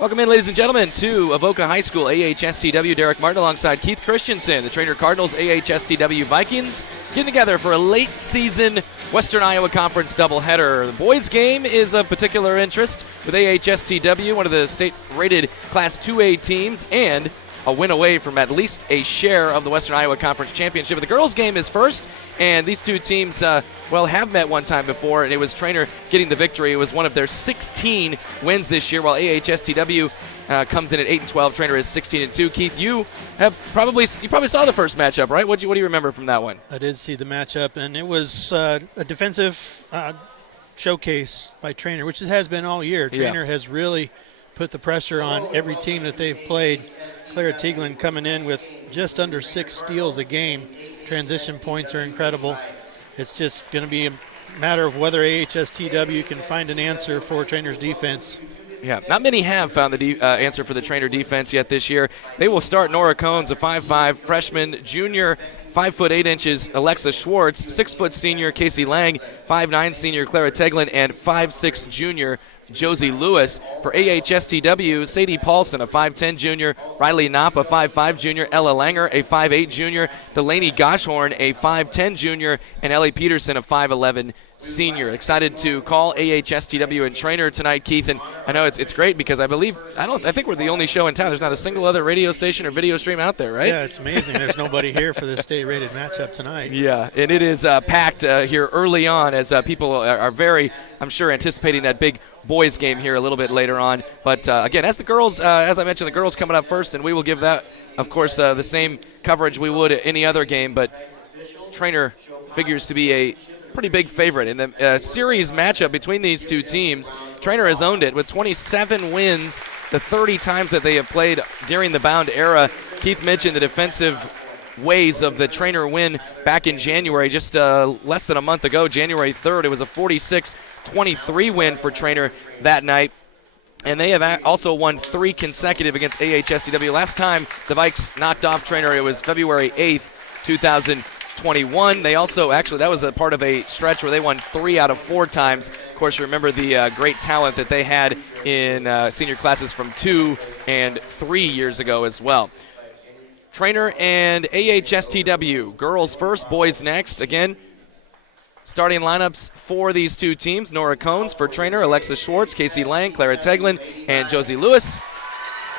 Welcome in, ladies and gentlemen, to Avoca High School AHSTW. Derek Martin alongside Keith Christensen, the Treynor Cardinals AHSTW Vikings, getting together for a late-season Western Iowa Conference doubleheader. The boys' game is of particular interest with AHSTW, one of the state-rated Class 2A teams, and a win away from at least a share of the Western Iowa Conference Championship. But the girls' game is first, and these two teams, have met one time before, and it was Treynor getting the victory. It was one of their 16 wins this year, while AHSTW comes in at 8-12. Treynor is 16-2. Keith, you probably saw the first matchup, right? What do you remember from that one? I did see the matchup, and it was a defensive showcase by Treynor, which it has been all year. Treynor has really put the pressure on every team that they've played. Clara Teaglin coming in with just under 6 steals a game. Transition points are incredible. It's just going to be a matter of whether AHSTW can find an answer for Treynor's defense. Yeah, not many have found the answer for the Treynor defense yet this year. They will start Nora Cones, a 5'5", freshman, junior, 5 foot 8 inches, Alexa Schwartz, 6 foot senior, Casey Lang, 5'9" senior, Clara Teaglin, and 5'6" junior, Josie Lewis. For AHSTW, Sadie Paulson, a 5'10 junior, Riley Knopp, a 5'5 junior, Ella Langer, a 5'8 junior, Delaney Goshorn, a 5'10 junior, and Ellie Peterson, a 5'11 senior. Excited to call AHSTW and Treynor tonight, Keith, and I know it's great because I think we're the only show in town. There's not a single other radio station or video stream out there, right? Yeah, it's amazing. There's nobody here for this state-rated matchup tonight. Yeah, and it is packed here early on as people are very, I'm sure, anticipating that big boys game here a little bit later on. But again, as I mentioned, the girls coming up first, and we will give that, of course, the same coverage we would at any other game. But Treynor figures to be a pretty big favorite in the series matchup between these two teams. Treynor has owned it with 27 wins the 30 times that they have played during the Bound era. Keith mentioned the defensive ways of the Treynor win back in January, just less than a month ago, January 3rd. It was a 46-23 win for Treynor that night. And they have also won 3 consecutive against AHSTW. Last time the Vikes knocked off Treynor, it was February 8th, 2021. They also, that was a part of a stretch where they won 3 out of 4 times. Of course, you remember the great talent that they had in senior classes from 2 and 3 years ago as well. Treynor and AHSTW, girls first, boys next. Again, starting lineups for these two teams: Nora Cones for Treynor, Alexa Schwartz, Casey Lang, Clara Teaglin, and Josie Lewis.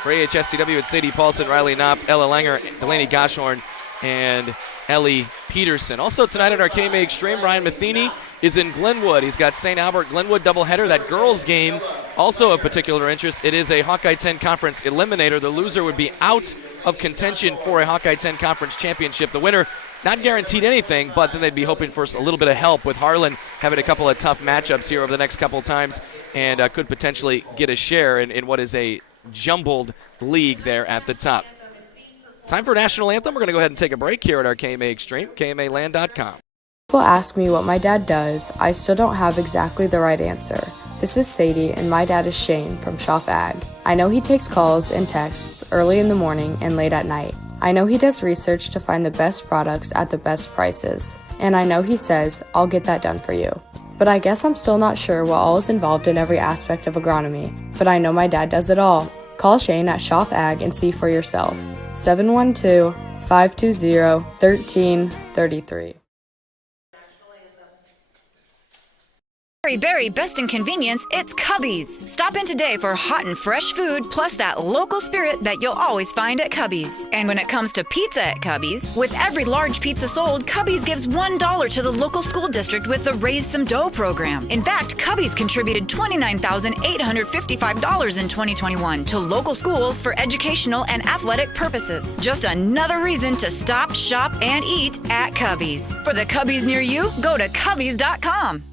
For AHSTW, it's Sadie Paulson, Riley Knopp, Ella Langer, Delaney Goshorn, and Ellie Peterson. Also tonight at our KMA Extreme, Ryan Matheny is in Glenwood. He's got St. Albert Glenwood doubleheader. That girls game also of particular interest. It is a Hawkeye 10 Conference eliminator. The loser would be out of contention for a Hawkeye 10 Conference championship. The winner not guaranteed anything, but then they'd be hoping for a little bit of help with Harlan having a couple of tough matchups here over the next couple of times, and could potentially get a share in what is a jumbled league there at the top. Time for National Anthem. We're going to go ahead and take a break here at our KMA Extreme, KMAland.com. People ask me what my dad does. I still don't have exactly the right answer. This is Sadie, and my dad is Shane from Schaff Ag. I know he takes calls and texts early in the morning and late at night. I know he does research to find the best products at the best prices. And I know he says, "I'll get that done for you." But I guess I'm still not sure what all is involved in every aspect of agronomy. But I know my dad does it all. Call Shane at Schaff Ag and see for yourself. 712-520-1333. Very best in convenience, it's Cubby's. Stop in today for hot and fresh food, plus that local spirit that you'll always find at Cubby's. And when it comes to pizza at Cubby's, with every large pizza sold, Cubby's gives $1 to the local school district with the Raise Some Dough program. In fact, Cubby's contributed $29,855 in 2021 to local schools for educational and athletic purposes. Just another reason to stop, shop, and eat at Cubby's. For the Cubby's near you, go to Cubby's.com.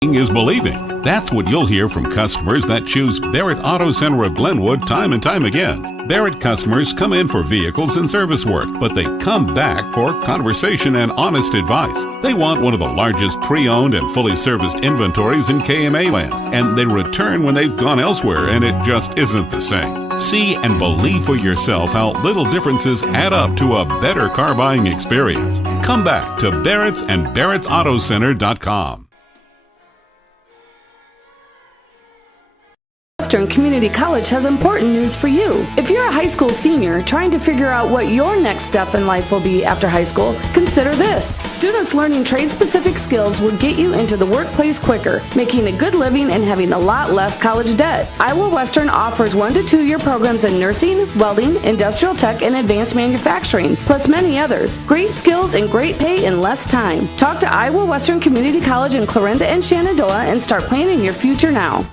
Is believing. That's what you'll hear from customers that choose Barrett Auto Center of Glenwood time and time again. Barrett customers come in for vehicles and service work, but they come back for conversation and honest advice. They want one of the largest pre-owned and fully serviced inventories in KMA land, and they return when they've gone elsewhere and it just isn't the same. See and believe for yourself how little differences add up to a better car buying experience. Come back to Barrett's and Barrett'sAutoCenter.com. Western Community College has important news for you. If you're a high school senior trying to figure out what your next step in life will be after high school, consider this. Students learning trade-specific skills will get you into the workplace quicker, making a good living and having a lot less college debt. Iowa Western offers 1 to 2 year programs in nursing, welding, industrial tech, and advanced manufacturing, plus many others. Great skills and great pay in less time. Talk to Iowa Western Community College in Clarinda and Shenandoah and start planning your future now.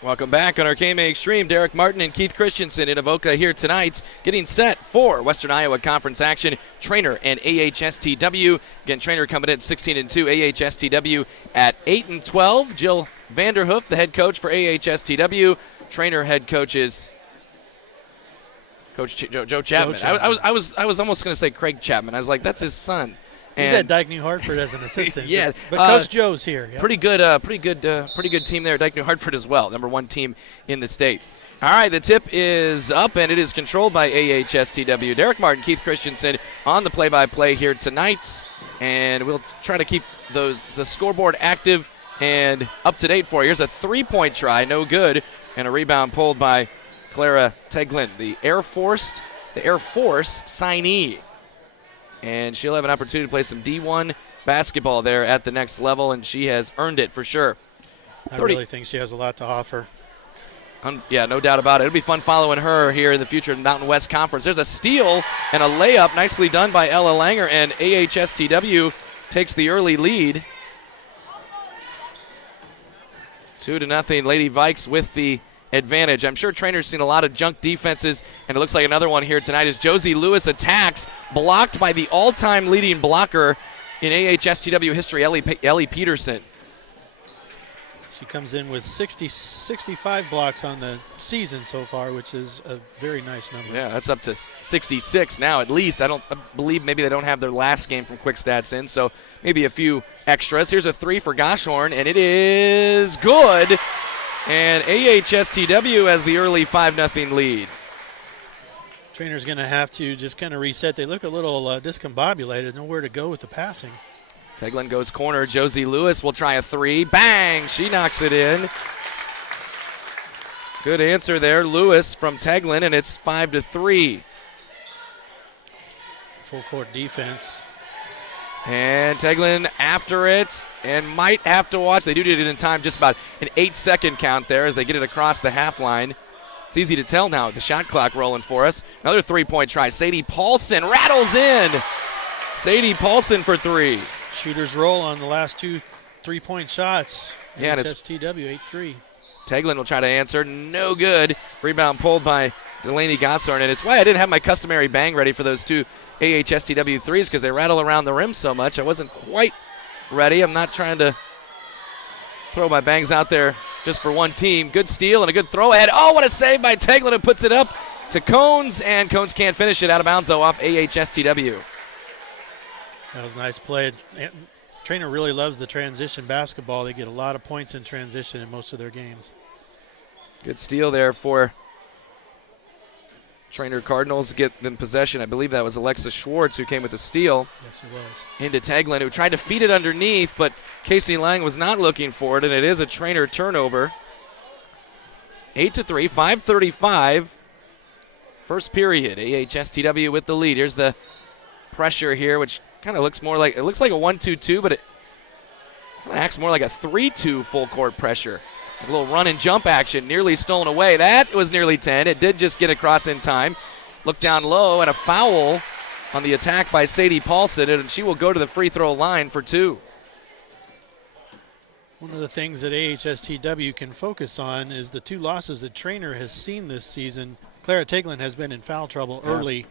Welcome back on our KMA Extreme. Derek Martin and Keith Christensen in Avoca here tonight, getting set for Western Iowa Conference action. Treynor and AHSTW. Again, Treynor coming in 16-2, AHSTW at 8-12. Jill Vanderhoof, the head coach for AHSTW. Treynor head coach is Coach Joe Chapman. I was almost going to say Craig Chapman. I was like, that's his son. He's at Dyke New Hartford as an assistant. Yeah, but Coach Joe's here. Yep. Pretty good team there at Dyke New Hartford as well. Number 1 team in the state. All right, the tip is up, and it is controlled by AHSTW. Derek Martin, Keith Christensen on the play-by-play here tonight, and we'll try to keep the scoreboard active and up to date for you. Here's a 3-point try, no good, and a rebound pulled by Clara Teglin, the Air Force signee. And she'll have an opportunity to play some D1 basketball there at the next level, and she has earned it for sure. I really think she has a lot to offer. Yeah, no doubt about it. It'll be fun following her here in the future Mountain West Conference. There's a steal and a layup nicely done by Ella Langer, and AHSTW takes the early lead. 2-0, Lady Vikes with the advantage. I'm sure Treynor's seen a lot of junk defenses, and it looks like another one here tonight as Josie Lewis attacks, blocked by the all-time leading blocker in AHSTW history, Ellie Peterson. She comes in with 65 blocks on the season so far, which is a very nice number. Yeah, that's up to 66 now at least. I believe maybe they don't have their last game from Quick Stats in, so maybe a few extras. Here's a 3 for Goshorn, and it is good. And AHSTW has the early 5-0 lead. Treynor's going to have to just kind of reset. They look a little discombobulated, nowhere to go with the passing. Teglin goes corner. Josie Lewis will try a 3. Bang! She knocks it in. Good answer there, Lewis from Teglin, and it's 5-3. Full court defense. And Teglin after it and might have to watch. They do it in time, just about an 8-second count there as they get it across the half line. It's easy to tell now with the shot clock rolling for us. Another 3-point try. Sadie Paulson rattles in. Sadie Paulson for 3. Shooters roll on the last 2 3-point shots. Yeah, and AHSTW 8-3. Teglin will try to answer. No good. Rebound pulled by Delaney Gossard. And it's why I didn't have my customary bang ready for those 2 AHSTW 3s, because they rattle around the rim so much. I wasn't quite ready. I'm not trying to throw my bangs out there just for one team. Good steal and a good throw ahead. Oh, what a save by Teglin, who puts it up to Cones, and Cones can't finish it. Out of bounds, though, off AHSTW. That was a nice play. Treynor really loves the transition basketball. They get a lot of points in transition in most of their games. Good steal there for Treynor Cardinals. Get them possession. I believe that was Alexa Schwartz who came with the steal. Yes, it was. Into Teglin, who tried to feed it underneath, but Casey Lang was not looking for it, and it is a Treynor turnover. 8-3, 5:35. First period. AHSTW with the lead. Here's the pressure here, which kind of looks more like, it looks like a 1-2-2, but it acts more like a 3-2 full court pressure. A little run and jump action, nearly stolen away. That was nearly 10. It did just get across in time. Look down low, and a foul on the attack by Sadie Paulson, and she will go to the free throw line for 2. One of the things that AHSTW can focus on is the 2 losses that Treynor has seen this season. Clara Teglin has been in foul trouble early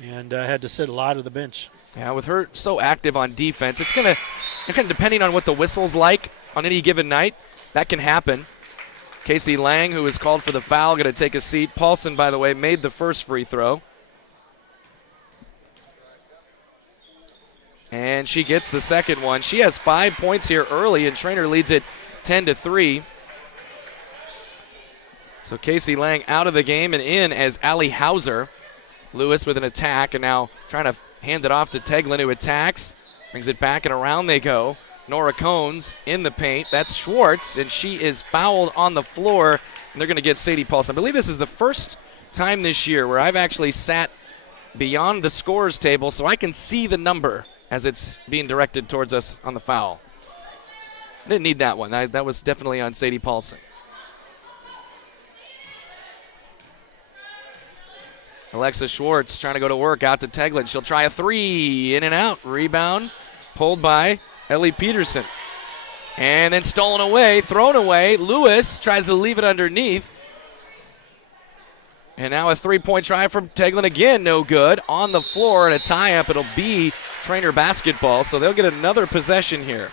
and had to sit a lot of the bench. Yeah, with her so active on defense, it's going to, depending on what the whistle's like on any given night, that can happen. Casey Lang, who is called for the foul, going to take a seat. Paulson, by the way, made the first free throw. And she gets the second one. She has 5 points here early, and Treynor leads it 10-3. So Casey Lang out of the game and in as Allie Hauser. Lewis with an attack, and now trying to hand it off to Teglin, who attacks. Brings it back, and around they go. Nora Cones in the paint. That's Schwartz, and she is fouled on the floor, and they're going to get Sadie Paulson. I believe this is the first time this year where I've actually sat beyond the scores table so I can see the number as it's being directed towards us on the foul. I didn't need that one. That was definitely on Sadie Paulson. Alexa Schwartz trying to go to work, out to Teglin. She'll try a three, in and out. Rebound pulled by Ellie Peterson. And then stolen away, thrown away. Lewis tries to leave it underneath. And now a three-point try from Teglin again, no good. On the floor and a tie-up. It'll be Treynor basketball, so they'll get another possession here.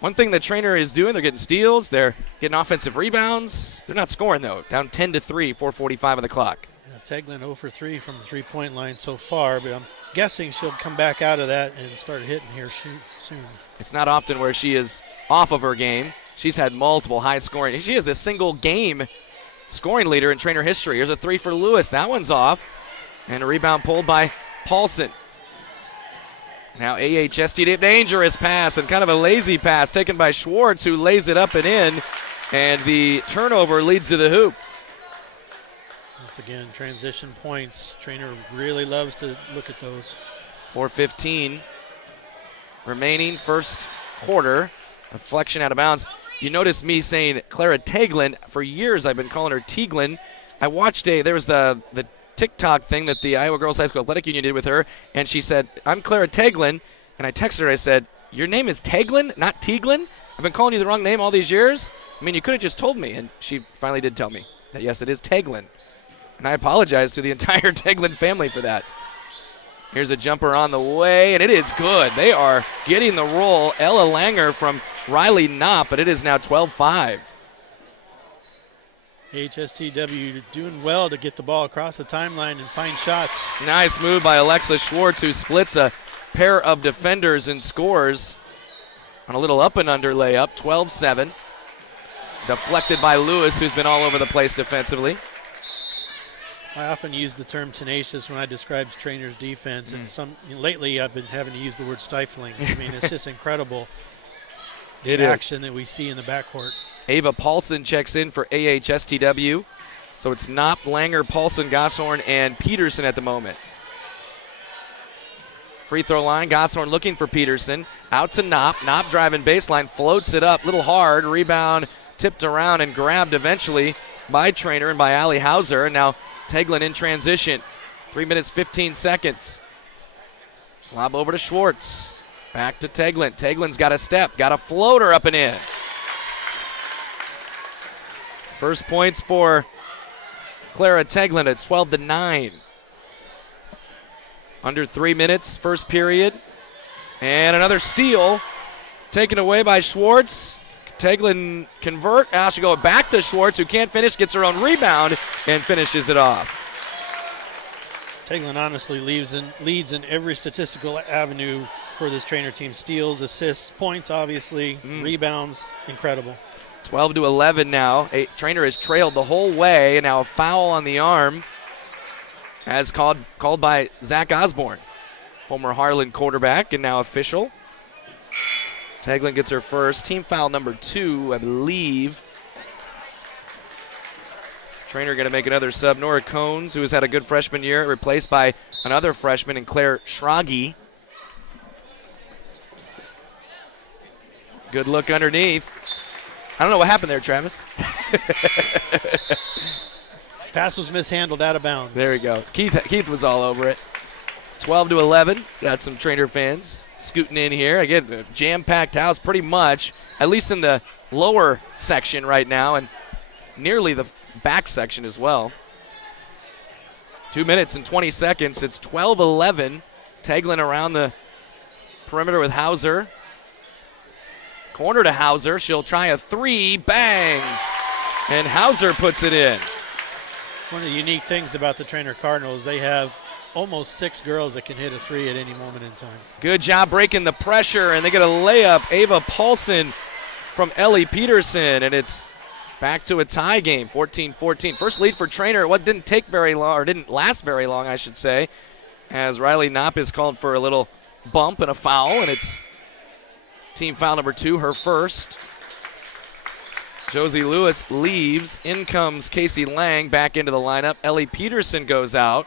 One thing that Treynor is doing, they're getting steals, they're getting offensive rebounds. They're not scoring, though. Down 10-3, 4:45 on the clock. Teglin 0 for 3 from the three-point line so far, but I'm guessing she'll come back out of that and start hitting here soon. It's not often where she is off of her game. She's had multiple high scoring. She is the single game scoring leader in Treynor history. Here's a three for Lewis. That one's off. And a rebound pulled by Paulson. Now AHSTW, dangerous pass and kind of a lazy pass taken by Schwartz, who lays it up and in. And the turnover leads to the hoop. Once again, transition points. Treynor really loves to look at those. 4:15 remaining, first quarter. Reflection out of bounds. You notice me saying Clara Teglin. For years I've been calling her Teglin. I watched there was the TikTok thing that the Iowa Girls High School Athletic Union did with her, and she said, "I'm Clara Teglin," and I texted her, I said, "Your name is Teglin, not Teglin? I've been calling you the wrong name all these years? I mean, you could have just told me." And she finally did tell me that, yes, it is Teglin. And I apologize to the entire Teglin family for that. Here's a jumper on the way, and it is good. They are getting the roll. Ella Langer from Riley Knopp, but it is now 12-5. AHSTW doing well to get the ball across the timeline and find shots. Nice move by Alexa Schwartz, who splits a pair of defenders and scores on a little up and under layup, 12-7. Deflected by Lewis, who's been all over the place defensively. I often use the term tenacious when I describe Treynor's defense, and lately I've been having to use the word stifling. I mean, it's just incredible the action that we see in the backcourt. Ava Paulson checks in for AHSTW. So it's Knopp, Langer, Paulson, Gosshorn, and Peterson at the moment. Free throw line, Gosshorn looking for Peterson. Out to Knopp. Knopp driving baseline, floats it up, little hard. Rebound tipped around and grabbed eventually by Treynor and by Allie Hauser. And now Teglin in transition. 3 minutes, 15 seconds. Lob over to Schwartz. Back to Teglin. Teglin's got a step, got a floater up and in. First points for Clara Teglin. It's 12-9. Under 3 minutes, first period. And another steal taken away by Schwartz. Teglin convert. Now she'll go back to Schwartz, who can't finish, gets her own rebound, and finishes it off. Teglin honestly leads in every statistical avenue for this Treynor team. Steals, assists, points, obviously, rebounds, incredible. 12-11 now. Treynor has trailed the whole way, and now a foul on the arm as called by Zach Osborne, former Harlan quarterback and now official. Teglin gets her first. Team foul number 2, I believe. Treynor going to make another sub. Nora Cones, who has had a good freshman year, replaced by another freshman in Claire Schragi. Good look underneath. I don't know what happened there, Travis. Pass was mishandled out of bounds. There we go. Keith was all over it. 12-11. Got some Treynor fans scooting in here. Again, the jam-packed house pretty much, at least in the lower section right now, and nearly the back section as well. 2 minutes and 20 seconds. It's 12-11. Teglin around the perimeter with Hauser. Corner to Hauser. She'll try a three. Bang! And Hauser puts it in. One of the unique things about the Treynor Cardinals, they have almost 6 girls that can hit a three at any moment in time. Good job breaking the pressure, and they get a layup. Ava Paulson from Ellie Peterson, and it's back to a tie game, 14-14. First lead for Treynor. What didn't take very long, or didn't last very long, I should say, as Riley Knopp is called for a little bump and a foul, and it's Team foul number 2, her first. Josie Lewis leaves. In comes Casey Lang back into the lineup. Ellie Peterson goes out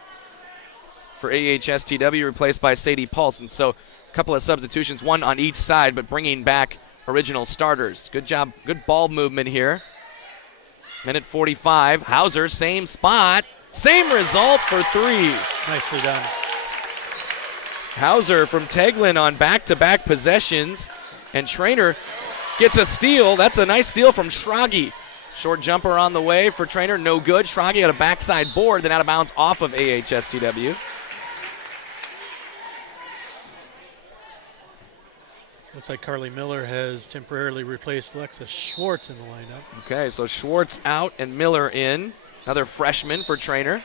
for AHSTW, replaced by Sadie Paulson. So a couple of substitutions, one on each side, but bringing back original starters. Good job, good ball movement here. Minute 45. Hauser, same spot, same result for 3. Nicely done. Hauser from Teglin on back-to-back possessions, and Treynor gets a steal. That's a nice steal from Schrage. Short jumper on the way for Treynor, no good. Schrage got a backside board, then out of bounds off of AHSTW. Looks like Carly Miller has temporarily replaced Alexa Schwartz in the lineup. Okay, so Schwartz out and Miller in. Another freshman for Treynor.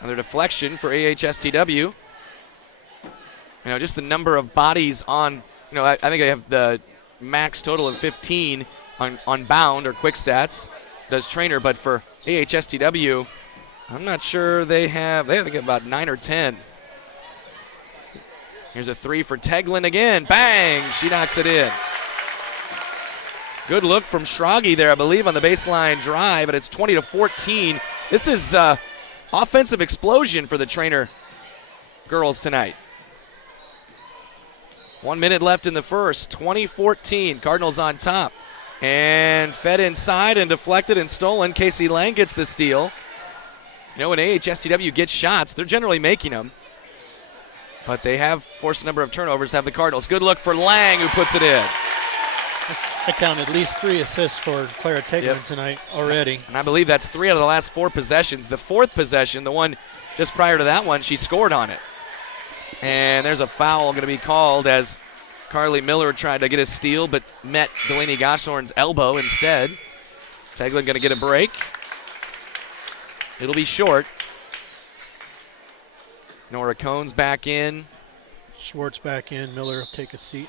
Another deflection for AHSTW. You know, just the number of bodies on, you know, I think they have the max total of 15 on bound or quick stats, does Treynor, but for AHSTW, I'm not sure they have to get about 9 or 10. Here's a 3 for Teglin again. Bang! She knocks it in. Good look from Schrage there, I believe, on the baseline drive, but it's 20-14. This is offensive explosion for the Treynor girls tonight. 1 minute left in the first. 20-14. Cardinals on top. And fed inside and deflected and stolen. Casey Lang gets the steal. You know, when AHSTW gets shots, they're generally making them. But they have forced a number of turnovers, have the Cardinals. Good look for Lang, who puts it in. I count at least 3 assists for Clara Teglin tonight already. And I believe that's 3 out of the last 4 possessions. The 4th possession, the one just prior to that one, she scored on it. And there's a foul going to be called as Carly Miller tried to get a steal but met Delaney Goshorn's elbow instead. Teglin going to get a break. It'll be short. Nora Cones back in. Schwartz back in. Miller will take a seat.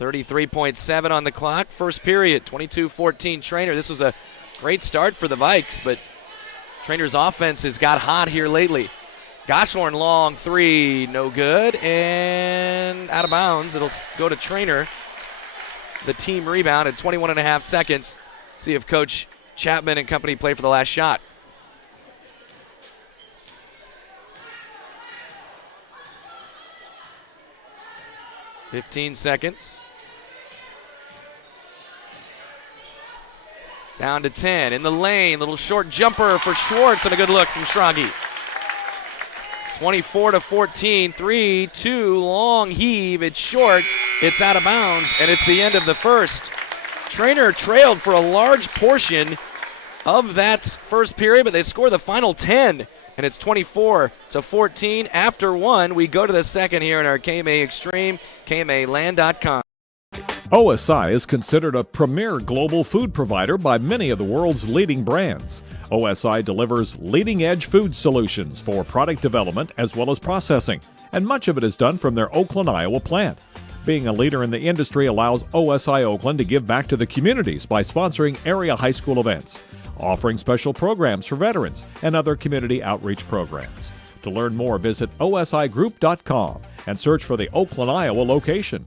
33.7 on the clock. First period, 22-14 Treynor. This was a great start for the Vikes, but Treynor's offense has got hot here lately. Goshorn long 3, no good, and out of bounds. It'll go to Treynor. The team rebound at 21.5 seconds. See if Coach Chapman and company play for the last shot. $15 seconds. Down to 10. In the lane, little short jumper for Schwartz, and a good look from Schrage. 24-14, 3-2, long heave. It's short, it's out of bounds, and it's the end of the first. Treynor trailed for a large portion of that first period, but they score the final 10. And it's 24-14. After 1, we go to the second here in our KMA Extreme, KMAland.com. OSI is considered a premier global food provider by many of the world's leading brands. OSI delivers leading-edge food solutions for product development as well as processing, and much of it is done from their Oakland, Iowa plant. Being a leader in the industry allows OSI Oakland to give back to the communities by sponsoring area high school events, offering special programs for veterans and other community outreach programs. To learn more, visit osigroup.com and search for the Oakland, Iowa location.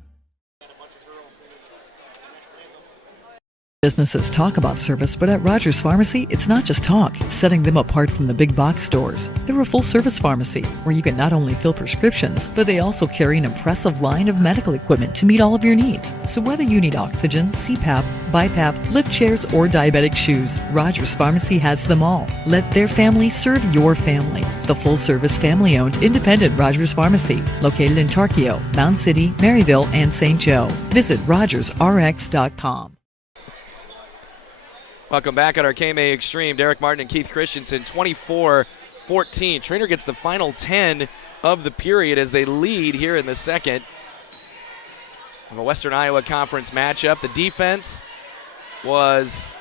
Businesses talk about service, but at Rogers Pharmacy, it's not just talk, setting them apart from the big box stores. They're a full-service pharmacy where you can not only fill prescriptions, but they also carry an impressive line of medical equipment to meet all of your needs. So whether you need oxygen, CPAP, BiPAP, lift chairs, or diabetic shoes, Rogers Pharmacy has them all. Let their family serve your family. The full-service, family-owned, independent Rogers Pharmacy, located in Tarkio, Mound City, Maryville, and St. Joe. Visit rogersrx.com. Welcome back at our KMA Extreme. Derek Martin and Keith Christensen, 24-14. Treynor gets the final 10 of the period as they lead here in the second of a Western Iowa Conference matchup. The defense was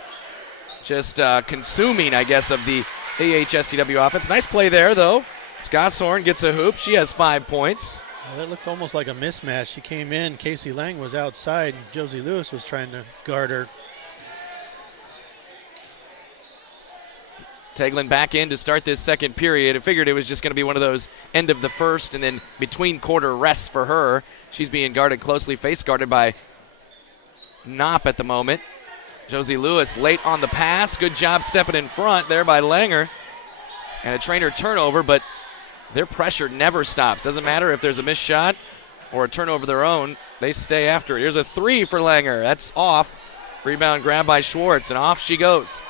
just consuming, I guess, of the AHSTW offense. Nice play there, though. Goshorn gets a hoop. She has 5 points. Well, that looked almost like a mismatch. She came in. Casey Lang was outside. And Josie Lewis was trying to guard her. Teglin back in to start this second period. I figured it was just going to be one of those end of the first and then between quarter rests for her. She's being guarded closely, face guarded by Knopp at the moment. Josie Lewis late on the pass. Good job stepping in front there by Langer. And a Treynor turnover, but their pressure never stops. Doesn't matter if there's a missed shot or a turnover of their own. They stay after it. Here's a three for Langer. That's off. Rebound grab by Schwartz, and off she goes.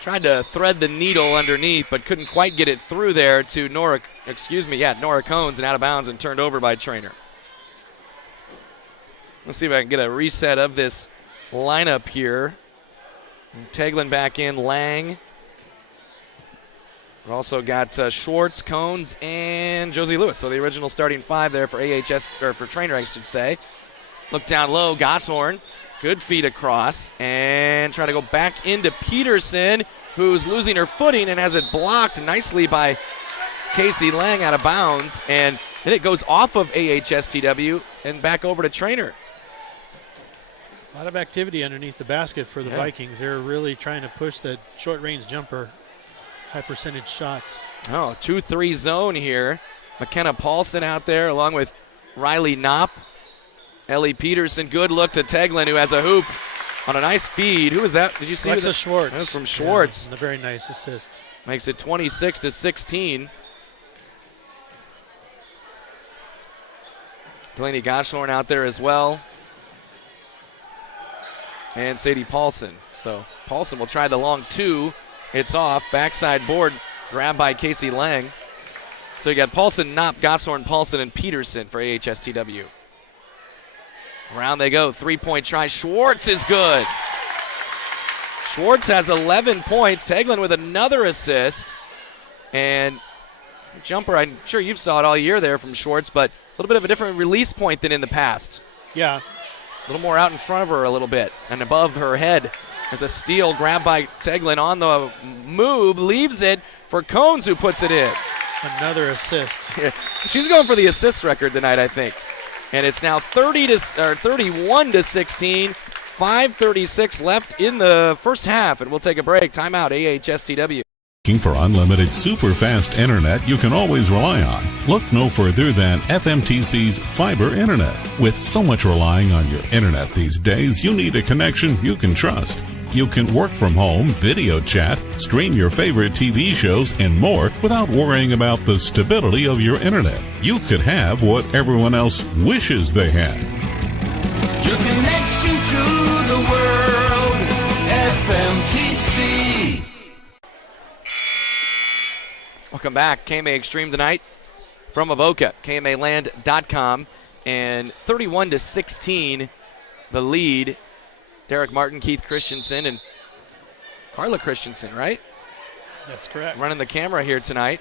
Tried to thread the needle underneath, but couldn't quite get it through there to Nora Cones, and out of bounds and turned over by Treynor. Let's see if I can get a reset of this lineup here. Teglin back in, Lang. We've also got Schwartz, Cones, and Josie Lewis. So the original starting five there for for Treynor, I should say. Look down low, Gosshorn. Good feed across, and try to go back into Peterson, who's losing her footing and has it blocked nicely by Casey Lang out of bounds. And then it goes off of AHSTW and back over to Treynor. A lot of activity underneath the basket for the Vikings. They're really trying to push the short-range jumper, high-percentage shots. 2-3 zone here. McKenna Paulson out there along with Riley Knopp. Ellie Peterson, good look to Teglin, who has a hoop on a nice feed. Who was that? Did you see Alexa Schwartz. That was from Schwartz. And a very nice assist. Makes it 26-16. Delaney Gosshorn out there as well. And Sadie Paulson. So Paulson will try the long two. It's off. Backside board grabbed by Casey Lang. So you got Paulson, Knopp, Gosshorn, Paulson, and Peterson for AHSTW. Around they go. Three-point try. Schwartz is good. Schwartz has 11 points. Teglin with another assist. And jumper, I'm sure you saw it all year there from Schwartz, but a little bit of a different release point than in the past. Yeah. A little more out in front of her a little bit and above her head. There's a steal grabbed by Teglin on the move. Leaves it for Cones, who puts it in. Another assist. She's going for the assist record tonight, I think. And it's now 31-16, 5:36 left in the first half, and we'll take a break. Timeout, AHSTW. Looking for unlimited super fast internet you can always rely on? Look no further than FMTC's fiber internet. With so much relying on your internet these days, you need a connection you can trust. You can work from home, video chat, stream your favorite TV shows, and more without worrying about the stability of your internet. You could have what everyone else wishes they had. Your connection to the world, FMTC. Welcome back. KMA Extreme tonight from Avoca, KMAland.com, and 31-16, the lead. Derek Martin, Keith Christensen, and Carla Christensen, right? That's correct. Running the camera here tonight.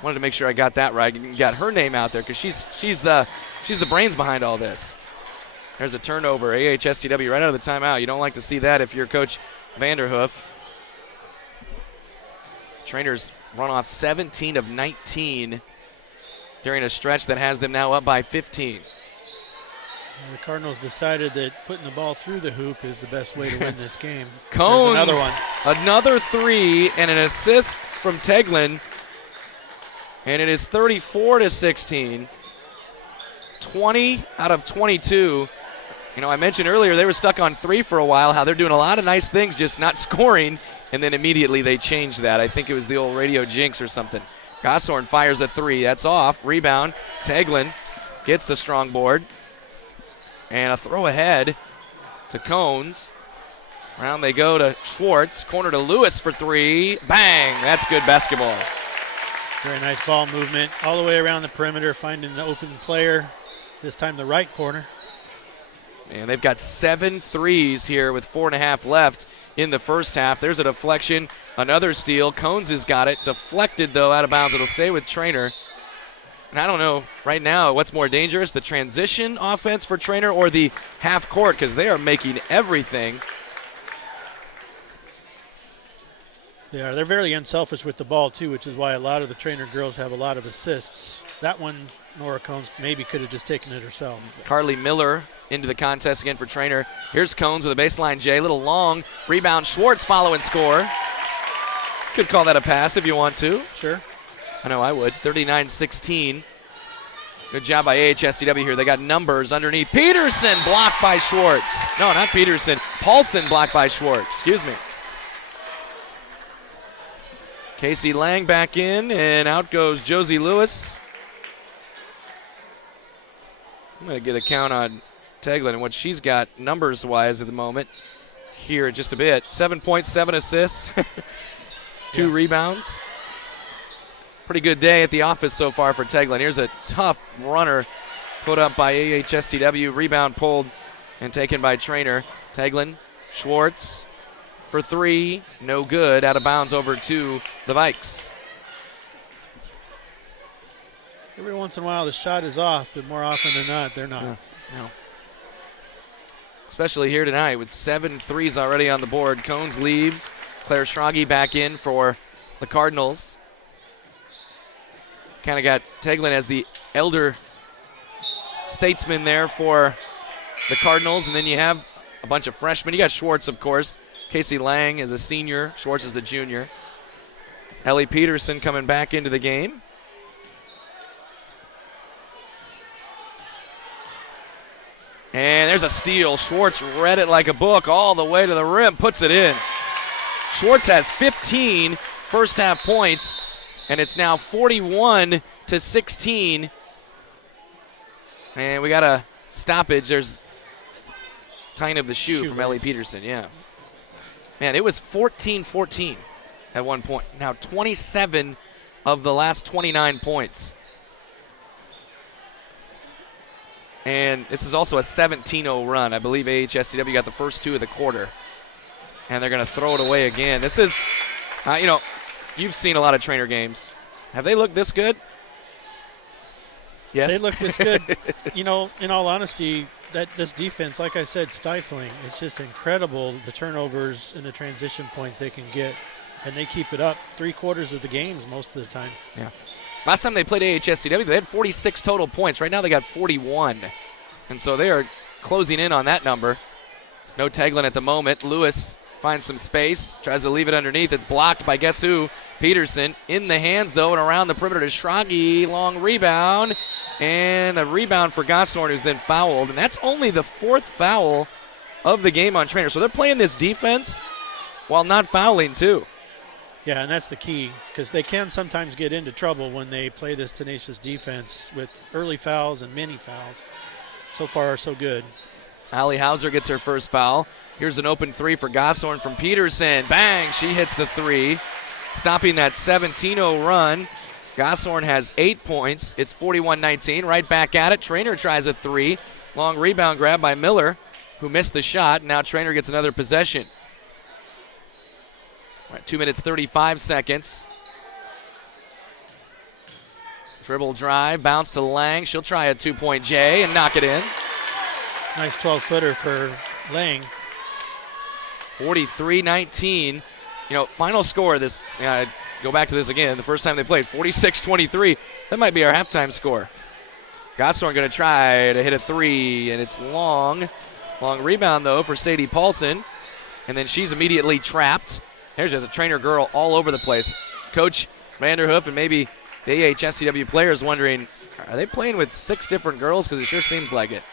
Wanted to make sure I got that right. You got her name out there because she's the brains behind all this. There's a turnover. AHSTW right out of the timeout. You don't like to see that if you're Coach Vanderhoof. Treynor's run off 17 of 19 during a stretch that has them now up by 15. The Cardinals decided that putting the ball through the hoop is the best way to win this game. Cones, another one. Another three and an assist from Teglin. And it is 34-16. 20 out of 22. You know, I mentioned earlier they were stuck on three for a while, how they're doing a lot of nice things, just not scoring. And then immediately they changed that. I think it was the old radio jinx or something. Gosshorn fires a three. That's off. Rebound. Teglin gets the strong board. And a throw ahead to Cones. Around they go to Schwartz. Corner to Lewis for three. Bang! That's good basketball. Very nice ball movement all the way around the perimeter, finding an open player. This time the right corner. And they've got 7 threes here with 4.5 left in the first half. There's a deflection. Another steal. Cones has got it. Deflected, though, out of bounds. It'll stay with Treynor. And I don't know right now what's more dangerous, the transition offense for Treynor or the half court, because they are making everything. They are. They're very unselfish with the ball, too, which is why a lot of the Treynor girls have a lot of assists. That one, Nora Cones maybe could have just taken it herself. Carly Miller into the contest again for Treynor. Here's Cones with a baseline J, a little long. Rebound, Schwartz follow and score. Could call that a pass if you want to. Sure. I know I would. 39-16. Good job by AHSTW here. They got numbers underneath. Peterson blocked by Schwartz. No, not Peterson. Paulson blocked by Schwartz. Excuse me. Casey Lang back in, and out goes Josie Lewis. I'm going to get a count on Teglin and what she's got numbers-wise at the moment here in just a bit. 7 points, 7 assists, 2 rebounds. Pretty good day at the office so far for Teglin. Here's a tough runner put up by AHSTW. Rebound pulled and taken by Treynor. Teglin, Schwartz for 3, no good. Out of bounds over to the Vikes. Every once in a while the shot is off, but more often than not, they're not. Yeah. No. Especially here tonight with 7 threes already on the board. Cones leaves. Claire Schrage back in for the Cardinals. Kind of got Teglin as the elder statesman there for the Cardinals. And then you have a bunch of freshmen. You got Schwartz, of course. Casey Lang is a senior. Schwartz is a junior. Ellie Peterson coming back into the game. And there's a steal. Schwartz read it like a book all the way to the rim, puts it in. Schwartz has 15 first half points, and it's now 41-16. And we got a stoppage. There's kind of the shoe from Ellie Peterson, yeah. Man, it was 14-14 at one point. Now 27 of the last 29 points. And this is also a 17-0 run. I believe AHSTW got the first 2 of the quarter. And they're going to throw it away again. This is, you've seen a lot of Treynor games. Have they looked this good? Yes. They look this good. In all honesty, this defense, like I said, stifling. It's just incredible the turnovers and the transition points they can get. And they keep it up 3/4 of the games most of the time. Yeah. Last time they played AHSTW, they had 46 total points. Right now they got 41. And so they are closing in on that number. No Teglin at the moment. Lewis finds some space, tries to leave it underneath. It's blocked by guess who? Peterson. In the hands, though, and around the perimeter to Schrage. Long rebound. And a rebound for Gosthorn, who's then fouled. And that's only the 4th foul of the game on Treynor. So they're playing this defense while not fouling, too. Yeah, and that's the key, because they can sometimes get into trouble when they play this tenacious defense with early fouls and mini fouls. So far, so good. Allie Hauser gets her first foul. Here's an open 3 for Gosthorn from Peterson. Bang! She hits the 3, stopping that 17-0 run. Gosthorn has 8 points. It's 41-19. Right back at it. Treynor tries a 3. Long rebound grab by Miller, who missed the shot. Now Treynor gets another possession. 2 minutes, 35 seconds. Dribble drive, bounce to Lang. She'll try a 2-point J and knock it in. Nice 12-footer for Lang. 43-19. Final score of this, go back to this again, the first time they played, 46-23. That might be our halftime score. Gosthorn going to try to hit a 3, and it's long. Long rebound, though, for Sadie Paulson. And then she's immediately trapped. There's just a Treynor girl all over the place. Coach Vanderhoof and maybe the AHSTW players wondering, are they playing with 6 different girls? Because it sure seems like it.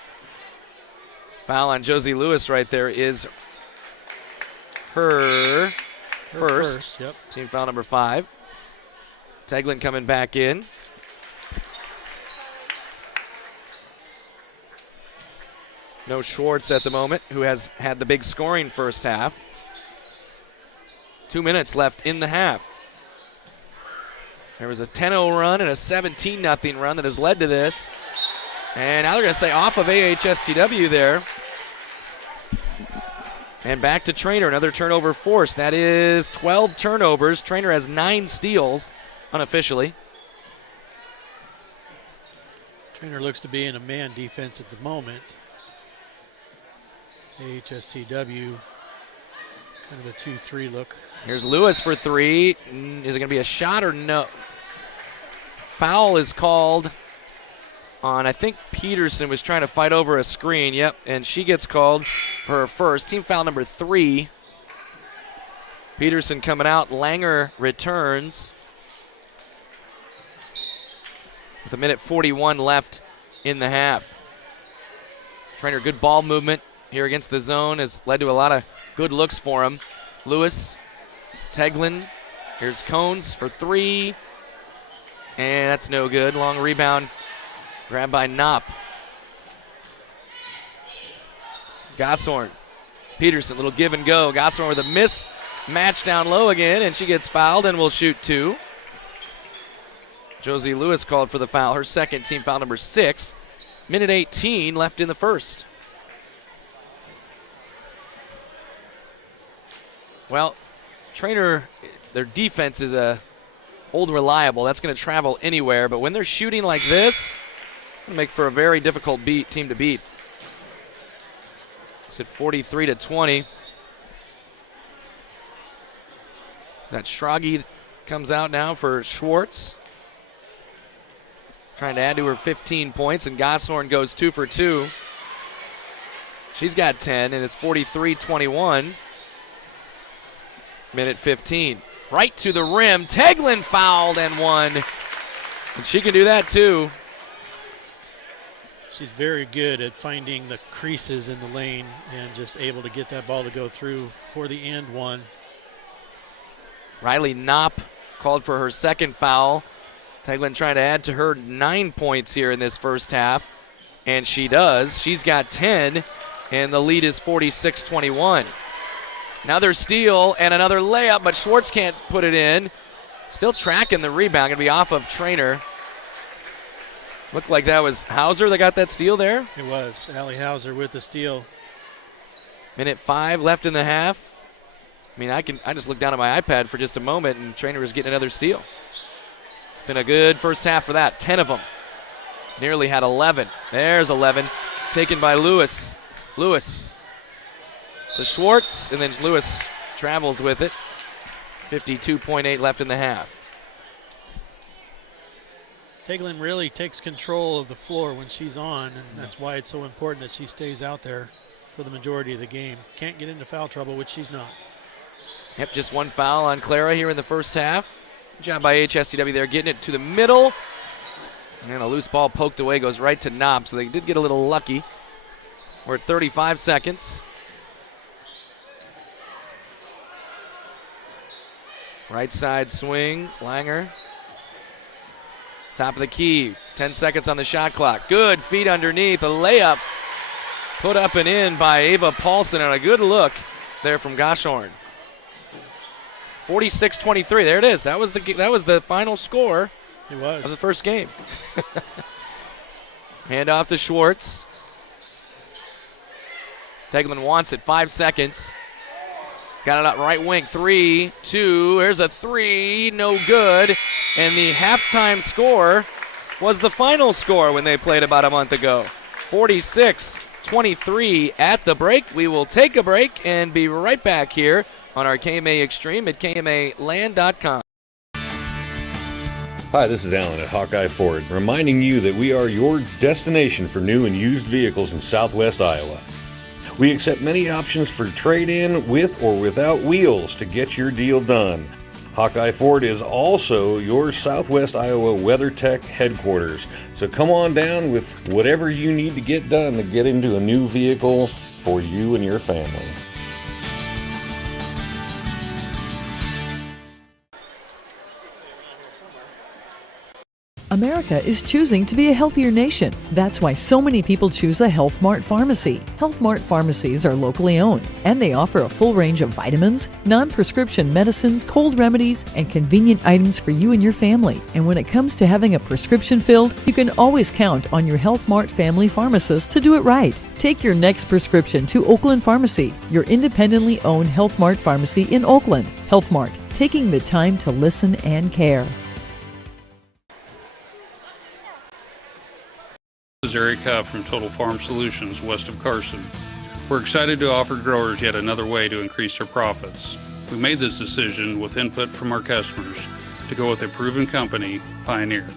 Foul on Josie Lewis right there is her first. Yep. Team foul number 5. Teglin coming back in. No Schwartz at the moment, who has had the big scoring first half. 2 minutes left in the half. There was a 10-0 run and a 17-0 run that has led to this. And now they're going to say off of AHSTW there. And back to Treynor, another turnover force. That is 12 turnovers. Treynor has 9 steals unofficially. Treynor looks to be in a man defense at the moment. AHSTW, kind of a 2-3 look. Here's Lewis for 3. Is it going to be a shot or no? Foul is called on, I think Peterson was trying to fight over a screen. Yep, and she gets called for her first. Team foul number 3. Peterson coming out. Langer returns with 1:41 left in the half. Treynor, good ball movement here against the zone has led to a lot of good looks for him. Lewis, Teglin, here's Cones for 3, and that's no good. Long rebound, grabbed by Knopp. Gosshorn, Peterson, little give and go. Gosshorn with a miss, match down low again, and she gets fouled and will shoot 2. Josie Lewis called for the foul, her second, team foul number 6. 1:18 left in the first. Well, Treynor, their defense is old reliable. That's going to travel anywhere, but when they're shooting like this, it's going to make for a very difficult team to beat. It's at 43-20. That Schrage comes out now for Schwartz. Trying to add to her 15 points, and Gosshorn goes 2 for 2. She's got 10, and it's 43-21. 1:15. Right to the rim. Teglin fouled and won. And she can do that too. She's very good at finding the creases in the lane and just able to get that ball to go through for the and one. Riley Knopp called for her second foul. Teglin trying to add to her 9 points here in this first half. And she does. She's got 10, and the lead is 46-21. Another steal and another layup, but Schwartz can't put it in. Still tracking the rebound. Going to be off of Treynor. Looked like that was Hauser that got that steal there. It was. Allie Hauser with the steal. 1:05 left in the half. I mean, I just looked down at my iPad for just a moment, and Treynor is getting another steal. It's been a good first half for that. 10 of them. Nearly had 11. There's 11. Taken by Lewis. Lewis to Schwartz, and then Lewis travels with it. 52.8 left in the half. Teglin really takes control of the floor when she's on, and that's why it's so important that she stays out there for the majority of the game. Can't get into foul trouble, which she's not. Yep, just one foul on Clara here in the first half. Good job by AHSTW there, getting it to the middle. And a loose ball poked away, goes right to Knob, so they did get a little lucky. We're at 35 seconds. Right side swing, Langer. Top of the key, 10 seconds on the shot clock. Good feet underneath, a layup put up and in by Ava Paulson, and a good look there from Gosshorn. 46-23, there it is. That was the final score. It was. Of the first game. Hand off to Schwartz. Teglin wants it, 5 seconds. Got it up right wing, 3, 2, there's a 3, no good. And the halftime score was the final score when they played about a month ago. 46-23 at the break. We will take a break and be right back here on our KMA Extreme at KMAland.com. Hi, this is Alan at Hawkeye Ford, reminding you that we are your destination for new and used vehicles in Southwest Iowa. We accept many options for trade-in with or without wheels to get your deal done. Hawkeye Ford is also your Southwest Iowa WeatherTech headquarters. So come on down with whatever you need to get done to get into a new vehicle for you and your family. America is choosing to be a healthier nation. That's why so many people choose a Health Mart pharmacy. Health Mart pharmacies are locally owned, and they offer a full range of vitamins, non-prescription medicines, cold remedies, and convenient items for you and your family. And when it comes to having a prescription filled, you can always count on your Health Mart family pharmacist to do it right. Take your next prescription to Oakland Pharmacy, your independently owned Health Mart pharmacy in Oakland. Health Mart, taking the time to listen and care. This is Eric Huff from Total Farm Solutions west of Carson. We're excited to offer growers yet another way to increase their profits. We made this decision with input from our customers to go with a proven company, Pioneer.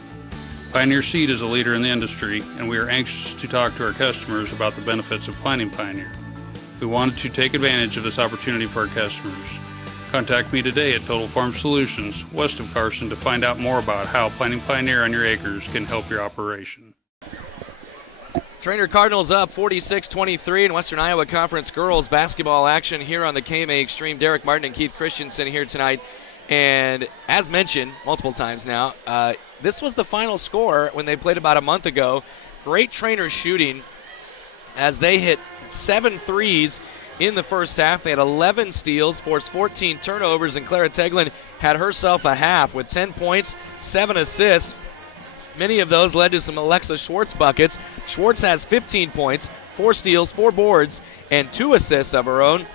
Pioneer Seed is a leader in the industry, and we are anxious to talk to our customers about the benefits of planting Pioneer. We wanted to take advantage of this opportunity for our customers. Contact me today at Total Farm Solutions, west of Carson, to find out more about how planting Pioneer on your acres can help your operation. Treynor Cardinals up 46-23 in Western Iowa Conference girls basketball action here on the KMA Extreme. Derek Martin and Keith Christensen here tonight. And as mentioned multiple times now, this was the final score when they played about a month ago. Great Treynor shooting as they hit 7 threes in the first half. They had 11 steals, forced 14 turnovers, and Clara Teglin had herself a half with 10 points, 7 assists. Many of those led to some Alexa Schwartz buckets. Schwartz has 15 points, 4 steals, 4 boards, and 2 assists of her own.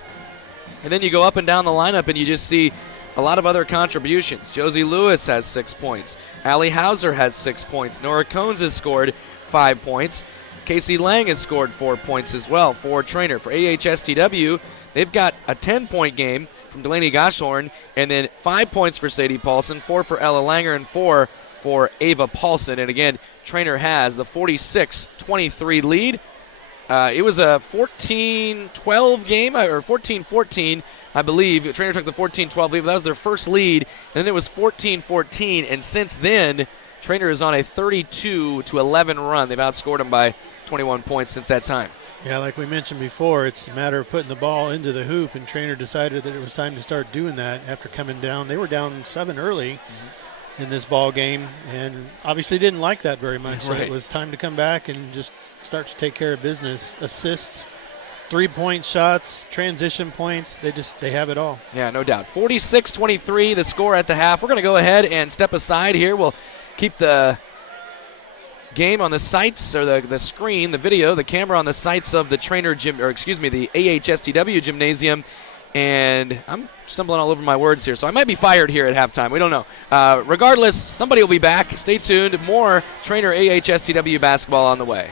And then you go up and down the lineup and you just see a lot of other contributions. Josie Lewis has 6 points. Allie Hauser has 6 points. Nora Cones has scored 5 points. Casey Lang has scored 4 points as well for Treynor. For AHSTW, they've got a 10-point game from Delaney Goshorn, and then 5 points for Sadie Paulson, 4 for Ella Langer, and 4 for Ava Paulson. And again, Treynor has the 46-23 lead. It was a 14-12 game, or 14-14, I believe. Treynor took the 14-12 lead. That was their first lead, and then it was 14-14. And since then, Treynor is on a 32-11 run. They've outscored them by 21 points since that time. Yeah, like we mentioned before, it's a matter of putting the ball into the hoop, and Treynor decided that it was time to start doing that after coming down. They were down 7 early in this ball game, and obviously didn't like that very much. So it was time to come back and just start to take care of business. Assists, 3-point shots, transition points, they have it all. Yeah, no doubt. 46-23, the score at the half. We're going to go ahead and step aside here. We'll keep the game on the sights, or the screen, the video, the camera on the sights of the Treynor gym, or excuse me, the AHSTW gymnasium. And I'm stumbling all over my words here, so I might be fired here at halftime. We don't know. Regardless, somebody will be back. Stay tuned. More Treynor AHSTW basketball on the way.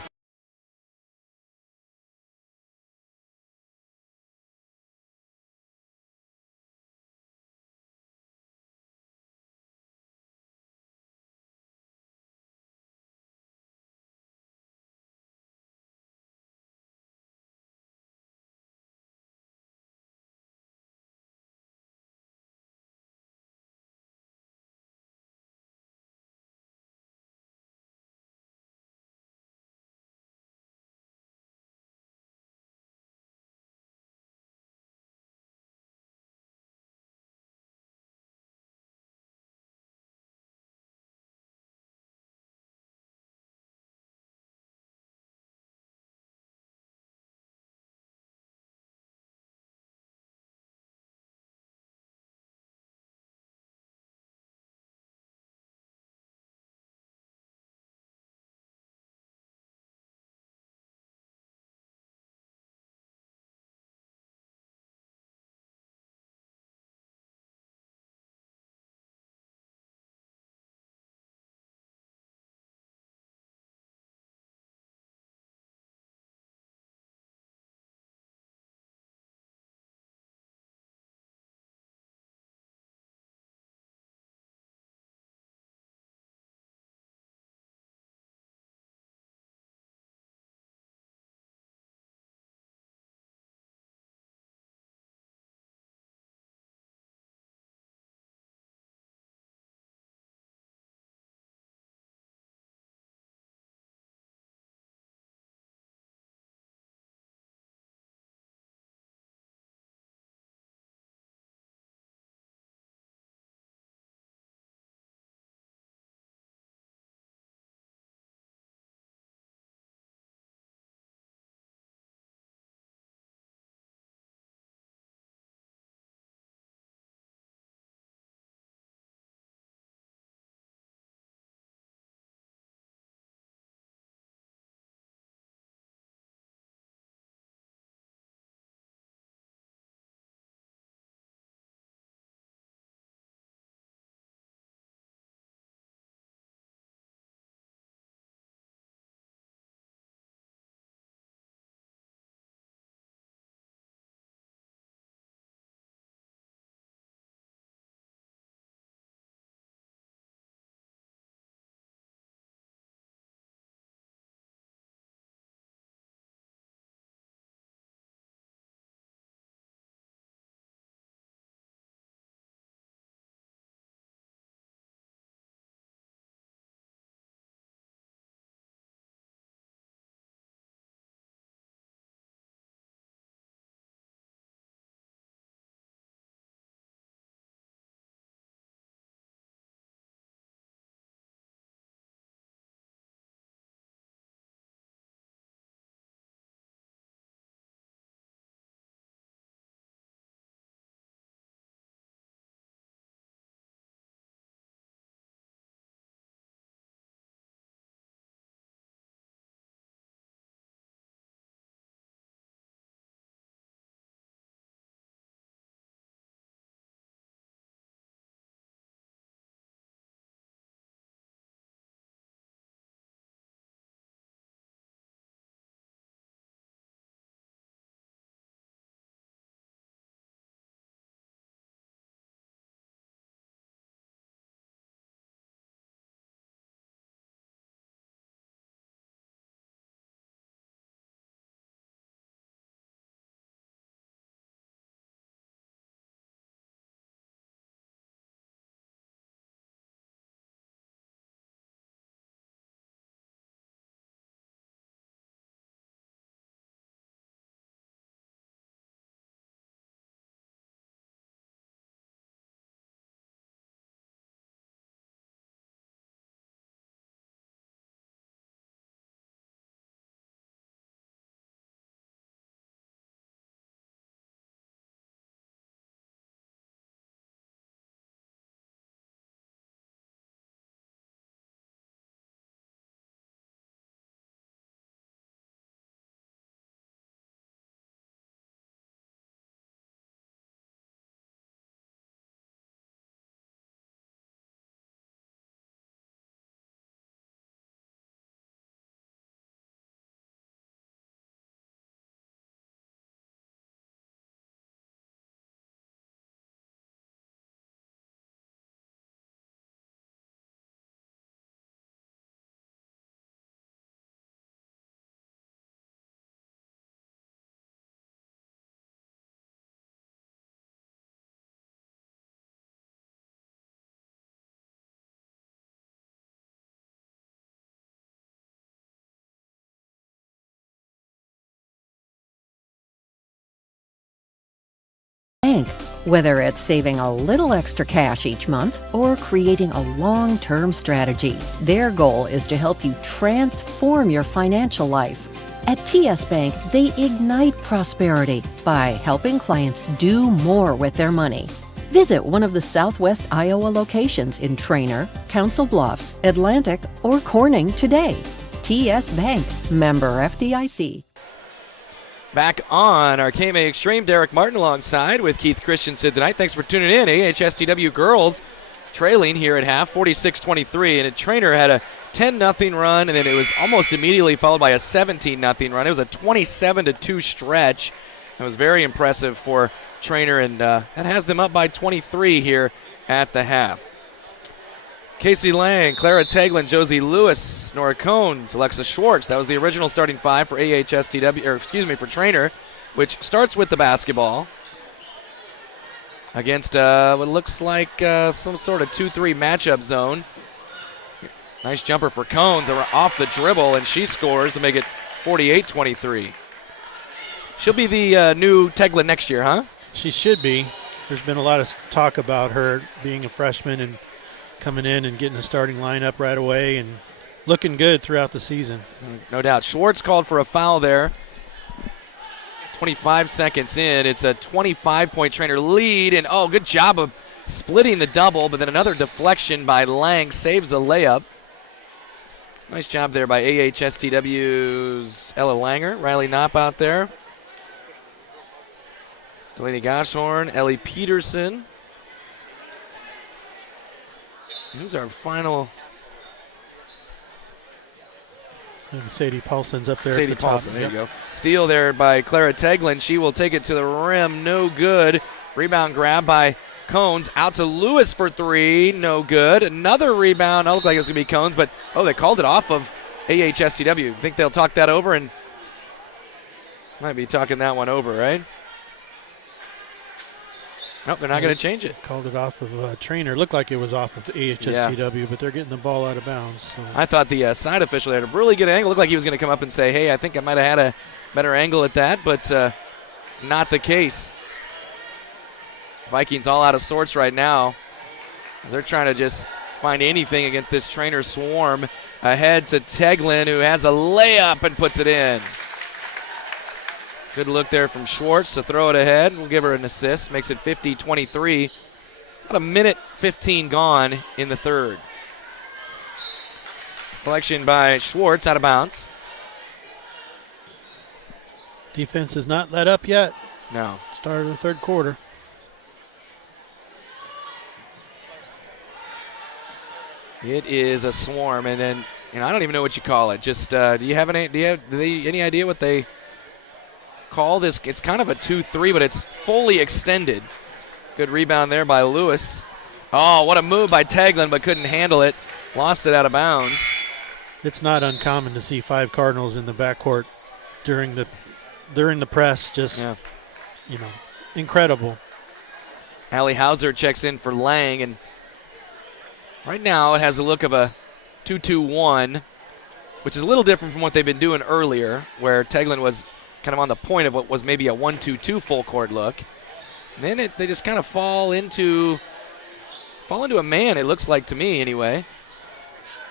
Whether it's saving a little extra cash each month or creating a long-term strategy, their goal is to help you transform your financial life. At TS Bank, they ignite prosperity by helping clients do more with their money. Visit one of the Southwest Iowa locations in Treynor, Council Bluffs, Atlantic, or Corning today. TS Bank, member FDIC. Back on our KMA Extreme, Derek Martin alongside with Keith Christensen tonight. Thanks for tuning in. AHSTW girls trailing here at half, 46-23, and Treynor had a 10-0 run, and then it was almost immediately followed by a 17-0 run. It was a 27-2 stretch. It was very impressive for Treynor, and that has them up by 23 here at the half. Casey Lang, Clara Teglin, Josie Lewis, Nora Cones, Alexa Schwartz. That was the original starting five for for Treynor, which starts with the basketball against what looks like some sort of 2-3 matchup zone. Nice jumper for Cones off the dribble, and she scores to make it 48-23. She'll be the new Teglin next year, huh? She should be. There's been a lot of talk about her being a freshman and coming in and getting a starting lineup right away and looking good throughout the season. No doubt. Schwartz called for a foul there. 25 seconds in. It's a 25-point Treynor lead, and good job of splitting the double, but then another deflection by Lang saves the layup. Nice job there by AHSTW's Ella Langer. Riley Knopp out there. Delaney Goshorn, Ellie Peterson. Who's our final? And Sadie Paulson's up there Sadie at the top. Paulson, there you go. Steal there by Clara Teglin. She will take it to the rim. No good. Rebound grab by Cones. Out to Lewis for three. No good. Another rebound. Looked like it was going to be Cones, but they called it off of AHSTW. Think they'll talk that over? And might be talking that one over, right? Nope, they're not going to change it. Called it off of Treynor. Looked like it was off of the AHSTW, but they're getting the ball out of bounds. So. I thought the side official had a really good angle. Looked like he was going to come up and say, hey, I think I might have had a better angle at that, but not the case. Vikings all out of sorts right now. They're trying to just find anything against this Treynor swarm. Ahead to Teglin, who has a layup and puts it in. Good look there from Schwartz to throw it ahead. We'll give her an assist. Makes it 50-23. About a minute 15 gone in the third. Deflection by Schwartz out of bounds. Defense has not let up yet. No. Start of the third quarter. It is a swarm, and then I don't even know what you call it. Just do you have any idea what they call this? It's kind of a 2-3, but it's fully extended. Good rebound there by Lewis. Oh, what a move by Teglin, but couldn't handle it. Lost it out of bounds. It's not uncommon to see five Cardinals in the backcourt during the press. Just incredible. Allie Hauser checks in for Lang, and right now it has a look of a 2-2-1, which is a little different from what they've been doing earlier, where Teglin was kind of on the point of what was maybe a 1-2-2 full court look. And then they just kind of fall into a man, it looks like to me anyway,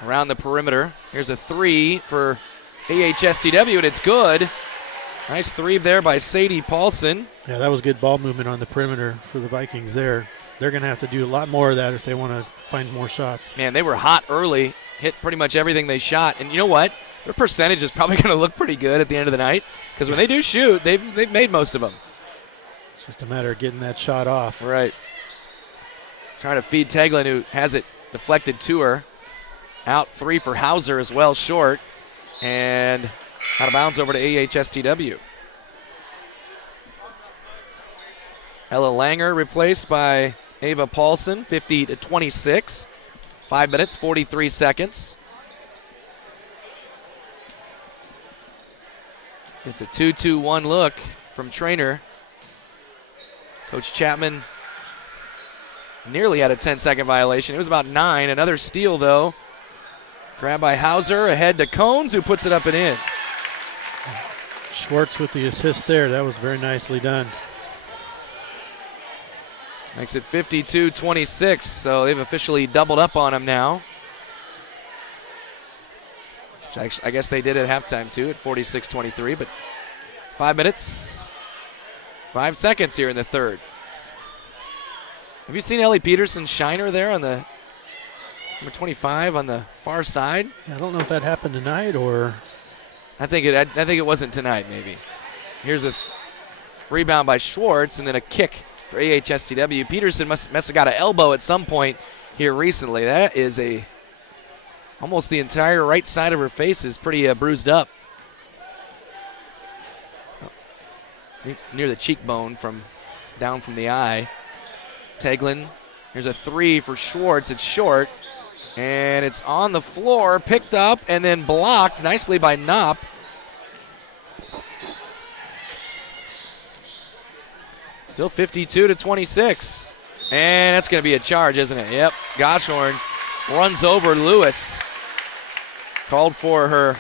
around the perimeter. Here's a three for AHSTW, and it's good. Nice three there by Sadie Paulson. Yeah, that was good ball movement on the perimeter for the Vikings there. They're going to have to do a lot more of that if they want to find more shots. Man, they were hot early, hit pretty much everything they shot. And you know what? Their percentage is probably going to look pretty good at the end of the night, because when they do shoot, they've made most of them. It's just a matter of getting that shot off. Right. Trying to feed Teglin, who has it deflected to her. Out three for Hauser as well, short. And out of bounds over to AHSTW. Ella Langer replaced by Ava Paulson, 50-26. 5 minutes, 43 seconds. It's a 2-2-1 look from Treynor. Coach Chapman nearly had a 10-second violation. It was about 9. Another steal, though. Grab by Hauser, ahead to Cones, who puts it up and in. Schwartz with the assist there. That was very nicely done. Makes it 52-26, so they've officially doubled up on them now. Which I guess they did at halftime too at 46-23, but 5 minutes, 5 seconds here in the third. Have you seen Ellie Peterson's shiner there on the number 25 on the far side? I don't know if that happened tonight or. I think it wasn't tonight maybe. Here's a rebound by Schwartz and then a kick for AHSTW. Peterson must have got an elbow at some point here recently. That is almost the entire right side of her face is pretty bruised up. Near the cheekbone down from the eye. Teglin, here's a three for Schwartz. It's short, and it's on the floor, picked up, and then blocked nicely by Knopp. Still 52-26. And that's going to be a charge, isn't it? Yep. Goshorn runs over Lewis. Called for her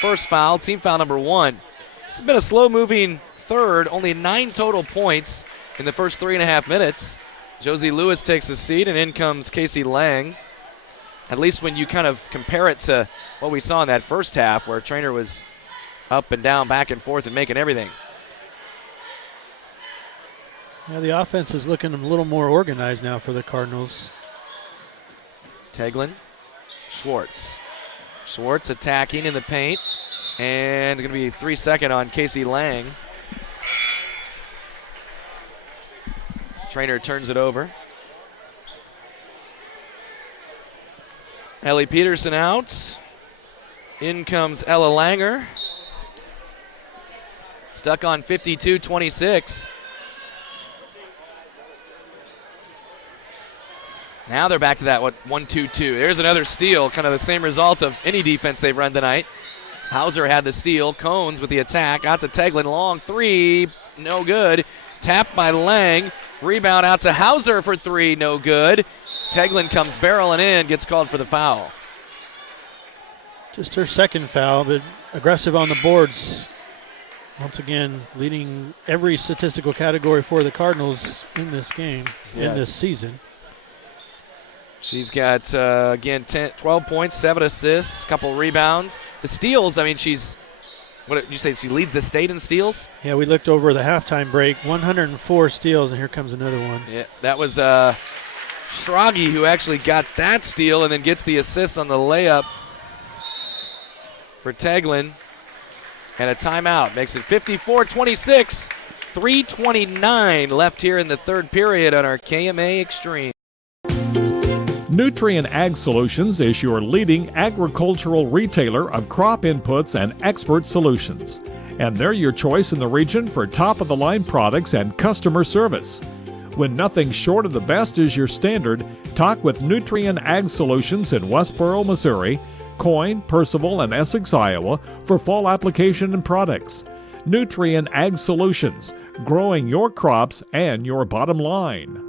first foul, team foul number 1. This has been a slow-moving third, only 9 total points in the first 3.5 minutes. Josie Lewis takes a seat, and in comes Casey Lang. At least when you kind of compare it to what we saw in that first half, where Treynor was up and down, back and forth, and making everything. Yeah, the offense is looking a little more organized now for the Cardinals. Teglin, Schwartz. Schwartz attacking in the paint, and going to be 3-second on Casey Lang. Treynor turns it over. Ellie Peterson out. In comes Ella Langer. Stuck on 52-26. Now they're back to that 1-2-2. There's another steal, kind of the same result of any defense they've run tonight. Hauser had the steal. Cones with the attack. Out to Teglin. Long three. No good. Tapped by Lang. Rebound out to Hauser for three. No good. Teglin comes barreling in. Gets called for the foul. Just her second foul, but aggressive on the boards. Once again, leading every statistical category for the Cardinals in this game, in this season. She's got, again, 12 points, 7 assists, a couple rebounds. The steals, I mean, what did you say, she leads the state in steals? Yeah, we looked over the halftime break, 104 steals, and here comes another one. Yeah, that was Schragi who actually got that steal and then gets the assist on the layup for Teglin. And a timeout makes it 54-26, 3:29 left here in the third period on our KMA Extreme. Nutrien Ag Solutions is your leading agricultural retailer of crop inputs and expert solutions. And they're your choice in the region for top-of-the-line products and customer service. When nothing short of the best is your standard, talk with Nutrien Ag Solutions in Westboro, Missouri, Coyne, Percival, and Essex, Iowa for fall application and products. Nutrien Ag Solutions, growing your crops and your bottom line.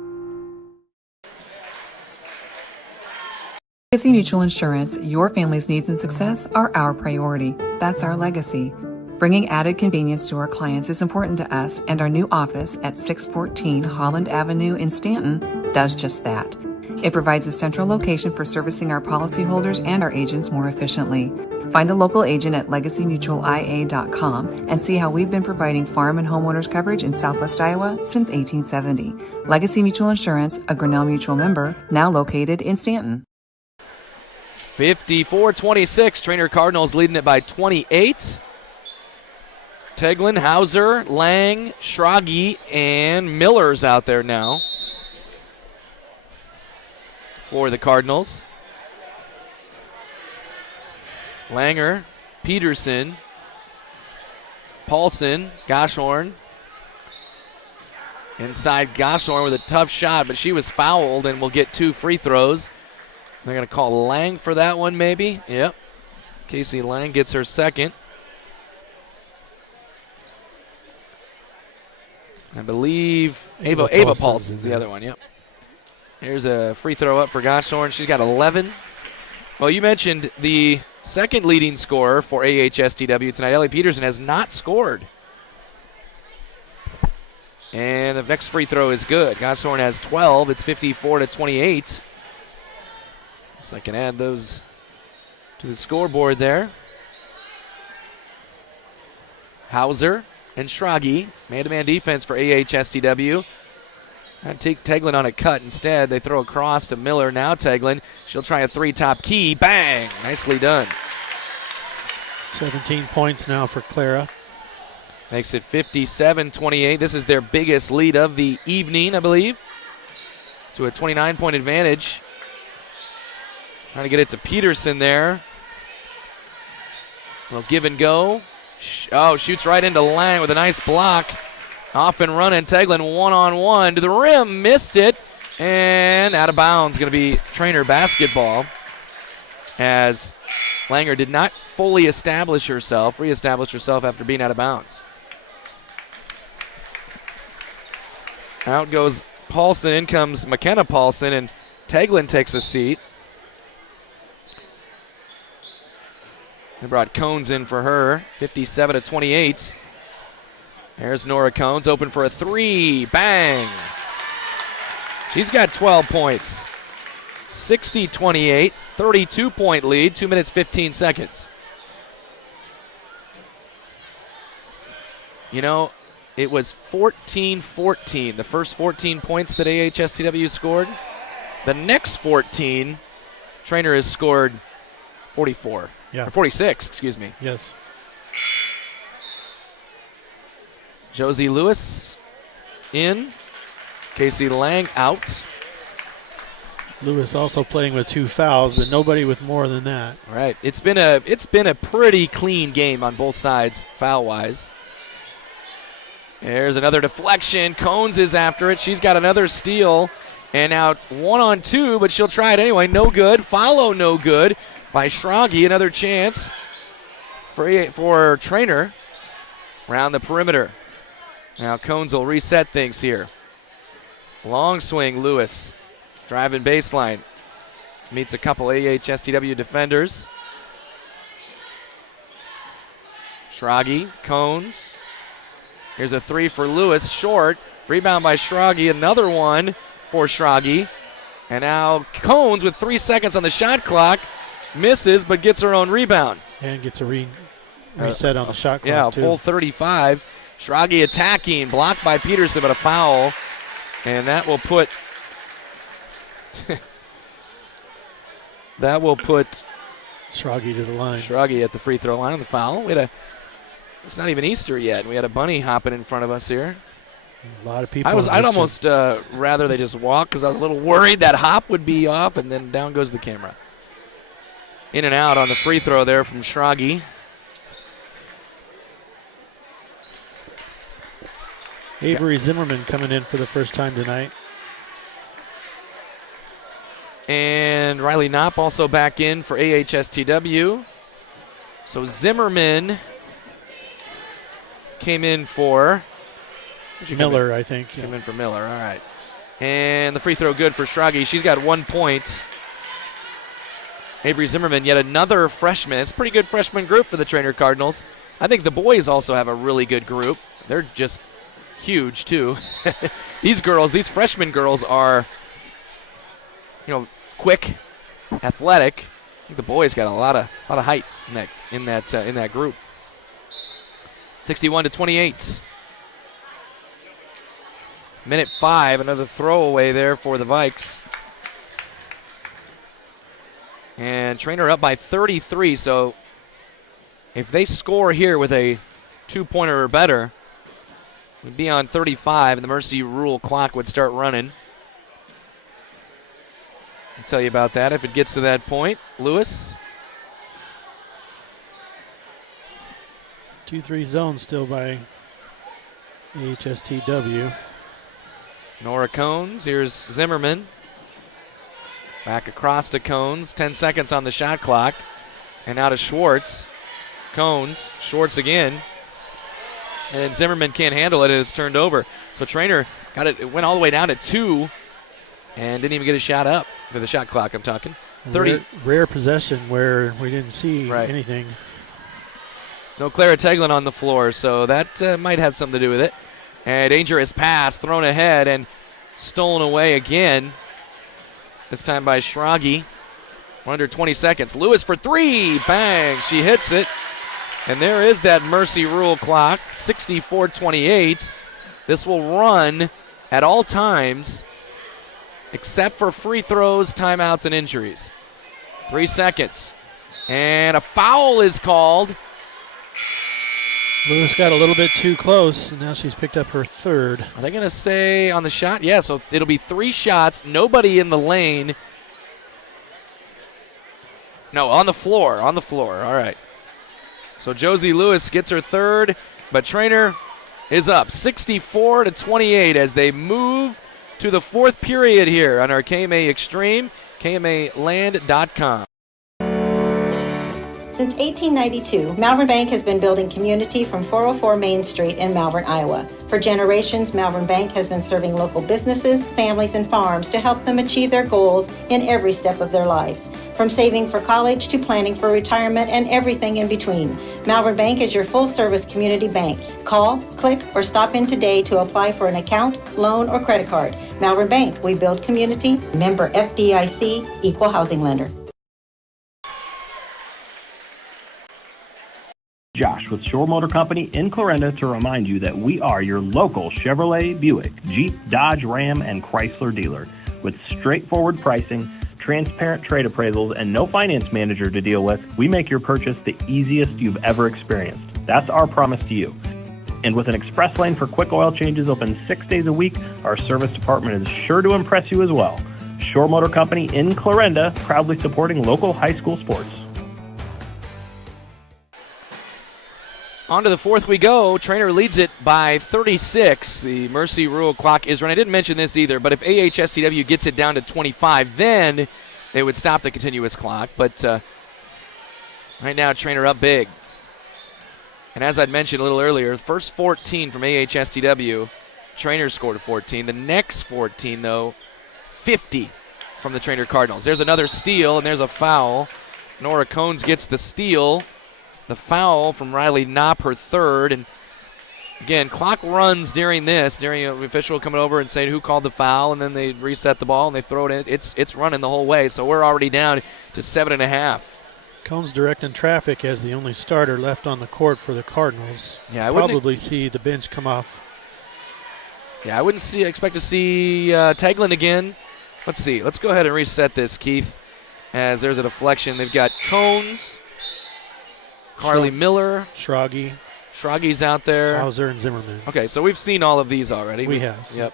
Legacy Mutual Insurance, your family's needs and success are our priority. That's our legacy. Bringing added convenience to our clients is important to us, and our new office at 614 Holland Avenue in Stanton does just that. It provides a central location for servicing our policyholders and our agents more efficiently. Find a local agent at legacymutualia.com and see how we've been providing farm and homeowners coverage in Southwest Iowa since 1870. Legacy Mutual Insurance, a Grinnell Mutual member, now located in Stanton. 54-26, Treynor Cardinals leading it by 28. Teglin, Hauser, Lang, Schragi, and Miller's out there now for the Cardinals. Langer, Peterson, Paulson, Goshorn. Inside Goshorn with a tough shot, but she was fouled and will get 2 free throws. They're going to call Lang for that one, maybe. Yep. Casey Lang gets her second. I believe Ava Paulson's the other one, yep. Here's a free throw up for Goshorn. She's got 11. Well, you mentioned the second leading scorer for AHSTW tonight. Ellie Peterson has not scored. And And the next free throw is good. Gosshorn has 12. It's 54-28. So I can add those to the scoreboard there. Hauser and Schrage, man-to-man defense for AHSTW. And take Teglin on a cut instead. They throw across to Miller. Now Teglin. She'll try a three-top key. Bang! Nicely done. 17 points now for Clara. Makes it 57-28. This is their biggest lead of the evening, I believe. To a 29-point advantage. Trying to get it to Peterson there. A little give and go. Shoots right into line with a nice block. Off and running. Teglin one-on-one to the rim. Missed it. And out of bounds. Going to be Treynor basketball. As Langer did not fully reestablish herself after being out of bounds. Out goes Paulson. In comes McKenna Paulson. And Teglin takes a seat. They brought Cones in for her. 57-28. There's Nora Cones, open for a three. Bang! She's got 12 points. 60-28, 32-point lead, 2 minutes, 15 seconds. You know, it was 14-14, the first 14 points that AHSTW scored. The next 14, Treynor has scored 44. Yeah. Or 46, excuse me. Yes. Josie Lewis in. Casey Lang out. Lewis also playing with 2 fouls, but nobody with more than that. Right. It's been a pretty clean game on both sides, foul-wise. There's another deflection. Cones is after it. She's got another steal. And now 1-on-2, but she'll try it anyway. No good. Follow no good by Schrage. Another chance for Treynor around the perimeter. Now Cones will reset things here. Long swing, Lewis. Driving baseline. Meets a couple AHSTW defenders. Schrage, Cones. Here's a three for Lewis, short. Rebound by Schrage, another one for Schrage. And now Cones with 3 seconds on the shot clock. Misses, but gets her own rebound. And gets a reset on the shot clock, yeah, too. Full 35. Schrage attacking, blocked by Peterson, but a foul. And that will put Schrage to the line. Schrage at the free throw line on the foul. It's not even Easter yet. We had a bunny hopping in front of us here. A lot of people. I'd almost rather they just walk because I was a little worried that hop would be off, and then down goes the camera. In and out on the free throw there from Schrage. Avery Zimmerman coming in for the first time tonight. And Riley Knopp also back in for AHSTW. So Zimmerman came in for Miller, I think. Came in for Miller, all right. And the free throw good for Schrage. She's got 1 point. Avery Zimmerman, yet another freshman. It's a pretty good freshman group for the Treynor Cardinals. I think the boys also have a really good group. They're just huge, too. These freshman girls are, quick, athletic. I think the boys got a lot of height in that group. 61-28. Minute 5, another throwaway there for the Vikes. And Treynor up by 33, so if they score here with a 2-pointer or better, we'd be on 35, and the Mercy Rule clock would start running. I'll tell you about that if it gets to that point. Lewis. 2-3 zone still by AHSTW. Nora Cones. Here's Zimmerman. Back across to Cones. 10 seconds on the shot clock. And now to Schwartz. Cones. Schwartz again. And Zimmerman can't handle it, and it's turned over. So Treynor got it. It went all the way down to 2 and didn't even get a shot up for the shot clock, I'm talking. 30. Rare possession where we didn't see anything. No Clara Teglin on the floor, so that might have something to do with it. And dangerous pass thrown ahead and stolen away again. This time by Schrage. Under 20 seconds. Lewis for three. Bang. She hits it. And there is that Mercy Rule clock. 64-28. This will run at all times except for free throws, timeouts, and injuries. 3 seconds. And a foul is called. Lewis got a little bit too close, and now she's picked up her third. Are they going to say on the shot? Yeah, so it'll be 3 shots, nobody in the lane. No, on the floor, All right. So Josie Lewis gets her third, but Treynor is up 64-28 as they move to the fourth period here on our KMA Extreme, KMAland.com. Since 1892, Malvern Bank has been building community from 404 Main Street in Malvern, Iowa. For generations, Malvern Bank has been serving local businesses, families, and farms to help them achieve their goals in every step of their lives. From saving for college to planning for retirement and everything in between, Malvern Bank is your full-service community bank. Call, click, or stop in today to apply for an account, loan, or credit card. Malvern Bank, we build community. Member FDIC, Equal Housing Lender. Josh with Shore Motor Company in Clarinda to remind you that we are your local Chevrolet, Buick, Jeep, Dodge, Ram, and Chrysler dealer. With straightforward pricing, transparent trade appraisals, and no finance manager to deal with, we make your purchase the easiest you've ever experienced. That's our promise to you. And with an express lane for quick oil changes open 6 days a week, our service department is sure to impress you as well. Shore Motor Company in Clarinda, proudly supporting local high school sports. On to the fourth we go. Treynor leads it by 36. The Mercy Rule clock is run. I didn't mention this either, but if AHSTW gets it down to 25, then they would stop the continuous clock. But right now, Treynor up big. And as I'd mentioned a little earlier, first 14 from AHSTW, Treynor scored 14. The next 14, though, 50 from the Treynor Cardinals. There's another steal, and there's a foul. Nora Cones gets the steal. The foul from Riley Knopp, her third. And again, clock runs during this, during the official coming over and saying who called the foul, and then they reset the ball and they throw it in. It's running the whole way, so we're already down to 7.5. Cones directing traffic as the only starter left on the court for the Cardinals. Yeah, I probably see the bench come off. Yeah, I wouldn't expect to see Teglin again. Let's see. Let's go ahead and reset this, Keith, as there's a deflection. They've got Cones, Carly Miller. Schrage's out there. Hauser and Zimmerman. Okay, so we've seen all of these already. We have. Yep.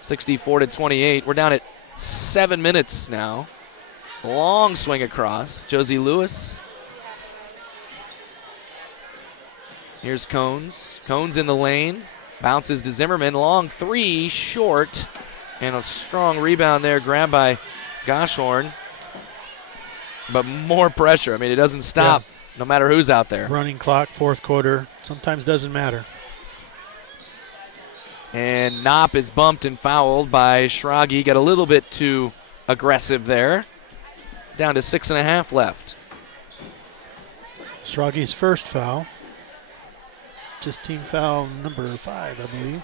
64-28. We're down at 7 minutes now. Long swing across. Josie Lewis. Here's Cones. Cones in the lane. Bounces to Zimmerman. Long three, short. And a strong rebound there, grabbed by Goshorn. But more pressure. I mean, it doesn't stop no matter who's out there. Running clock, fourth quarter. Sometimes doesn't matter. And Knopp is bumped and fouled by Schrage. Got a little bit too aggressive there. Down to 6.5 left. Schrage's first foul. Just team foul number 5, I believe.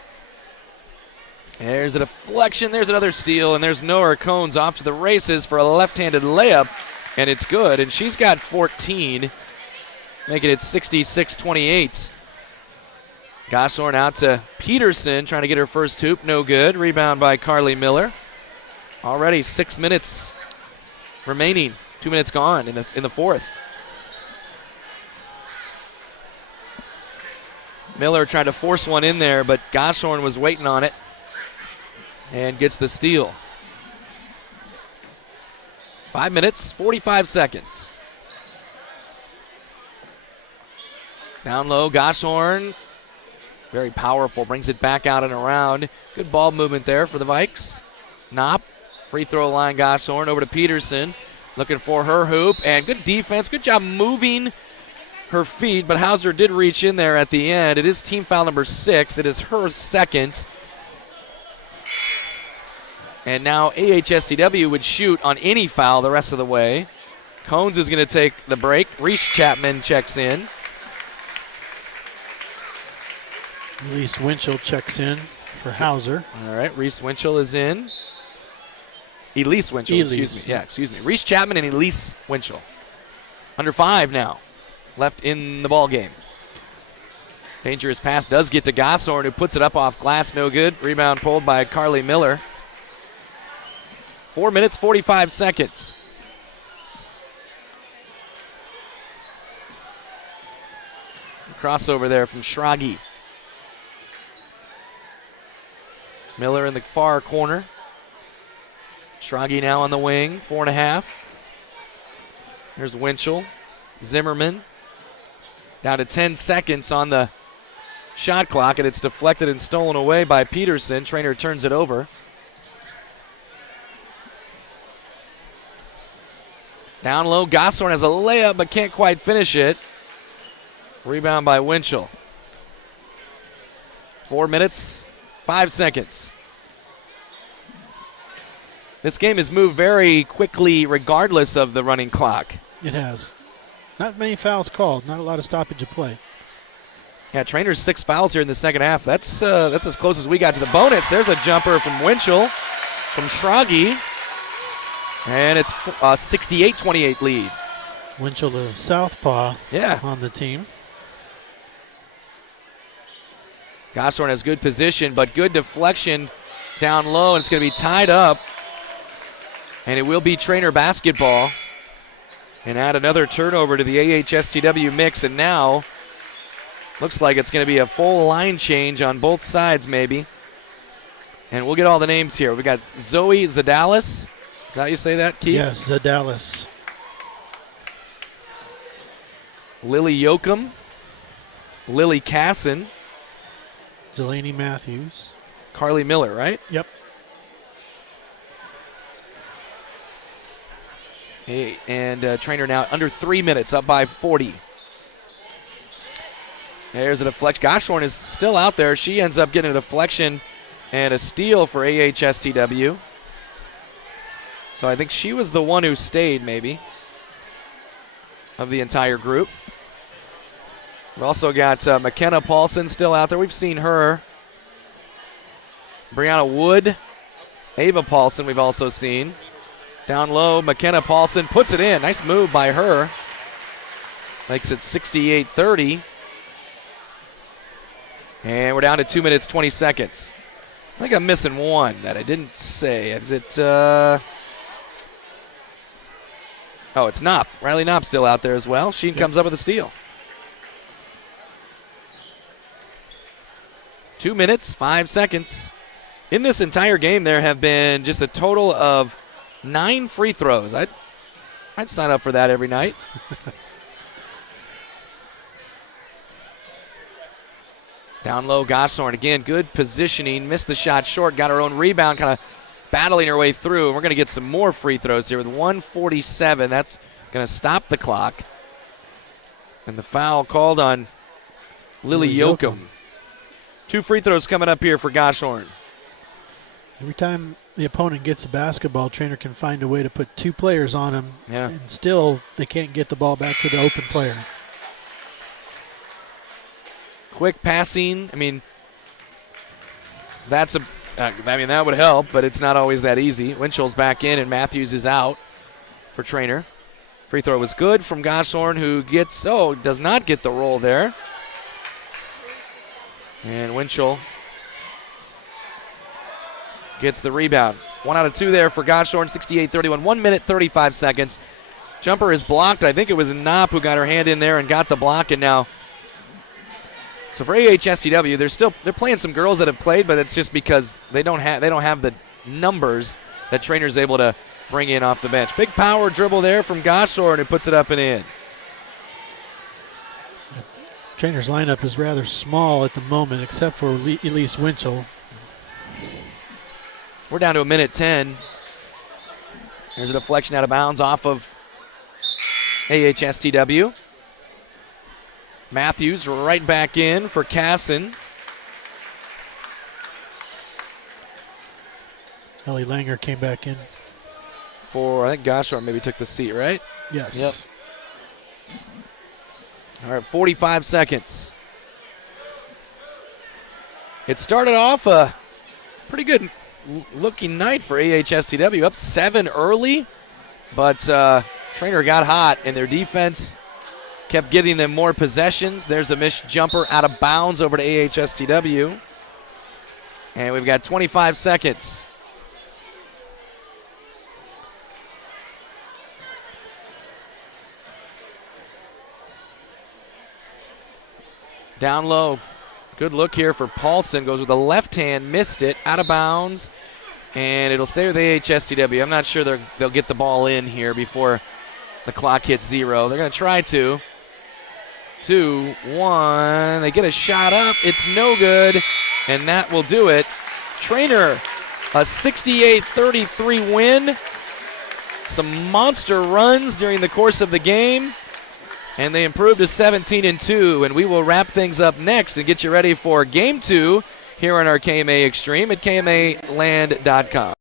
There's a deflection. There's another steal. And there's Nora Cones off to the races for a left-handed layup. And it's good. And she's got 14, making it 66-28. Goshorn out to Peterson, trying to get her first hoop. No good. Rebound by Carly Miller. Already 6 minutes remaining. 2 minutes gone in the fourth. Miller tried to force one in there, but Goshorn was waiting on it and gets the steal. 5 minutes, 45 seconds. Down low, Goshorn. Very powerful, brings it back out and around. Good ball movement there for the Vikes. Knopp, free throw line, Goshorn over to Peterson. Looking for her hoop, and good defense. Good job moving her feet, but Hauser did reach in there at the end. It is team foul number 6. It is her second. And now AHSTW would shoot on any foul the rest of the way. Cones is going to take the break. Reese Chapman checks in. Elise Winchell checks in for Hauser. All right, Reese Winchell is in. Elise Winchell, excuse me. Yeah, excuse me. Reese Chapman and Elise Winchell. Under 5 now left in the ball game. Dangerous pass does get to Gosshorn, who puts it up off glass, no good. Rebound pulled by Carly Miller. 4 minutes, 45 seconds. Crossover there from Schrage. Miller in the far corner. Schrage now on the wing, 4.5. There's Winchell. Zimmerman. Down to 10 seconds on the shot clock, and it's deflected and stolen away by Peterson. Treynor turns it over. Down low, Gosshorn has a layup but can't quite finish it. Rebound by Winchell. 4 minutes, 5 seconds. This game has moved very quickly regardless of the running clock. It has. Not many fouls called, not a lot of stoppage of play. Yeah, Treynor's 6 fouls here in the second half. That's as close as we got to the bonus. There's a jumper from Winchell, from Schrage. And it's a 68-28 lead. Winchell, the southpaw on the team. Gosshorn has good position, but good deflection down low, and it's going to be tied up. And it will be Treynor basketball. And add another turnover to the AHSTW mix, and now looks like it's going to be a full line change on both sides maybe. And we'll get all the names here. We got Zoe Zadalis. Is that how you say that, Keith? Yes, Zadalis. Lily Yoakum. Lily Casson. Delaney Matthews. Carly Miller, right? Yep. Hey, and Treynor now under 3 minutes, up by 40. There's a deflection. Gosshorn is still out there. She ends up getting a deflection and a steal for AHSTW. So I think she was the one who stayed, maybe, of the entire group. We've also got McKenna Paulson still out there. We've seen her. Brianna Wood. Ava Paulson we've also seen. Down low, McKenna Paulson puts it in. Nice move by her. Makes it 68-30. And we're down to 2 minutes, 20 seconds. I think I'm missing one that I didn't say. Is it... Oh, it's Knopp. Riley Knopp still out there as well. Sheen comes up with a steal. 2 minutes, 5 seconds. In this entire game, there have been just a total of 9 free throws. I'd sign up for that every night. Down low, Gosshorn. Again, good positioning. Missed the shot short. Got her own rebound, kind of battling her way through. And we're going to get some more free throws here with 1:47. That's going to stop the clock. And the foul called on Lily Yoakum. 2 free throws coming up here for Gosshorn. Every time the opponent gets a basketball, Treynor can find a way to put 2 players on him, and still they can't get the ball back to the open player. Quick passing. I mean, that would help, but it's not always that easy. Winchell's back in, and Matthews is out for Treynor. Free throw was good from Gosshorn, who does not get the roll there. And Winchell gets the rebound. 1 out of 2 there for Gosshorn, 68-31, 1 minute, 35 seconds. Jumper is blocked. I think it was Knopp who got her hand in there and got the block, and now. So for AHSTW, they're playing some girls that have played, but it's just because they don't have the numbers that Treynor's able to bring in off the bench. Big power dribble there from Gosshorn, who puts it up and in. Treynor's lineup is rather small at the moment, except for Elise Winchell. We're down to 1 minute 10. There's a deflection out of bounds off of AHSTW. Matthews right back in for Casson. Ellie Langer came back in. I think Gosshorn maybe took the seat, right? Yes. Yep. All right, 45 seconds. It started off a pretty good looking night for AHSTW, up 7 early, but Treynor got hot, and their defense kept getting them more possessions. There's a missed jumper out of bounds over to AHSTW. And we've got 25 seconds. Down low. Good look here for Paulson. Goes with a left hand, missed it, out of bounds. And it'll stay with AHSTW. I'm not sure they'll get the ball in here before the clock hits 0. They're going to try to. 2, 1. They get a shot up. It's no good, and that will do it. Treynor, a 68-33 win. Some monster runs during the course of the game, and they improved to 17-2. And we will wrap things up next and get you ready for Game 2 here on our KMA Extreme at KMAland.com.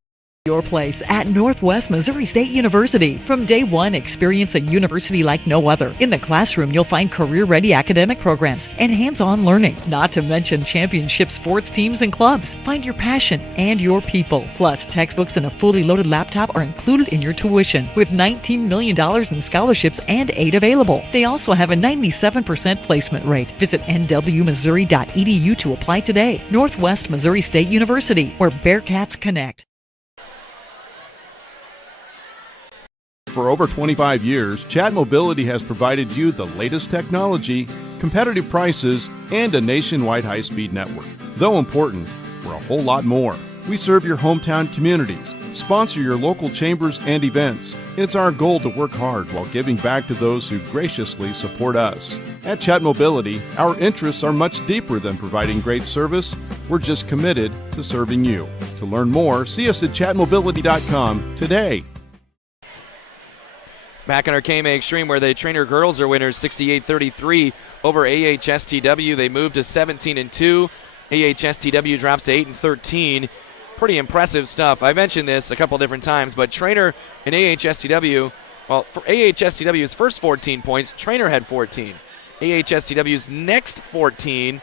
Your place at Northwest Missouri State University. From day one, experience a university like no other. In the classroom, you'll find career-ready academic programs and hands-on learning, not to mention championship sports teams and clubs. Find your passion and your people. Plus, textbooks and a fully loaded laptop are included in your tuition, with $19 million in scholarships and aid available. They also have a 97% placement rate. Visit nwmissouri.edu to apply today. Northwest Missouri State University, where Bearcats connect. For over 25 years, Chat Mobility has provided you the latest technology, competitive prices, and a nationwide high-speed network. Though important, we're a whole lot more. We serve your hometown communities, sponsor your local chambers and events. It's our goal to work hard while giving back to those who graciously support us. At Chat Mobility, our interests are much deeper than providing great service. We're just committed to serving you. To learn more, see us at chatmobility.com today. Back in our KMA Extreme, where the Treynor girls are winners 68-33 over AHSTW. They moved to 17-2. AHSTW drops to 8-13. Pretty impressive stuff. I mentioned this a couple different times, but Treynor and AHSTW, well, for AHSTW's first 14 points, Treynor had 14. AHSTW's next 14,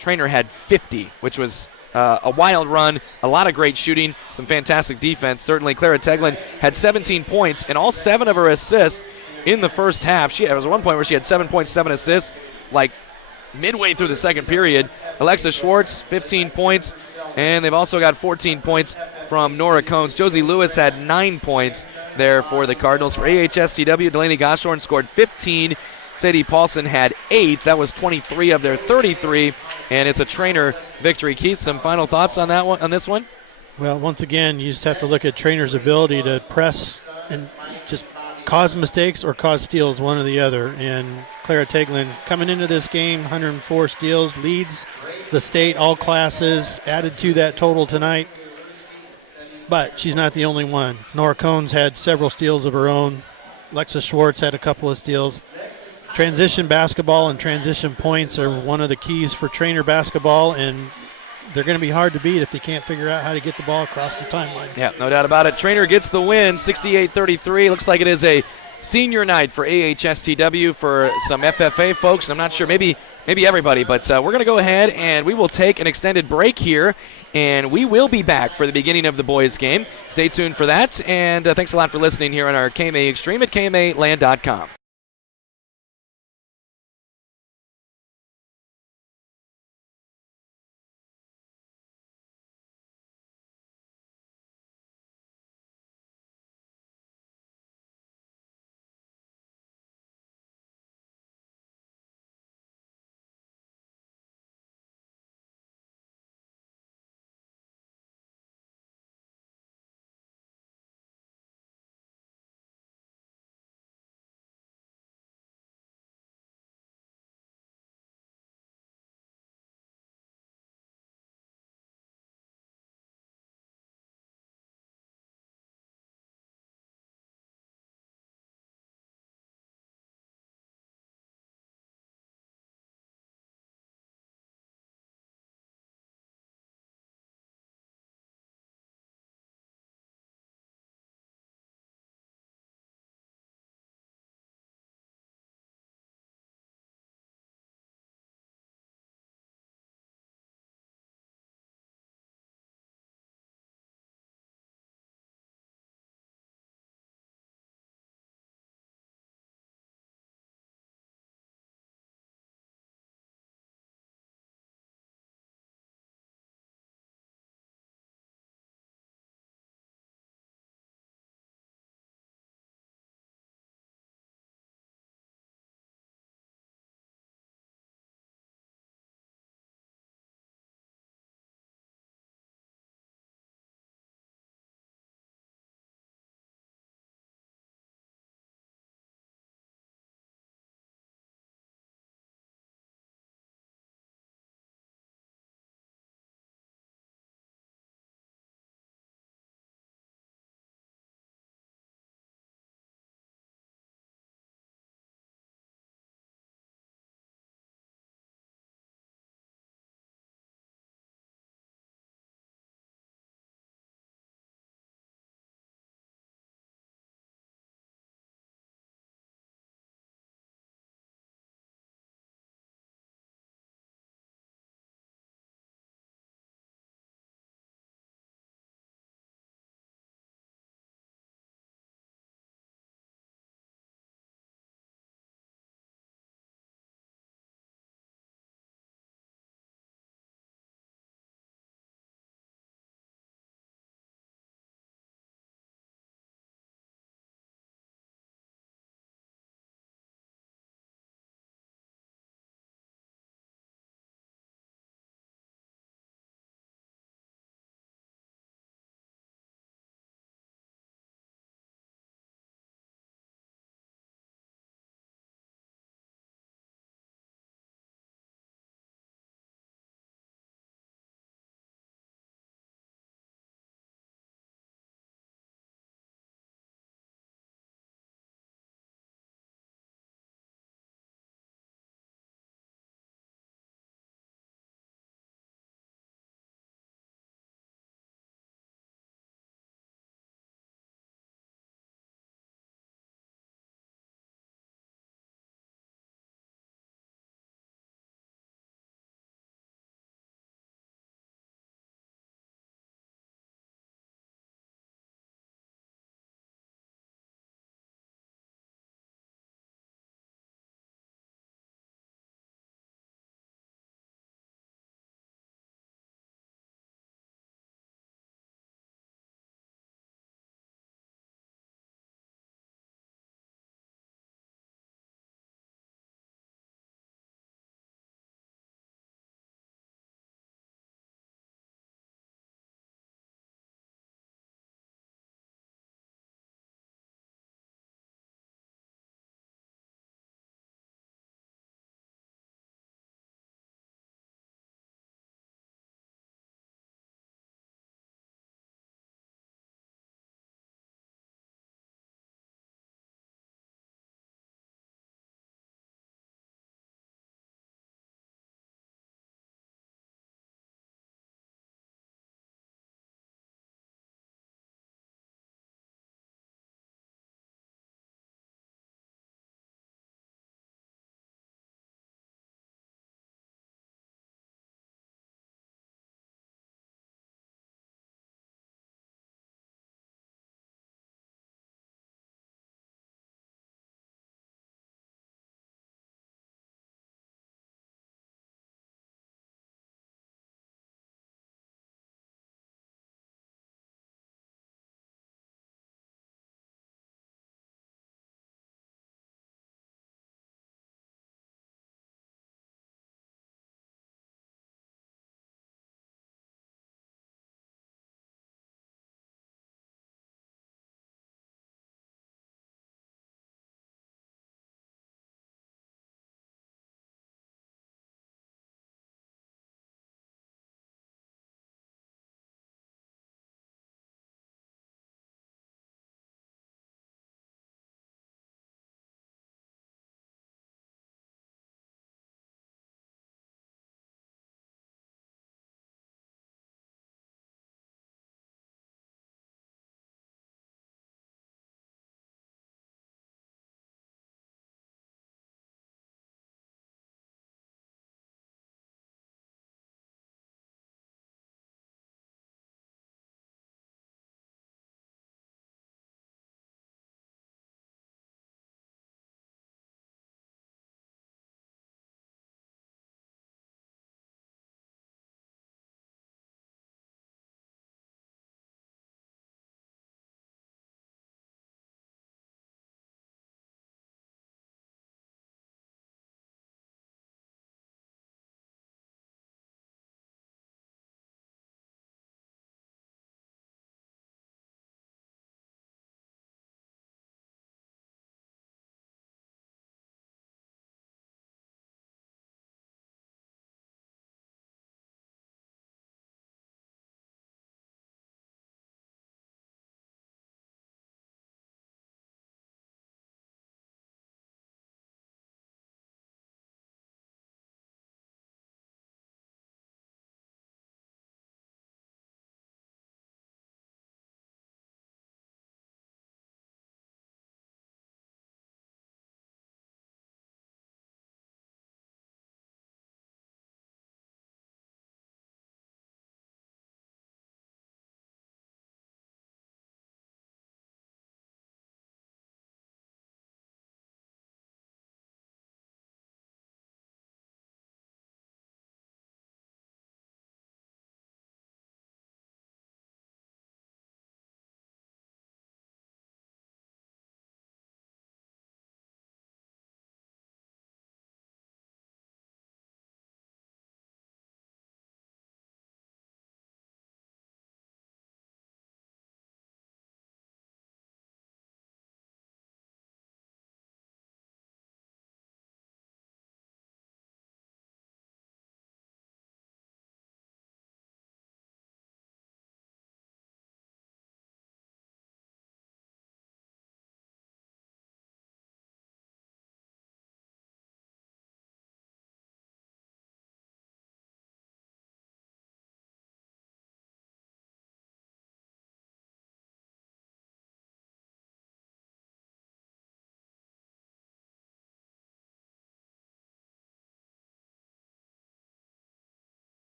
Treynor had 50, which was a wild run, a lot of great shooting, some fantastic defense. Certainly Clara Teglin had 17 points, and all 7 of her assists in the first half. There was one point where she had 7.7 assists, like midway through the second period. Alexa Schwartz, 15 points, and they've also got 14 points from Nora Cones. Josie Lewis had 9 points there for the Cardinals. For AHSTW, Delaney Goshorn scored 15. Sadie Paulson had 8. That was 23 of their 33, and it's a Treynor victory. Keith, some final thoughts on that one, on this one? Well, once again, you just have to look at Treynor's ability to press and just cause mistakes or cause steals, one or the other. And Clara Teglin coming into this game, 104 steals, leads the state, all classes, added to that total tonight. But she's not the only one. Nora Cones had several steals of her own. Alexa Schwartz had a couple of steals. Transition basketball and transition points are one of the keys for Treynor basketball, and they're going to be hard to beat if they can't figure out how to get the ball across the timeline. Yeah, no doubt about it. Treynor gets the win, 68-33. Looks like it is a senior night for AHSTW for some FFA folks. I'm not sure, maybe everybody, but we're going to go ahead and we will take an extended break here, and we will be back for the beginning of the boys' game. Stay tuned for that, and thanks a lot for listening here on our KMA Extreme at KMAland.com.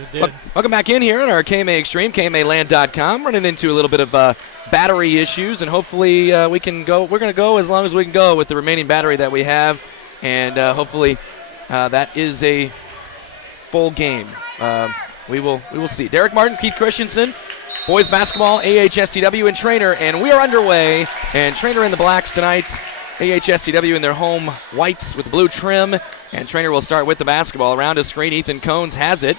It did. Welcome back in here on our KMA Extreme, KMAland.com. Running into a little bit of battery issues, and hopefully we can go. We're going to go as long as we can go with the remaining battery that we have, and hopefully that is a full game. We will see. Derek Martin, Keith Christensen, boys basketball, AHSTW, and Treynor, and we are underway. And Treynor in the blacks tonight. AHSTW in their home whites with blue trim, and Treynor will start with the basketball. Around a screen, Ethan Cones has it.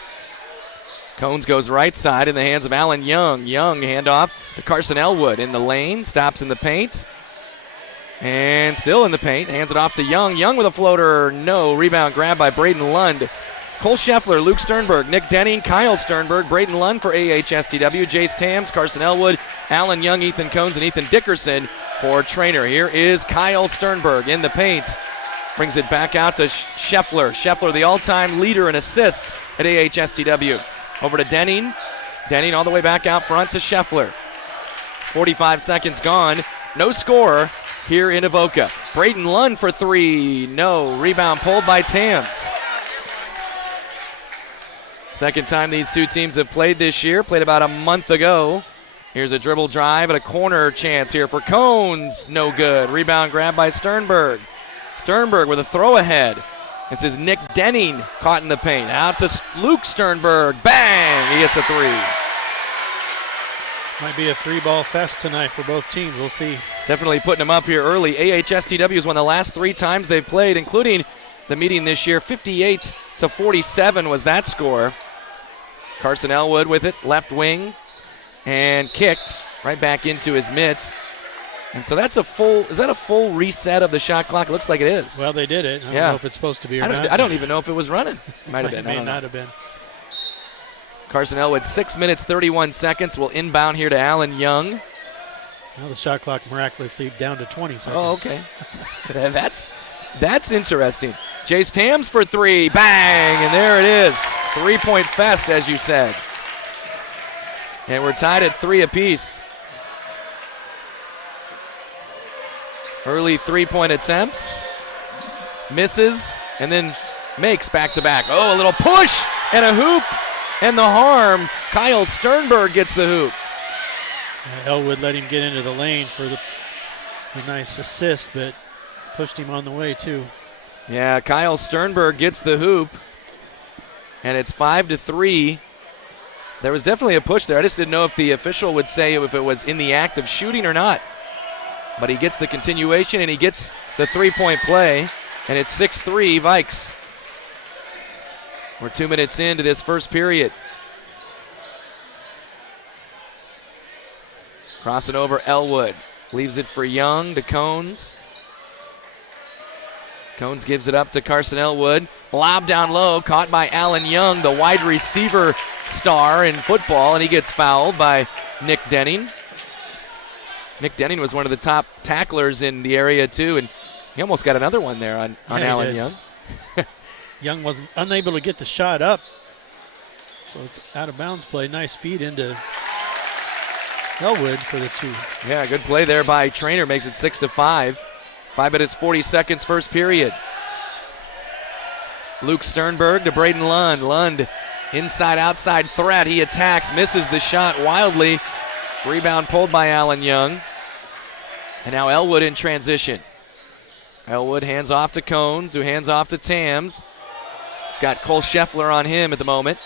Cones goes right side in the hands of Alan Young. Young handoff to Carson Elwood in the lane, stops in the paint, and still in the paint, hands it off to Young. Young with a floater, no. Rebound grab by Braden Lund. Cole Scheffler, Luke Sternberg, Nick Denning, Kyle Sternberg, Braden Lund for AHSTW, Jace Tams, Carson Elwood, Alan Young, Ethan Cones, and Ethan Dickerson for Treynor. Here is Kyle Sternberg in the paint. Brings it back out to Scheffler. Scheffler, the all-time leader in assists at AHSTW. Over to Denning. Denning all the way back out front to Scheffler. 45 seconds gone. No score here in Avoca. Braden Lund for three. No. Rebound pulled by Tams. Second time these two teams have played this year. Played about a month ago. Here's a dribble drive and a corner chance here for Cones. No good. Rebound grab by Sternberg. Sternberg with a throw ahead. This is Nick Denning caught in the paint. Out to Luke Sternberg. Bang! He gets a three. Might be a three-ball fest tonight for both teams. We'll see. Definitely putting them up here early. AHSTW has won the last three times they've played, including the meeting this year. 58-47 was that score. Carson Elwood with it, left wing, and kicked right back into his mitts. And so that's is that a full reset of the shot clock? It looks like it is. Well, they did it. I don't know if it's supposed to be or not. I don't even know if it was running. It might have been. It may not have been. Carson Elwood, 6 minutes, 31 seconds, will inbound here to Alan Young. Well, the shot clock miraculously down to 20 seconds. Oh, okay. That's interesting. Jace Tams for three. Bang! And there it is. 3-point fest, as you said. And we're tied at 3 apiece. Early 3-point attempts. Misses, and then makes back-to-back. Oh, a little push and a hoop. And the harm. Kyle Sternberg gets the hoop. Elwood let him get into the lane for the nice assist, but pushed him on the way, too. Yeah, Kyle Sternberg gets the hoop, and it's 5-3. There was definitely a push there. I just didn't know if the official would say if it was in the act of shooting or not. But he gets the continuation, and he gets the 3-point play, and it's 6-3 Vikes. We're 2 minutes into this first period. Crossing over Elwood. Leaves it for Young to Cones. Cones gives it up to Carson Elwood. Lob down low, caught by Alan Young, the wide receiver star in football, and he gets fouled by Nick Denning. Nick Denning was one of the top tacklers in the area, too, and he almost got another one there on Alan Young. Young wasn't unable to get the shot up, so it's out of bounds play. Nice feed into Elwood for the two. Yeah, good play there by Treynor, makes it 6-5. 5 minutes, 40 seconds, first period. Luke Sternberg to Braden Lund. Lund, inside-outside threat. He attacks, misses the shot wildly. Rebound pulled by Alan Young. And now Elwood in transition. Elwood hands off to Cones, who hands off to Tams. He's got Cole Scheffler on him at the moment.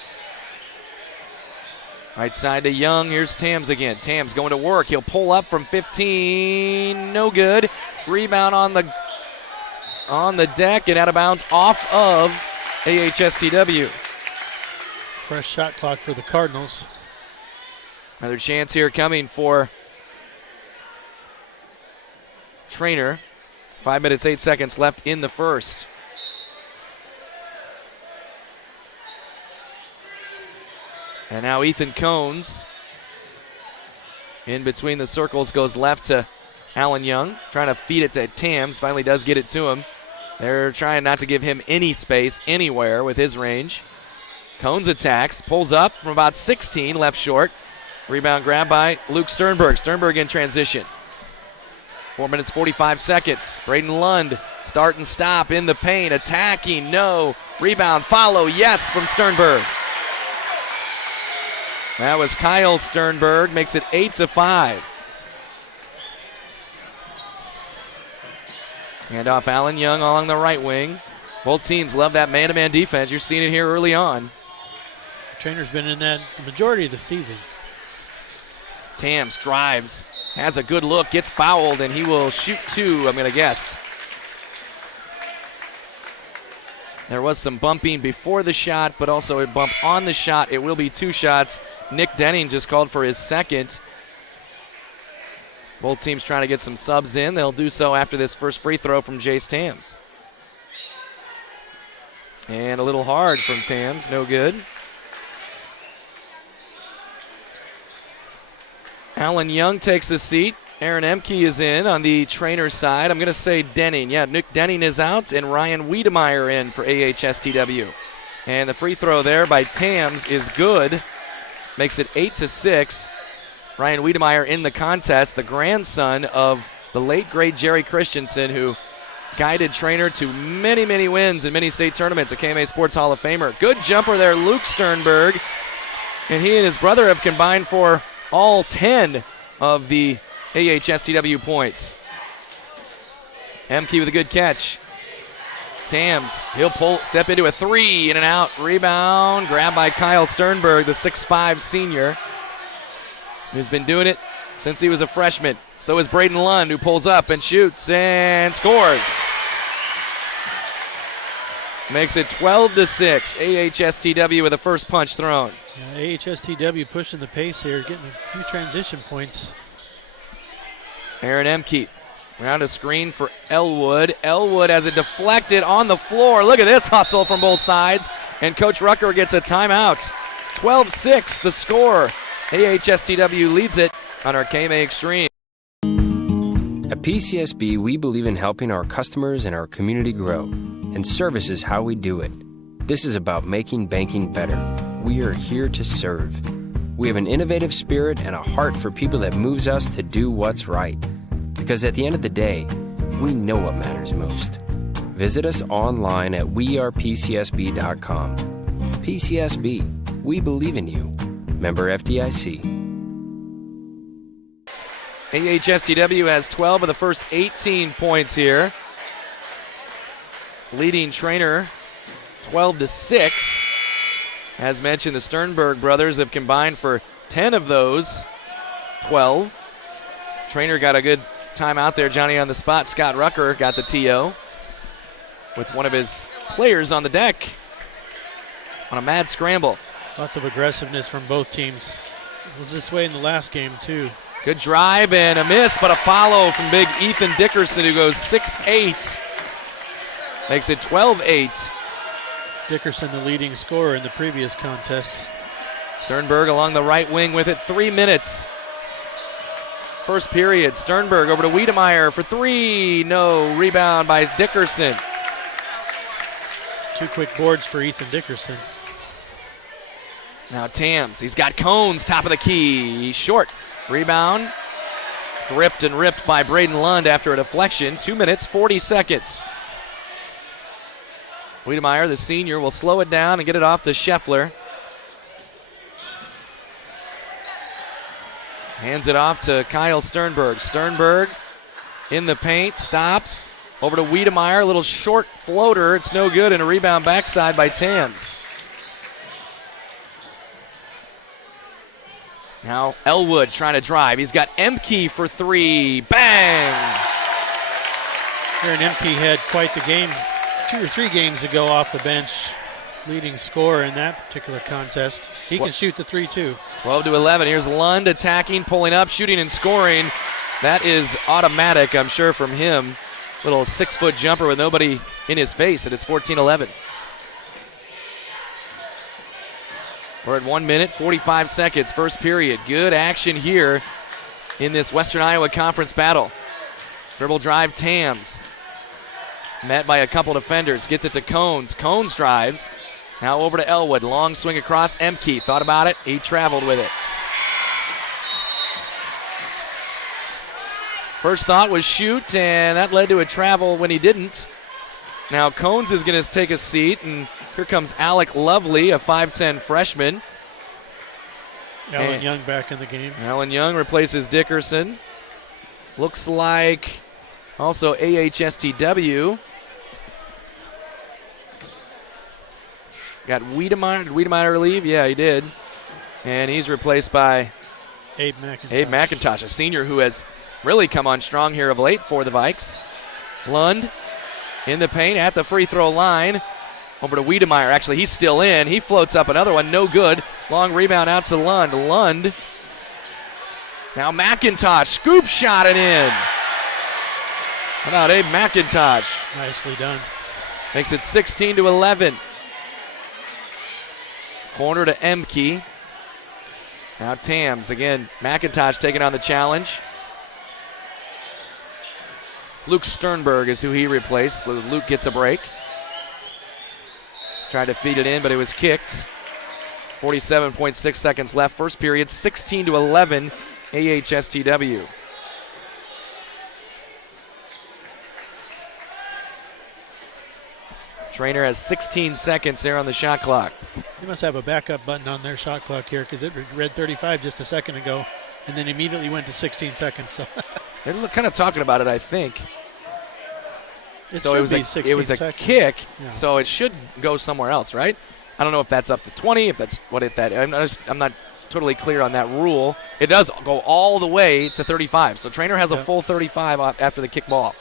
Right side to Young. Here's Tams again. Tams going to work. He'll pull up from 15. No good. Rebound on the deck and out of bounds off of AHSTW. Fresh shot clock for the Cardinals. Another chance here coming for Treynor. 5 minutes, 8 seconds left in the first. And now Ethan Cones in between the circles goes left to Alan Young, trying to feed it to Tams. Finally does get it to him. They're trying not to give him any space anywhere with his range. Cones attacks, pulls up from about 16, left short. Rebound grab by Luke Sternberg. Sternberg in transition. 4 minutes, 45 seconds. Braden Lund, start and stop in the paint. Attacking, no. Rebound, follow, yes, from Sternberg. That was Kyle Sternberg, makes it 8-5. Handoff Allen Young along the right wing. Both teams love that man-to-man defense. You're seeing it here early on. Treynor's been in that the majority of the season. Tams drives, has a good look, gets fouled, and he will shoot two, I'm going to guess. There was some bumping before the shot, but also a bump on the shot. It will be 2 shots. Nick Denning just called for his second. Both teams trying to get some subs in. They'll do so after this first free throw from Jace Tams. And a little hard from Tams, no good. Alan Young takes a seat. Aaron Emke is in on the Treynor side. I'm going to say Denning. Yeah, Nick Denning is out, and Ryan Wiedemeyer in for AHSTW. And the free throw there by Tams is good. Makes it 8-6. Ryan Wiedemeyer in the contest, the grandson of the late, great Jerry Christensen, who guided Treynor to many, many wins in many state tournaments, a KMA Sports Hall of Famer. Good jumper there, Luke Sternberg. And he and his brother have combined for all 10 of the AHSTW points. Emke with a good catch. Tams, he'll step into a 3, in and out, rebound, grabbed by Kyle Sternberg, the 6'5 senior, who's been doing it since he was a freshman. So is Braden Lund, who pulls up and shoots and scores. Makes it 12-6. AHSTW with a first punch thrown. Yeah, AHSTW pushing the pace here, getting a few transition points. Aaron Emke around a screen for Elwood. Elwood has it deflected on the floor. Look at this hustle from both sides. And Coach Rucker gets a timeout. 12-6 the score. AHSTW leads it on our KMA Extreme. At PCSB, we believe in helping our customers and our community grow, and service is how we do it. This is about making banking better. We are here to serve. We have an innovative spirit and a heart for people that moves us to do what's right. Because at the end of the day, we know what matters most. Visit us online at wearepcsb.com. PCSB, we believe in you. Member FDIC. AHSTW has 12 of the first 18 points here. Leading Treynor 12-6. As mentioned, the Sternberg brothers have combined for 10 of those 12. Treynor got a good time out there. Johnny on the spot. Scott Rucker got the TO with one of his players on the deck on a mad scramble. Lots of aggressiveness from both teams. It was this way in the last game, too. Good drive and a miss, but a follow from big Ethan Dickerson, who goes 6'8". Makes it 12-8. Dickerson, the leading scorer in the previous contest. Sternberg along the right wing with it. 3 minutes. First period. Sternberg over to Wiedemeyer for 3. No. Rebound by Dickerson. 2 quick boards for Ethan Dickerson. Now Tams. He's got Cones, top of the key. He's short. Rebound. Ripped and ripped by Braden Lund after a deflection. 2 minutes, 40 seconds. Wiedemeyer, the senior, will slow it down and get it off to Scheffler. Hands it off to Kyle Sternberg. Sternberg in the paint, stops. Over to Wiedemeyer, a little short floater. It's no good, and a rebound backside by Tams. Now Elwood trying to drive. He's got Emke for 3. Bang! Aaron Emke had quite the game 2 or 3 games ago off the bench. Leading scorer in that particular contest. He can shoot the 3 too. 12-11. Here's Lund attacking, pulling up, shooting and scoring. That is automatic, I'm sure, from him. Little 6-foot jumper with nobody in his face, and it's 14-11. We're at 1 minute, 45 seconds, first period. Good action here in this Western Iowa Conference battle. Dribble drive, Tams. Met by a couple defenders, gets it to Cones. Cones drives. Now over to Elwood. Long swing across. Emke thought about it. He traveled with it. First thought was shoot, and that led to a travel when he didn't. Now Cones is going to take a seat, and here comes Alec Lovely, a 5'10 freshman. Alan Young back in the game. Alan Young replaces Dickerson. Looks like also AHSTW. Got Wiedemeyer. Did Wiedemeyer leave? Yeah, he did. And he's replaced by Abe McIntosh. Abe McIntosh, a senior who has really come on strong here of late for the Vikes. Lund in the paint at the free throw line. Over to Wiedemeyer. Actually, he's still in. He floats up another one. No good. Long rebound out to Lund. Lund. Now McIntosh. Scoop shot it in. How about Abe McIntosh? Nicely done. Makes it 16-11. Corner to Emke. Now Tams. Again, McIntosh taking on the challenge. It's Luke Sternberg is who he replaced. Luke gets a break. Tried to feed it in, but it was kicked. 47.6 seconds left. First period, 16-11, AHSTW. Treynor has 16 seconds there on the shot clock. They must have a backup button on their shot clock here because it read 35 just a second ago and then immediately went to 16 seconds. So they're kind of talking about it, I think. It was a kick, yeah. So it should go somewhere else, right? I don't know if that's up to 20, if that's what I'm not totally clear on that rule. It does go all the way to 35, so Treynor has a full 35 after the kick ball.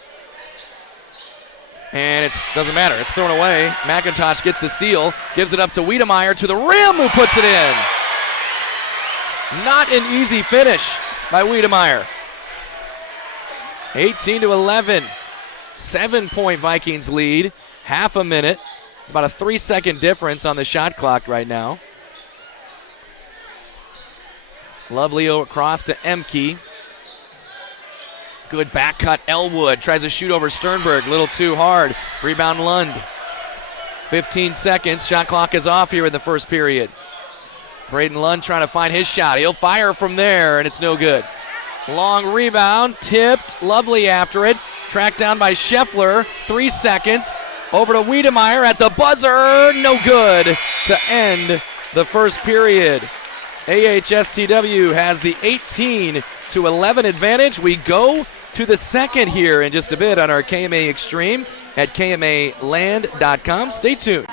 And it doesn't matter. It's thrown away. McIntosh gets the steal, gives it up to Wiedemeyer to the rim, who puts it in. Not an easy finish by Wiedemeyer. 18-11. 7-point Vikings lead. Half a minute. It's about a 3-second difference on the shot clock right now. Lovely across to Emke. Good back cut. Elwood tries to shoot over Sternberg. Little too hard. Rebound Lund. 15 seconds. Shot clock is off here in the first period. Braden Lund trying to find his shot. He'll fire from there, and it's no good. Long rebound. Tipped. Lovely after it. Tracked down by Scheffler. 3 seconds. Over to Wiedemeyer at the buzzer. No good to end the first period. AHSTW has the 18-11 advantage. We go to the second here in just a bit on our KMA Extreme at KMAland.com. Stay tuned.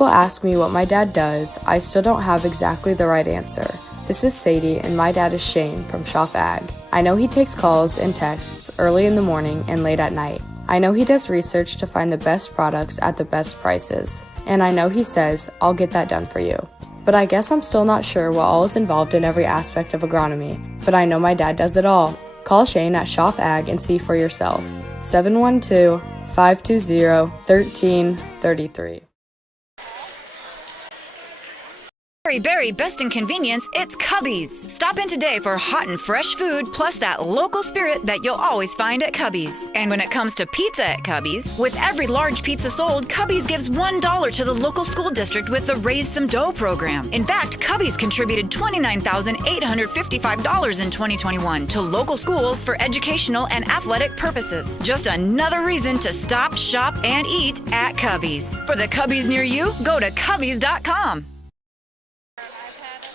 People ask me what my dad does. I still don't have exactly the right answer. This is Sadie, and my dad is Shane from Schaff Ag. I know he takes calls and texts early in the morning and late at night. I know he does research to find the best products at the best prices. And I know he says, I'll get that done for you. But I guess I'm still not sure what all is involved in every aspect of agronomy. But I know my dad does it all. Call Shane at Schaff Ag and see for yourself. 712-520-1333. Berry, best in convenience, it's Cubby's. Stop in today for hot and fresh food, plus that local spirit that you'll always find at Cubby's. And when it comes to pizza at Cubby's, with every large pizza sold, Cubby's gives $1 to the local school district with the Raise Some Dough program. In fact, Cubby's contributed $29,855 in 2021 to local schools for educational and athletic purposes. Just another reason to stop, shop, and eat at Cubby's. For the Cubby's near you, go to Cubby's.com.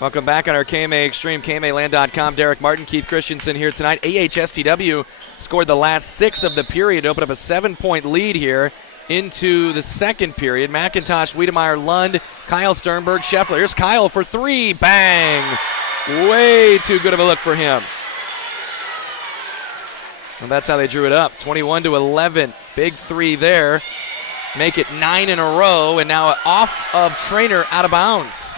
Welcome back on our KMA Extreme, KMAland.com. Derek Martin, Keith Christensen here tonight. AHSTW scored the last 6 of the period to open up a 7-point lead here into the second period. McIntosh, Wiedemeyer, Lund, Kyle Sternberg, Scheffler. Here's Kyle for 3. Bang! Way too good of a look for him. And that's how they drew it up. 21-11. Big 3 there. Make it 9 in a row, and now off of Treynor, out of bounds.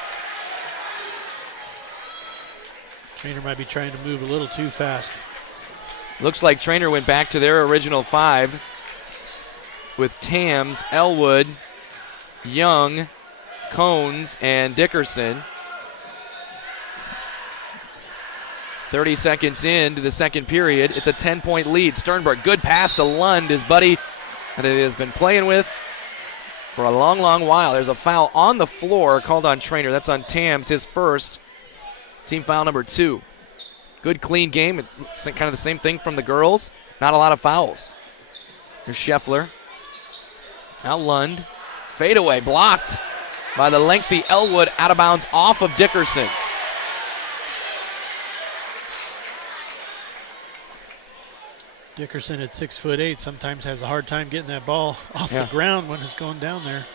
Treynor might be trying to move a little too fast. Looks like Treynor went back to their original 5 with Tams, Elwood, Young, Cones, and Dickerson. 30 seconds into the second period. It's a 10-point lead. Sternberg, good pass to Lund, his buddy that he has been playing with for a long, long while. There's a foul on the floor called on Treynor. That's on Tams, his first. Team foul number 2. Good, clean game. It's kind of the same thing from the girls. Not a lot of fouls. Here's Scheffler. Now Lund. Fadeaway blocked by the lengthy Elwood, out of bounds off of Dickerson. Dickerson at 6'8" sometimes has a hard time getting that ball off the ground when it's going down there.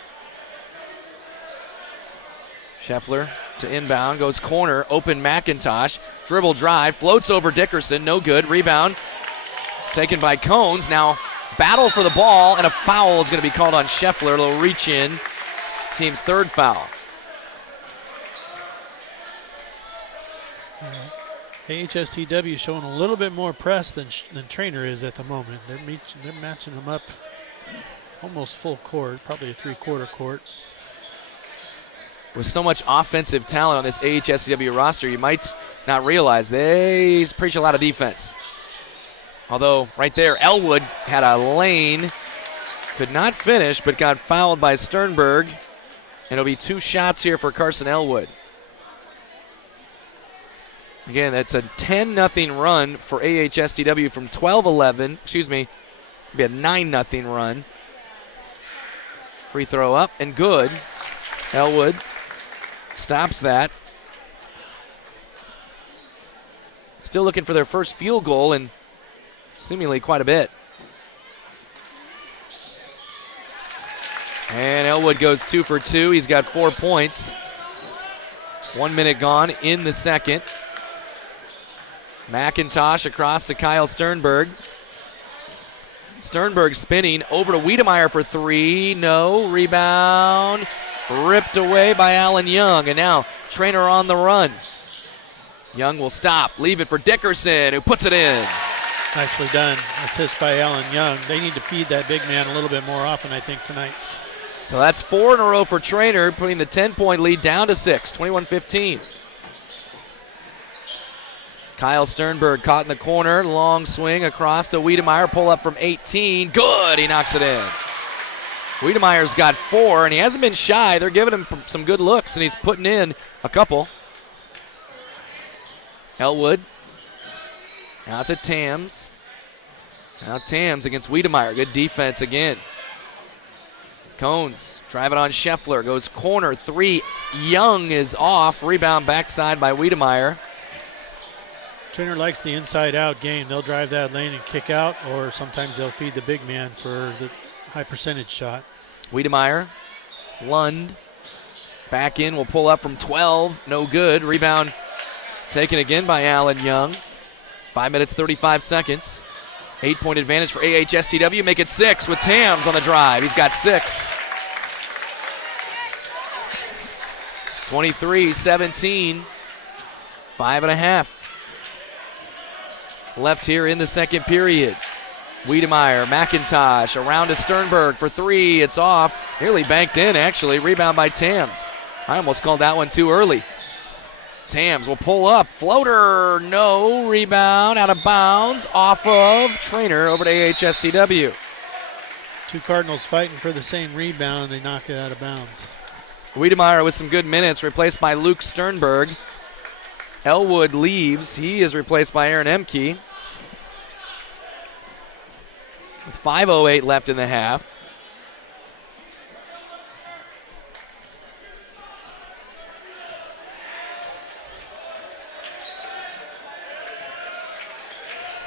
Scheffler to inbound, goes corner, open McIntosh, dribble drive, floats over Dickerson, no good. Rebound taken by Cones. Now battle for the ball, and a foul is going to be called on Scheffler. A little reach in, team's third foul. AHSTW showing a little bit more press than Treynor is at the moment. They're matching them up almost full court, probably a three-quarter court. With so much offensive talent on this AHSTW roster, you might not realize they preach a lot of defense. Although right there, Elwood had a lane, could not finish, but got fouled by Sternberg. And it'll be 2 shots here for Carson Elwood. Again, that's a 10-0 run for AHSTW from 12-11. Excuse me, it'll be a 9-0 run. Free throw up and good. Elwood stops that. Still looking for their first field goal, and seemingly quite a bit. And Elwood goes 2 for 2. He's got 4 points. 1 minute gone in the second. McIntosh across to Kyle Sternberg. Sternberg spinning over to Wiedemeyer for 3. No. Rebound. Ripped away by Allen Young. And now Treynor on the run. Young will stop. Leave it for Dickerson, who puts it in. Nicely done. Assist by Allen Young. They need to feed that big man a little bit more often, I think, tonight. So that's 4 in a row for Treynor, putting the 10-point lead down to 6, 21-15. Kyle Sternberg caught in the corner. Long swing across to Wiedemeyer. Pull up from 18. Good. He knocks it in. Wiedemeyer's got 4, and he hasn't been shy. They're giving him some good looks, and he's putting in a couple. Elwood. Now to Tams. Now Tams against Wiedemeyer. Good defense again. Cones drive it on Scheffler. Goes corner 3. Young is off. Rebound backside by Wiedemeyer. Treynor likes the inside-out game. They'll drive that lane and kick out, or sometimes they'll feed the big man for the high percentage shot. Wiedemeyer. Lund. Back in. Will pull up from 12. No good. Rebound taken again by Allen Young. 5 minutes, 35 seconds. 8-point advantage for AHSTW. Make it 6 with Tams on the drive. He's got 6. 23-17. 5.5 left here in the second period. Wiedemeyer, McIntosh, around to Sternberg for 3. It's off. Nearly banked in, actually. Rebound by Tams. I almost called that one too early. Tams will pull up. Floater, no. Rebound, out of bounds, off of Treynor over to AHSTW. 2 Cardinals fighting for the same rebound, and they knock it out of bounds. Wiedemeyer with some good minutes, replaced by Luke Sternberg. Elwood leaves. He is replaced by Aaron Emke. 5:08 left in the half.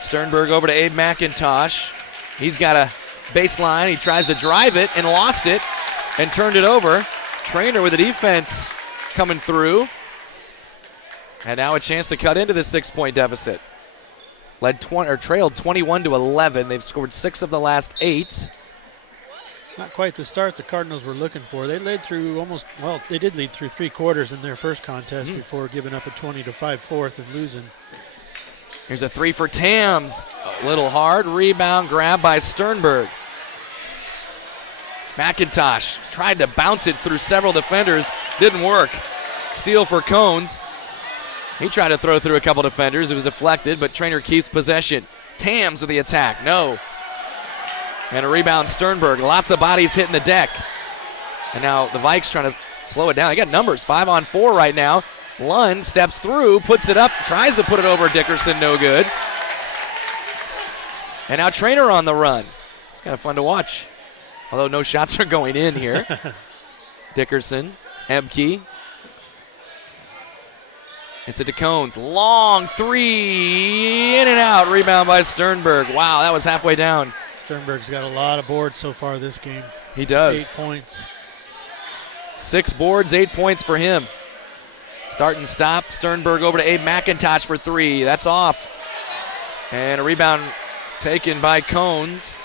Sternberg over to Abe McIntosh. He's got a baseline. He tries to drive it and lost it and turned it over. Treynor with the defense coming through. And now a chance to cut into the 6-point deficit. Trailed 21-11. They've scored 6 of the last 8. Not quite the start the Cardinals were looking for. They led through they did lead through 3 quarters in their first contest before giving up a 20-5 fourth and losing. Here's a 3 for Tams. A little hard. Rebound grab by Sternberg. McIntosh tried to bounce it through several defenders. Didn't work. Steal for Cones. He tried to throw through a couple defenders. It was deflected, but Treynor keeps possession. Tams with the attack. No. And a rebound, Sternberg. Lots of bodies hitting the deck. And now the Vikes trying to slow it down. They got numbers, 5-on-4 right now. Lund steps through, puts it up, tries to put it over Dickerson. No good. And now Treynor on the run. It's kind of fun to watch. Although no shots are going in here. Dickerson Emke. It's a DeCones. Long three. In and out. Rebound by Sternberg. Wow, that was halfway down. Sternberg's got a lot of boards so far this game. He does. 8 points. 6 boards, 8 points for him. Start and stop. Sternberg over to Abe McIntosh for 3. That's off. And a rebound taken by Cones.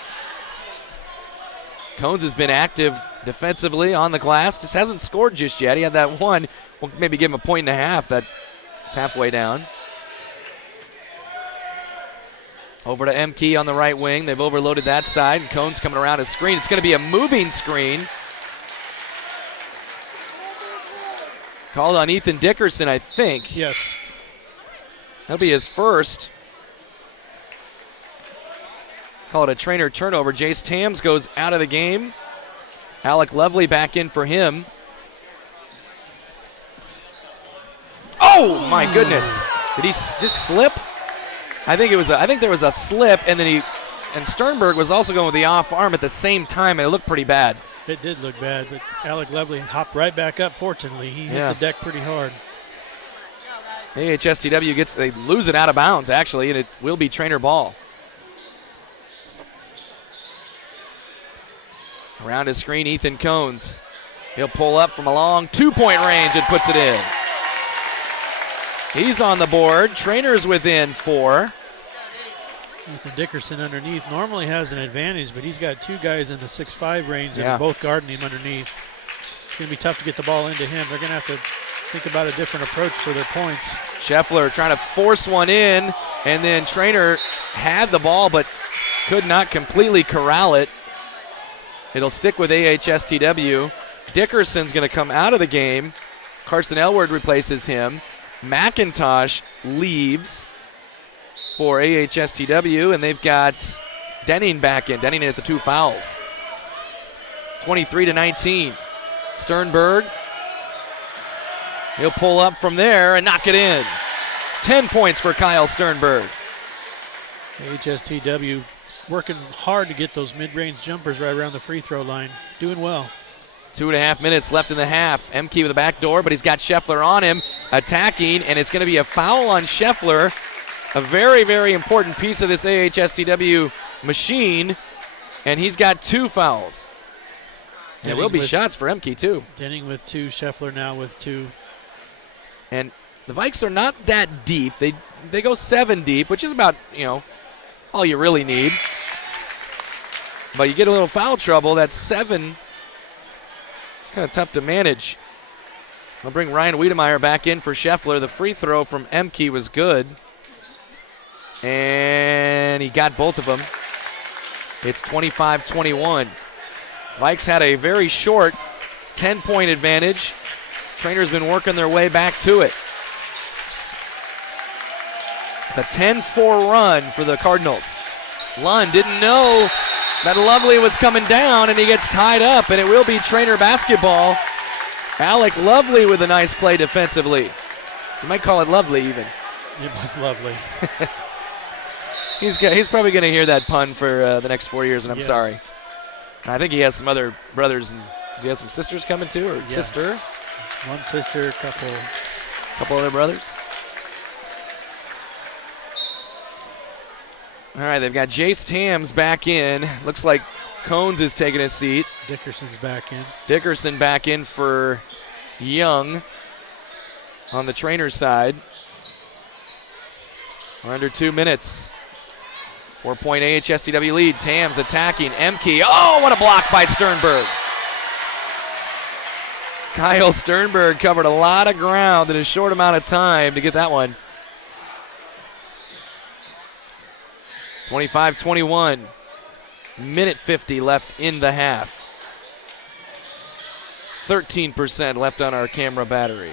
Cones has been active defensively on the glass. Just hasn't scored just yet. He had that one. We'll maybe give him a point and a half. That is halfway down. Over to Emke on the right wing. They've overloaded that side. And Cones coming around his screen. It's going to be a moving screen. Called on Ethan Dickerson, I think. Yes. That'll be his first. Call it a Treynor turnover. Jace Tams goes out of the game. Alec Lovely back in for him. Oh my goodness! Did he just slip? I think there was a slip, and then Sternberg was also going with the off arm at the same time, and it looked pretty bad. It did look bad, but Alec Lovely hopped right back up. Fortunately, he hit the deck pretty hard. AHSTW they lose it out of bounds actually, and it will be Treynor ball. Around his screen, Ethan Cones. He'll pull up from a long 2-point range and puts it in. He's on the board. Treynor's within 4. Ethan Dickerson underneath normally has an advantage, but he's got 2 guys in the 6'5" range that are both guarding him underneath. It's going to be tough to get the ball into him. They're going to have to think about a different approach for their points. Scheffler trying to force one in, and then Treynor had the ball but could not completely corral it. It'll stick with AHSTW. Dickerson's going to come out of the game. Carson Elward replaces him. McIntosh leaves for AHSTW, and they've got Denning back in. Denning at the 2 fouls. 23-19. Sternberg. He'll pull up from there and knock it in. 10 points for Kyle Sternberg. AHSTW working hard to get those mid-range jumpers right around the free throw line. Doing well. 2.5 minutes left in the half. Emke with the back door, but he's got Scheffler on him, attacking, and it's going to be a foul on Scheffler. A very, very important piece of this AHSTW machine, and he's got 2 fouls. And there will be shots for Emke, too. Denning with 2, Scheffler now with 2. And the Vikes are not that deep. They go 7 deep, which is about, all you really need. But you get a little foul trouble. That's 7. It's kind of tough to manage. I'll bring Ryan Wiedemeyer back in for Scheffler. The free throw from Emke was good. And he got both of them. It's 25-21. Vikes had a very short 10-point advantage. Treynor's been working their way back to it. It's a 10-4 run for the Cardinals. Lund didn't know that Lovely was coming down, and he gets tied up, and it will be Treynor basketball. Alec Lovely with a nice play defensively. You might call it Lovely even. It was Lovely. He's probably going to hear that pun for the next 4 years, and I'm sorry. I think he has some other brothers, and does he have some sisters coming too, or sister? One sister, couple other brothers. All right, they've got Jace Tams back in. Looks like Cones is taking his seat. Dickerson's back in. Dickerson back in for Young on the Treynor side. We're under 2 minutes. 4-point AHSTW lead. Tams attacking. Emke. Oh, what a block by Sternberg. Kyle Sternberg covered a lot of ground in a short amount of time to get that one. 25-21. Minute 50 left in the half. 13% left on our camera battery.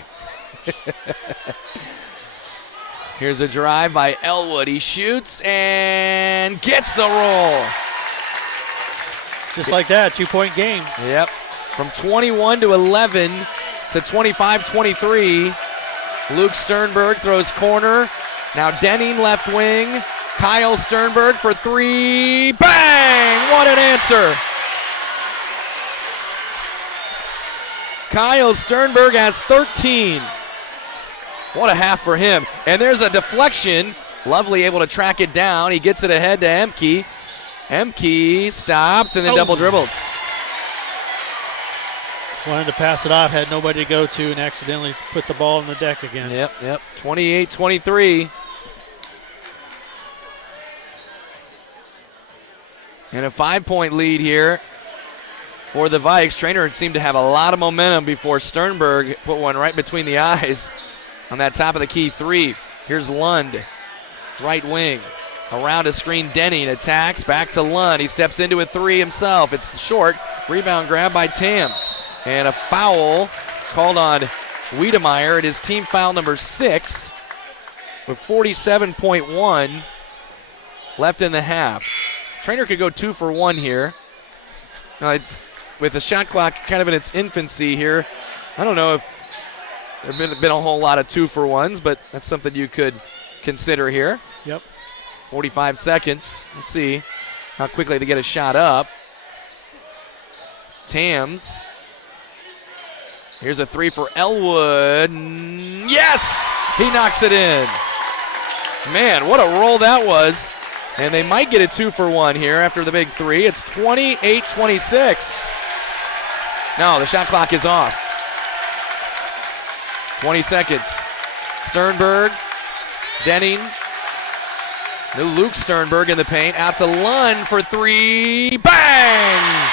Here's a drive by Elwood. He shoots and gets the roll. Just like that, 2-point game. Yep. From 21 to 11 to 25-23. Luke Sternberg throws corner. Now Denning left wing. Kyle Sternberg for 3. Bang! What an answer. Kyle Sternberg has 13. What a half for him. And there's a deflection. Lovely able to track it down. He gets it ahead to Emke. Emke stops and then double dribbles. Wanted to pass it off, had nobody to go to, and accidentally put the ball in the deck again. Yep. 28-23. And a 5-point lead here for the Vikes. Treynor seemed to have a lot of momentum before Sternberg put one right between the eyes on that top of the key three. Here's Lund, right wing. Around a screen, Denning attacks, back to Lund. He steps into a three himself. It's short. Rebound grab by Tams. And a foul called on Wiedemeyer. It is team foul number 6 with 47.1 left in the half. Treynor could go 2 for 1 here. Now it's with the shot clock kind of in its infancy here. I don't know if there's been a whole lot of 2 for 1s, but that's something you could consider here. Yep. 45 seconds. We'll see how quickly they get a shot up. Tams. Here's a 3 for Elwood. Yes! He knocks it in. Man, what a roll that was. And they might get a 2 for 1 here after the big 3. It's 28-26. No, the shot clock is off. 20 seconds. Sternberg, Denning. New Luke Sternberg in the paint. Out to Lund for 3. Bang!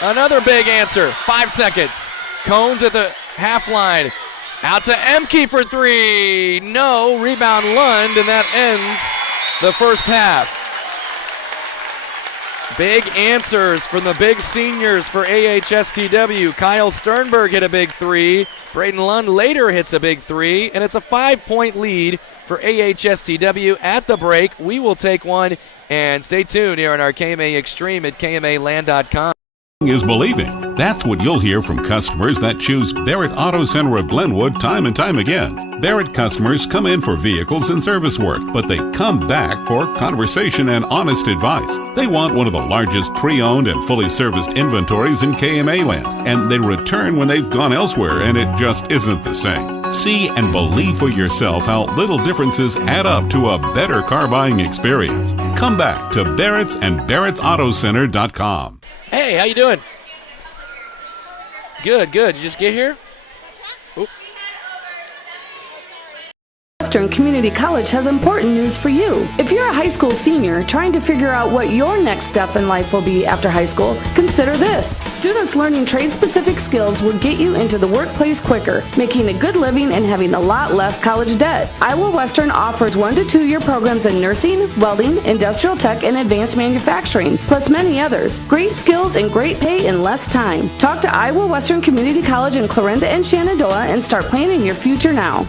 Another big answer. 5 seconds. Cones at the half line. Out to Emke for 3. No. Rebound Lund, and that ends the first half. Big answers from the big seniors for AHSTW. Kyle Sternberg hit a big 3. Braden Lund later hits a big 3. And it's a 5-point lead for AHSTW. At the break, we will take one. And stay tuned here on our KMA Extreme at KMAland.com. Is believing. That's what you'll hear from customers that choose Barrett Auto Center of Glenwood time and time again. Barrett customers come in for vehicles and service work, but they come back for conversation and honest advice. They want one of the largest pre-owned and fully serviced inventories in KMA land, and they return when they've gone elsewhere and it just isn't the same. See and believe for yourself how little differences add up to a better car buying experience. Come back to Barrett's and Barrett'sAutoCenter.com. Hey, how you doing? Good. Did you just get here? Oop. Western Community College has important news for you. If you're a high school senior trying to figure out what your next step in life will be after high school, consider this. Students learning trade-specific skills will get you into the workplace quicker, making a good living and having a lot less college debt. Iowa Western offers 1 to 2 year programs in nursing, welding, industrial tech, and advanced manufacturing, plus many others. Great skills and great pay in less time. Talk to Iowa Western Community College in Clarinda and Shenandoah and start planning your future now.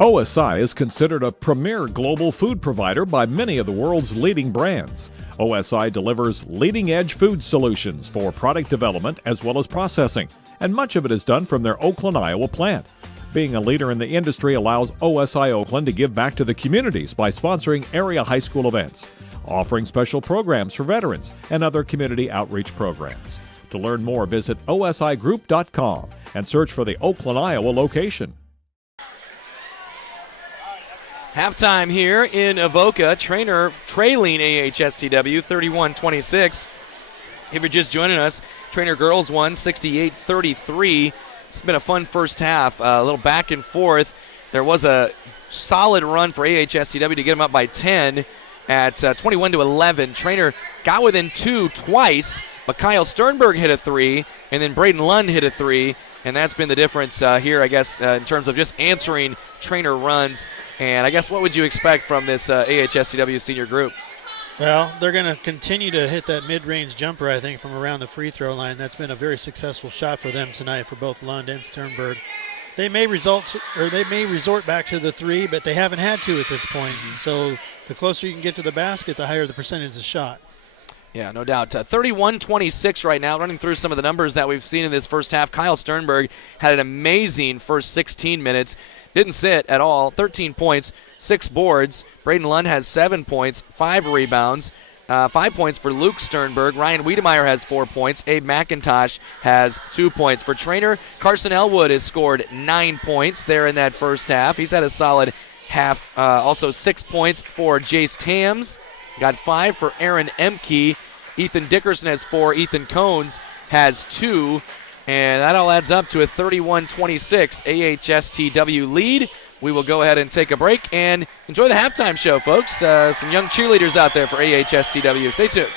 OSI is considered a premier global food provider by many of the world's leading brands. OSI delivers leading-edge food solutions for product development as well as processing, and much of it is done from their Oakland, Iowa plant. Being a leader in the industry allows OSI Oakland to give back to the communities by sponsoring area high school events, offering special programs for veterans, and other community outreach programs. To learn more, visit osigroup.com and search for the Oakland, Iowa location. Halftime here in Avoca. Treynor trailing AHSTW 31-26. If you're just joining us, Treynor girls won 68-33. It's been a fun first half, a little back and forth. There was a solid run for AHSTW to get them up by 10 at 21-11. Treynor got within 2 twice, but Kyle Sternberg hit a 3, and then Braden Lund hit a 3, and that's been the difference here, I guess, in terms of just answering Treynor runs. And I guess what would you expect from this AHSTW senior group? Well, they're going to continue to hit that mid-range jumper, I think, from around the free throw line. That's been a very successful shot for them tonight for both Lund and Sternberg. They may resort back to the 3, but they haven't had to at this point. So the closer you can get to the basket, the higher the percentage of shot. Yeah, no doubt. 31-26 right now. Running through some of the numbers that we've seen in this first half. Kyle Sternberg had an amazing first 16 minutes. Didn't sit at all. 13 points, 6 boards. Braden Lund has 7 points, 5 rebounds. 5 points for Luke Sternberg. Ryan Wiedemeyer has 4 points. Abe McIntosh has 2 points. For Treynor, Carson Elwood has scored 9 points there in that first half. He's had a solid half. Also 6 points for Jace Tams. Got 5 for Aaron Emke. Ethan Dickerson has 4. Ethan Cones has 2. And that all adds up to a 31-26 AHSTW lead. We will go ahead and take a break and enjoy the halftime show, folks. Some young cheerleaders out there for AHSTW. Stay tuned.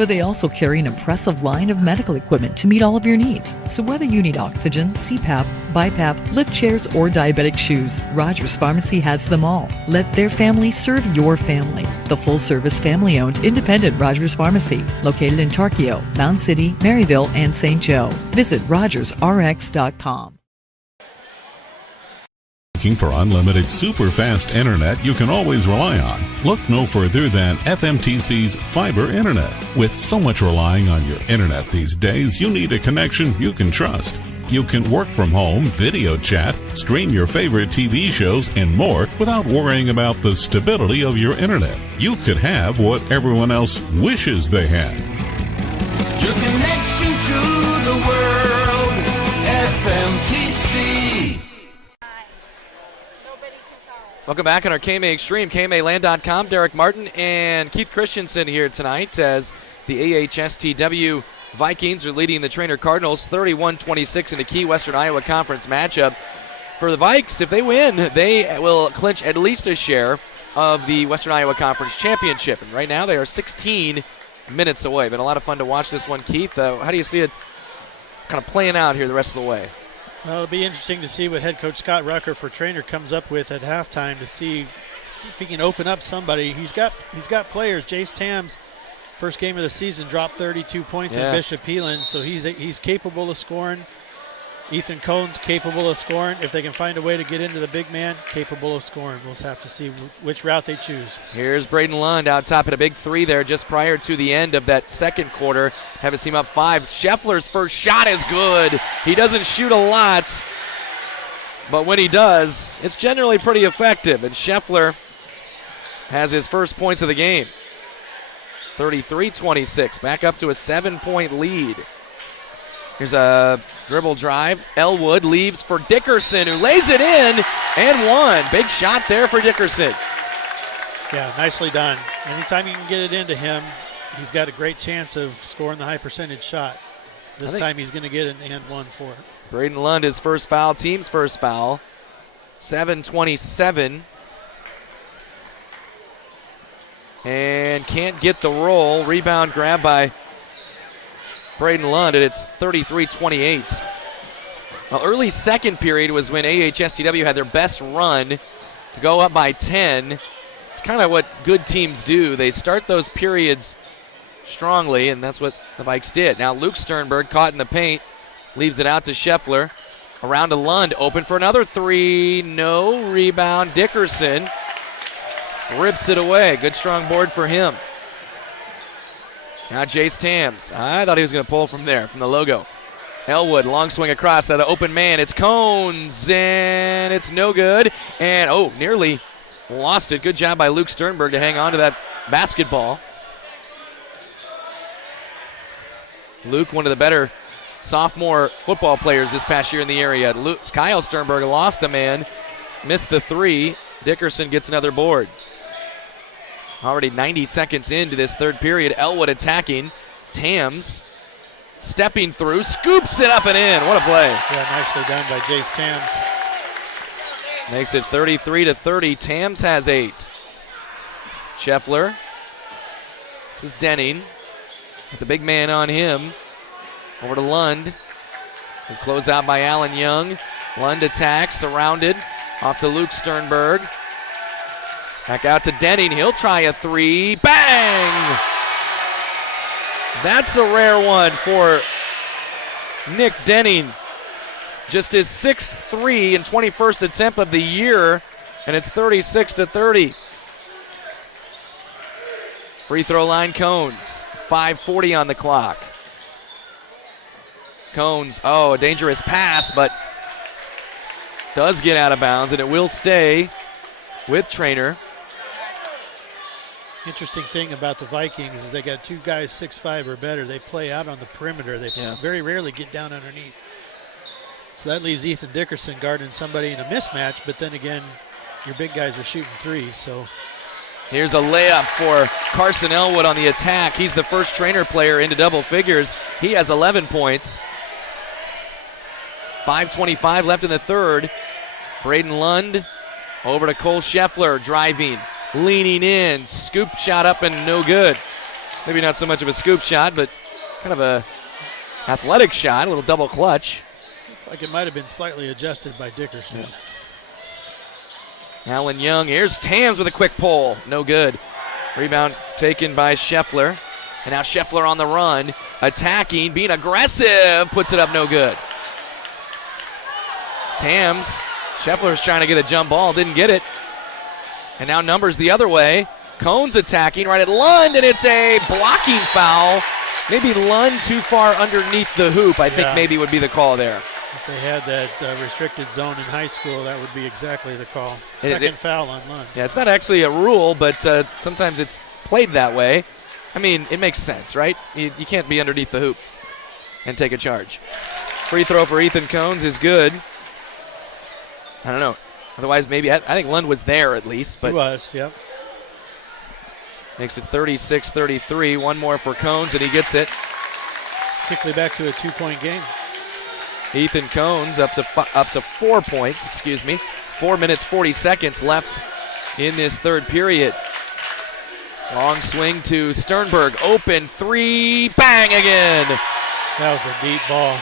but they also carry an impressive line of medical equipment to meet all of your needs. So whether you need oxygen, CPAP, BiPAP, lift chairs, or diabetic shoes, Rogers Pharmacy has them all. Let their family serve your family. The full-service, family-owned, independent Rogers Pharmacy, located in Tarkio, Mound City, Maryville, and St. Joe. Visit rogersrx.com. Looking for unlimited super fast internet you can always rely on? Look no further than FMTC's fiber internet. With so much relying on your internet these days, you need a connection you can trust. You can work from home, video chat, stream your favorite TV shows, and more without worrying about the stability of your internet. You could have what everyone else wishes they had. Your connection to the world, FMTC. Welcome back on our KMA Extreme, KMAland.com. Derek Martin and Keith Christensen here tonight as the AHSTW Vikings are leading the Treynor Cardinals 31-26 in the key Western Iowa Conference matchup. For the Vikes, if they win, they will clinch at least a share of the Western Iowa Conference Championship. And right now they are 16 minutes away. Been a lot of fun to watch this one, Keith. How do you see it kind of playing out here the rest of the way? Well, it'll be interesting to see what head coach Scott Rucker for Treynor comes up with at halftime to see if he can open up somebody. He's got players. Jace Tams, first game of the season, dropped 32 points in Bishop Heelan, so he's capable of scoring. Ethan Cohn's capable of scoring. If they can find a way to get into the big man, capable of scoring. We'll have to see which route they choose. Here's Braden Lund out top at a big three there just prior to the end of that second quarter. Have his team up 5. Scheffler's first shot is good. He doesn't shoot a lot, but when he does, it's generally pretty effective. And Scheffler has his first points of the game. 33-26, back up to a 7-point lead. Here's a dribble drive. Elwood leaves for Dickerson, who lays it in and one. Big shot there for Dickerson. Yeah, nicely done. Anytime you can get it into him, he's got a great chance of scoring the high percentage shot. This time he's going to get an and one for it. Braden Lund, his first foul, team's first foul. 7:27. And can't get the roll. Rebound grab by Braden Lund, and it's 33-28. Well, early second period was when AHSTW had their best run to go up by 10. It's kind of what good teams do. They start those periods strongly, and that's what the Vikes did. Now Luke Sternberg caught in the paint, leaves it out to Scheffler. Around to Lund, open for another three. No rebound. Dickerson rips it away. Good strong board for him. Now Jace Tams. I thought he was going to pull from there, from the logo. Elwood, long swing across at an open man. It's Cones, and it's no good. And, nearly lost it. Good job by Luke Sternberg to hang on to that basketball. Luke, one of the better sophomore football players this past year in the area. Kyle Sternberg lost a man, missed the three. Dickerson gets another board. Already 90 seconds into this third period. Elwood attacking. Tams stepping through, scoops it up and in. What a play. Yeah, nicely done by Jace Tams. Makes it 33-30. Tams has 8. Scheffler. This is Denning. With the big man on him. Over to Lund. And close out by Allen Young. Lund attacks, surrounded. Off to Luke Sternberg. Back out to Denning. He'll try a three. Bang! That's a rare one for Nick Denning. Just his 6th three and 21st attempt of the year, and it's 36-30. Free throw line, Cones. 5:40 on the clock. Cones, a dangerous pass, but does get out of bounds, and it will stay with Treynor. Interesting thing about the Vikings is they got 2 guys 6'5" or better. They play out on the perimeter. They very rarely get down underneath. So that leaves Ethan Dickerson guarding somebody in a mismatch, but then again, your big guys are shooting threes. So here's a layup for Carson Elwood on the attack. He's the first Treynor player into double figures. He has 11 points. 5:25 left in the third. Braden Lund over to Cole Scheffler, driving, leaning in, scoop shot up and no good. Maybe not so much of a scoop shot, but kind of a athletic shot, a little double clutch. Like it might have been slightly adjusted by Dickerson. Yeah. Allen Young, here's Tams with a quick pull. No good. Rebound taken by Scheffler. And now Scheffler on the run, attacking, being aggressive, puts it up, no good. Tams, Scheffler's trying to get a jump ball, didn't get it. And now numbers the other way. Cohn's attacking right at Lund, and it's a blocking foul. Maybe Lund too far underneath the hoop, I think maybe would be the call there. If they had that restricted zone in high school, that would be exactly the call. Second foul on Lund. Yeah, it's not actually a rule, but sometimes it's played that way. I mean, it makes sense, right? You can't be underneath the hoop and take a charge. Free throw for Ethan Cohns is good. I don't know. Otherwise, maybe I think Lund was there at least. But he was, yep. Makes it 36-33. One more for Cohns, and he gets it. Quickly back to a 2-point game. Ethan Cohns up to 4 points, 4 minutes, 40 seconds left in this third period. Long swing to Sternberg. Open three. Bang again. That was a deep ball.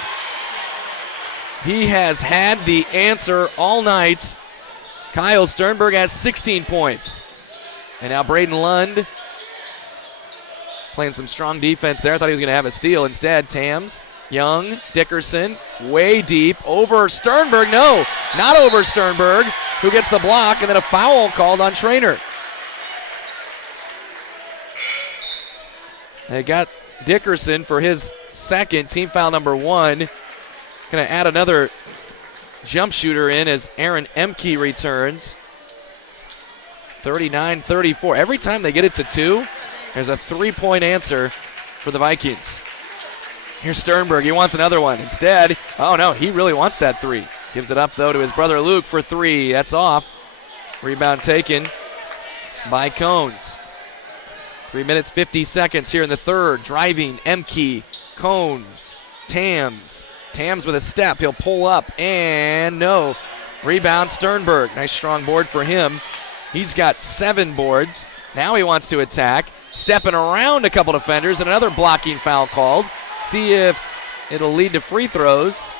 He has had the answer all night. Kyle Sternberg has 16 points. And now Braden Lund playing some strong defense there. I thought he was going to have a steal. Instead, Tams, Young, Dickerson, way deep. Over Sternberg. No, not over Sternberg, who gets the block, and then a foul called on Treynor. They got Dickerson for his second, team foul number 1. Going to add another jump shooter in as Aaron Emke returns. 39-34. Every time they get it to 2, there's a 3-point answer for the Vikings. Here's Sternberg. He wants another one. Instead, oh no, he really wants that 3. Gives it up, though, to his brother Luke for 3. That's off. Rebound taken by Cohns. 3 minutes, 50 seconds here in the third. Driving, Emke, Cohns, Tams. Tams with a step. He'll pull up, and no. Rebound, Sternberg. Nice strong board for him. He's got 7 boards. Now he wants to attack. Stepping around a couple defenders, and another blocking foul called. See if it'll lead to free throws.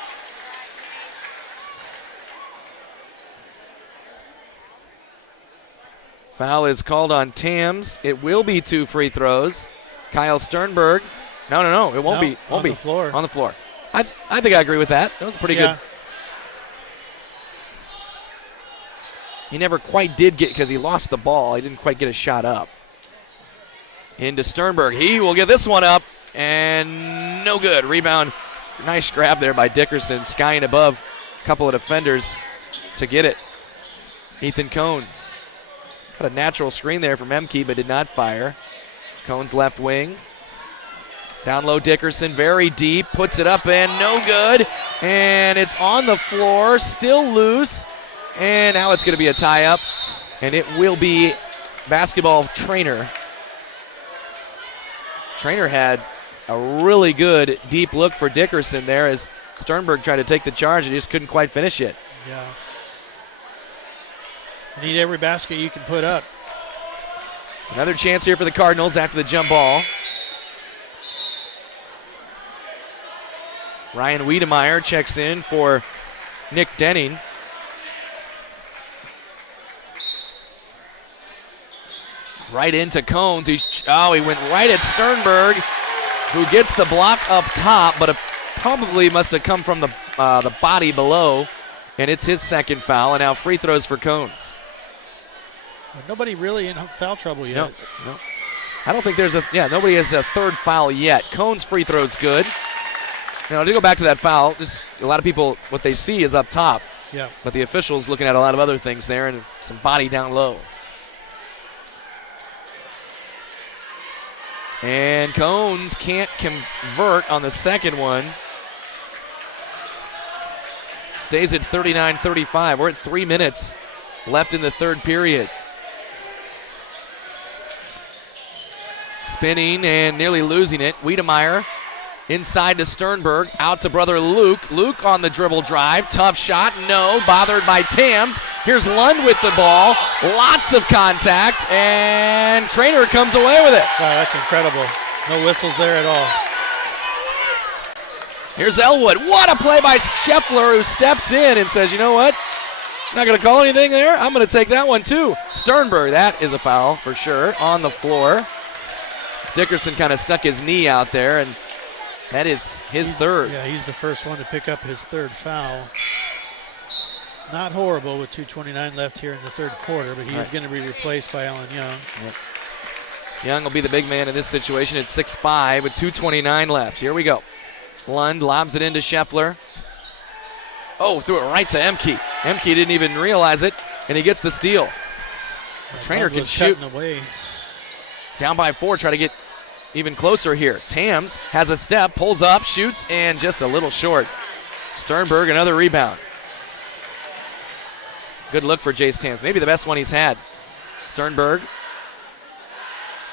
Foul is called on Tams. It will be 2 free throws. Kyle Sternberg. No. It won't be. Won't be. On the floor. On the floor. I think I agree with that. That was pretty good. He never quite did get, because he lost the ball. He didn't quite get a shot up. Into Sternberg. He will get this one up, and no good. Rebound. Nice grab there by Dickerson, skying above a couple of defenders to get it. Ethan Cohns. Got a natural screen there from Emke, but did not fire. Cohns left wing. Down low, Dickerson, very deep, puts it up and no good. And it's on the floor, still loose. And now it's going to be a tie-up, and it will be basketball Treynor. Treynor had a really good deep look for Dickerson there as Sternberg tried to take the charge and just couldn't quite finish it. Yeah. You need every basket you can put up. Another chance here for the Cardinals after the jump ball. Ryan Wiedemeyer checks in for Nick Denning. Right into Cohns. He went right at Sternberg, who gets the block up top, but it probably must have come from the body below, and it's his second foul, and now free throws for Cohns. Nobody really in foul trouble yet. No. I don't think nobody has a third foul yet. Cohns' free throw's good. Now, to go back to that foul, just a lot of people, what they see is up top. Yeah. But the official's looking at a lot of other things there and some body down low. And Cohns can't convert on the second one. Stays at 39-35. We're at 3 minutes left in the third period. Spinning and nearly losing it. Wiedemeyer inside to Sternberg. Out to brother Luke. Luke on the dribble drive. Tough shot. No. Bothered by Tams. Here's Lund with the ball. Lots of contact. And Treynor comes away with it. Wow, that's incredible. No whistles there at all. Here's Elwood. What a play by Scheffler, who steps in and says, you know what? Not going to call anything there. I'm going to take that one too. Sternberg, that is a foul for sure, on the floor. Dickerson kind of stuck his knee out there, and that is his third. Yeah, he's the first one to pick up his third foul. Not horrible with 2:29 left here in the third quarter, but he is going to be replaced by Alan Young. Yep. Young will be the big man in this situation at 6'5" with 2:29 left. Here we go. Lund lobs it into Scheffler. Oh, threw it right to Emke. Emke didn't even realize it, and he gets the steal. Treynor can shoot. Away. Down by 4, try to get even closer here. Tams has a step, pulls up, shoots, and just a little short. Sternberg, another rebound. Good look for Jace Tams. Maybe the best one he's had. Sternberg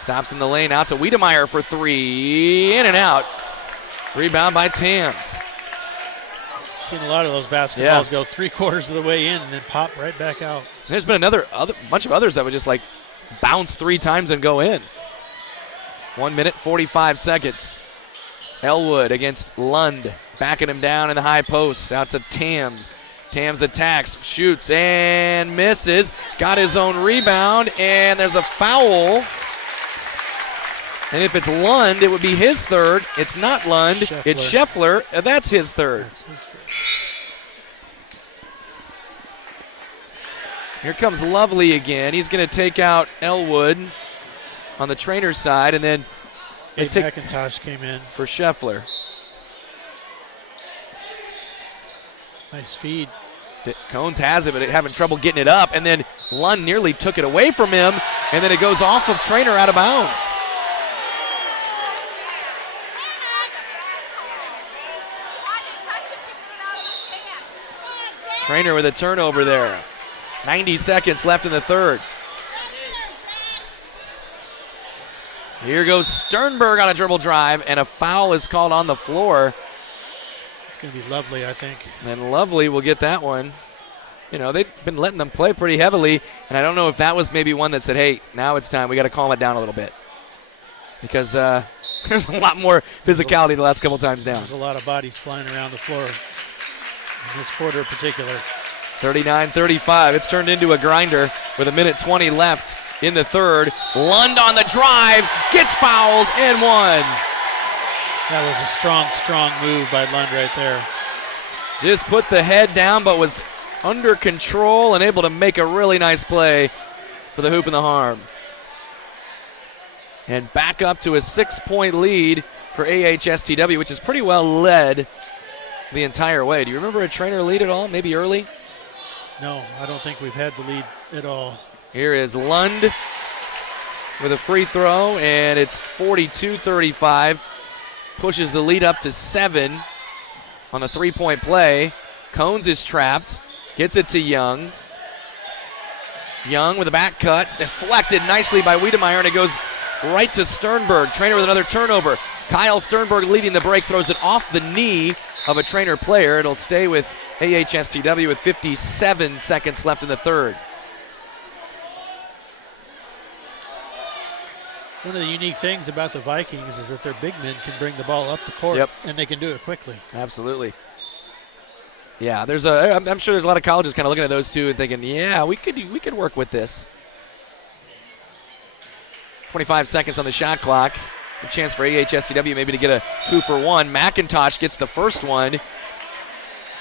stops in the lane, out to Wiedemeyer for 3. In and out. Rebound by Tams. Seen a lot of those basketballs go 3/4 of the way in and then pop right back out. There's been another bunch of others that would just like bounce 3 times and go in. 1 minute, 45 seconds. Elwood against Lund, backing him down in the high post. Out to Tams. Tams attacks, shoots, and misses. Got his own rebound, and there's a foul. And if it's Lund, it would be his third. It's not Lund, it's Scheffler, and that's his third. Here comes Lovely again. He's going to take out Elwood on the Treynor side, and then McIntosh came in for Scheffler. Nice feed. Cones has it, but having trouble getting it up, and then Lund nearly took it away from him, and then it goes off of Treynor out of bounds. Treynor with a turnover there. 90 seconds left in the third. Here goes Sternberg on a dribble drive, and a foul is called on the floor. It's going to be Lovely, I think. And Lovely will get that one. You know, they've been letting them play pretty heavily, and I don't know if that was maybe one that said, hey, now it's time. We got to calm it down a little bit. Because there's a lot more physicality the last couple times down. There's a lot of bodies flying around the floor in this quarter in particular. 39-35. It's turned into a grinder with 1:20 left in the third. Lund on the drive, gets fouled, and one. That was a strong move by Lund right there. Just put the head down, but was under control and able to make a really nice play for the hoop and the harm. And back up to a 6-point lead for AHSTW, which is pretty well led the entire way. Do you remember a Treynor lead at all, maybe early? No, I don't think we've had the lead at all. Here is Lund with a free throw, and it's 42-35. Pushes the lead up to 7 on a 3-point play. Cones is trapped, gets it to Young. Young with a back cut, deflected nicely by Wiedemeyer, and it goes right to Sternberg. Treynor with another turnover. Kyle Sternberg leading the break, throws it off the knee of a Treynor player. It'll stay with AHSTW with 57 seconds left in the third. One of the unique things about the Vikings is that their big men can bring the ball up the court, and they can do it quickly. Absolutely. Yeah, I'm sure there's a lot of colleges kind of looking at those two and thinking, yeah, we could work with this. 25 seconds on the shot clock. A chance for AHSTW maybe to get a 2-for-1. McIntosh gets the first one.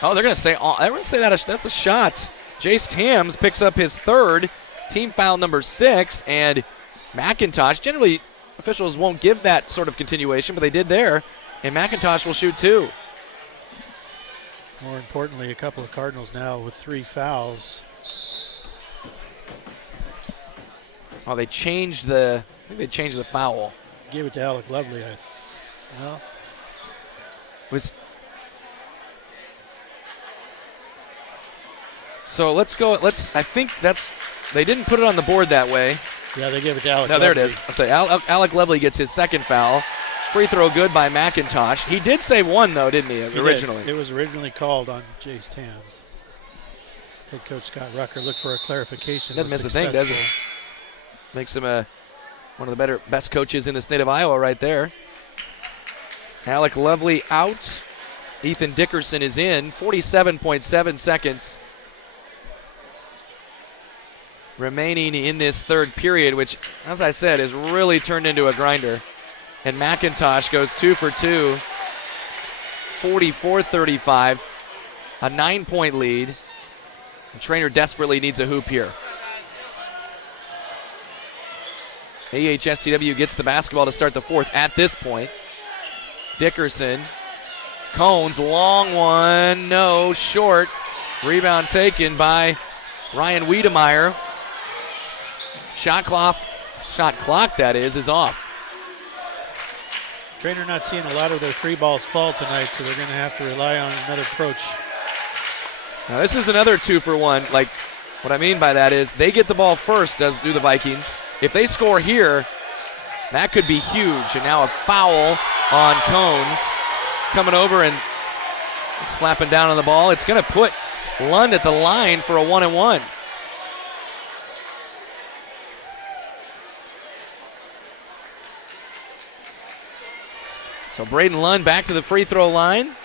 Oh, they're going to say that's a shot. Jace Tams picks up his third, team foul number 6, and McIntosh, generally officials won't give that sort of continuation, but they did there, and McIntosh will shoot 2. More importantly, a couple of Cardinals now with 3 fouls. Oh, they changed the foul. Gave it to Alec Lovely. No. So let's go. I think they didn't put it on the board that way. Yeah, they gave it to Alec No, Lovely. there it is. I'll say Alec Lovely gets his second foul. Free throw good by McIntosh. He did say 1, though, didn't he, originally? It was originally called on Jace Tams. Head coach Scott Rucker looked for a clarification. Doesn't miss a thing, does he? Makes him a One of the best coaches in the state of Iowa right there. Alec Lovely out. Ethan Dickerson is in. 47.7 seconds remaining in this third period, which, as I said, has really turned into a grinder. And McIntosh goes 2 for 2. 44-35. A 9-point lead. And Treynor desperately needs a hoop here. AHSTW gets the basketball to start the fourth at this point. Dickerson. Cones, long one. No, short. Rebound taken by Ryan Wiedemeyer. Shot clock, that is off. Treynor not seeing a lot of their three balls fall tonight, so they're going to have to rely on another approach. Now this is another 2-for-1. Like, what I mean by that is they get the ball first, do the Vikings. If they score here, that could be huge. And now a foul on Cones. Coming over and slapping down on the ball. It's going to put Lund at the line for a 1-and-1. So Braden Lund back to the free throw line,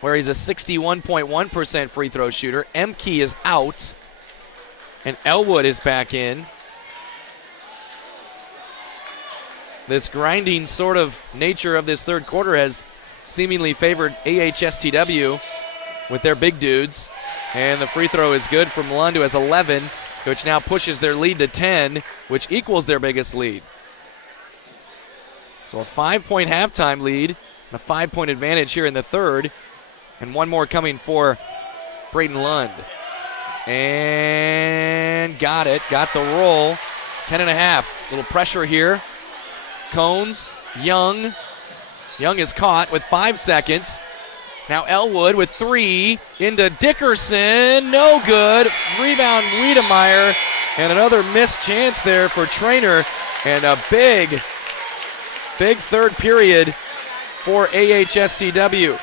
where he's a 61.1% free throw shooter. Emke is out, and Elwood is back in. This grinding sort of nature of this third quarter has seemingly favored AHSTW with their big dudes. And the free throw is good from Lund, who has 11, which now pushes their lead to 10, which equals their biggest lead. So a 5-point halftime lead, and a 5-point advantage here in the third. And one more coming for Braden Lund. And got it, got the roll. 10.5, little pressure here. Cones, Young. Young is caught with 5 seconds. Now Elwood with 3 into Dickerson. No good. Rebound Wiedemeyer. And another missed chance there for Treynor. And a big third period for AHSTW.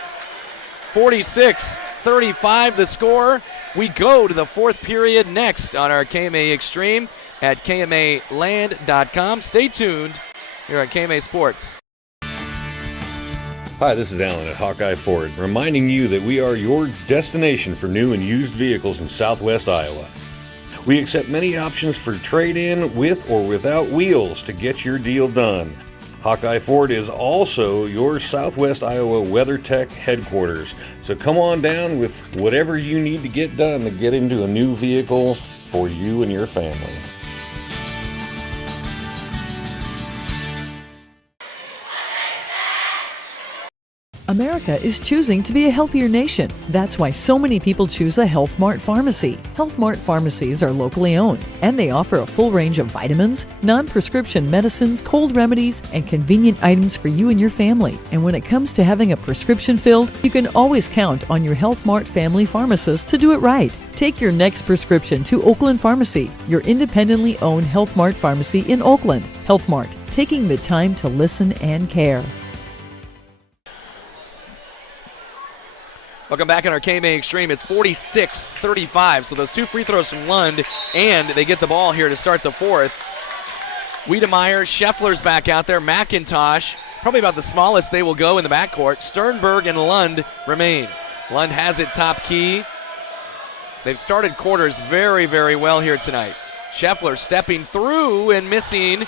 46-35 the score. We go to the fourth period next on our KMA Extreme at KMAland.com. Stay tuned here on KMA Sports. Hi, this is Alan at Hawkeye Ford, reminding you that we are your destination for new and used vehicles in southwest Iowa. We accept many options for trade-in with or without wheels to get your deal done. Hawkeye Ford is also your Southwest Iowa WeatherTech headquarters. So come on down with whatever you need to get done to get into a new vehicle for you and your family. America is choosing to be a healthier nation. That's why so many people choose a Health Mart pharmacy. Health Mart pharmacies are locally owned, and they offer a full range of vitamins, non-prescription medicines, cold remedies, and convenient items for you and your family. And when it comes to having a prescription filled, you can always count on your Health Mart family pharmacist to do it right. Take your next prescription to Oakland Pharmacy, your independently owned Health Mart pharmacy in Oakland. Health Mart, taking the time to listen and care. Welcome back on our KMA Extreme. It's 46-35. So those 2 free throws from Lund, and they get the ball here to start the fourth. Wiedemeyer, Scheffler's back out there. McIntosh, probably about the smallest they will go in the backcourt. Sternberg and Lund remain. Lund has it top key. They've started quarters very, very well here tonight. Scheffler stepping through and missing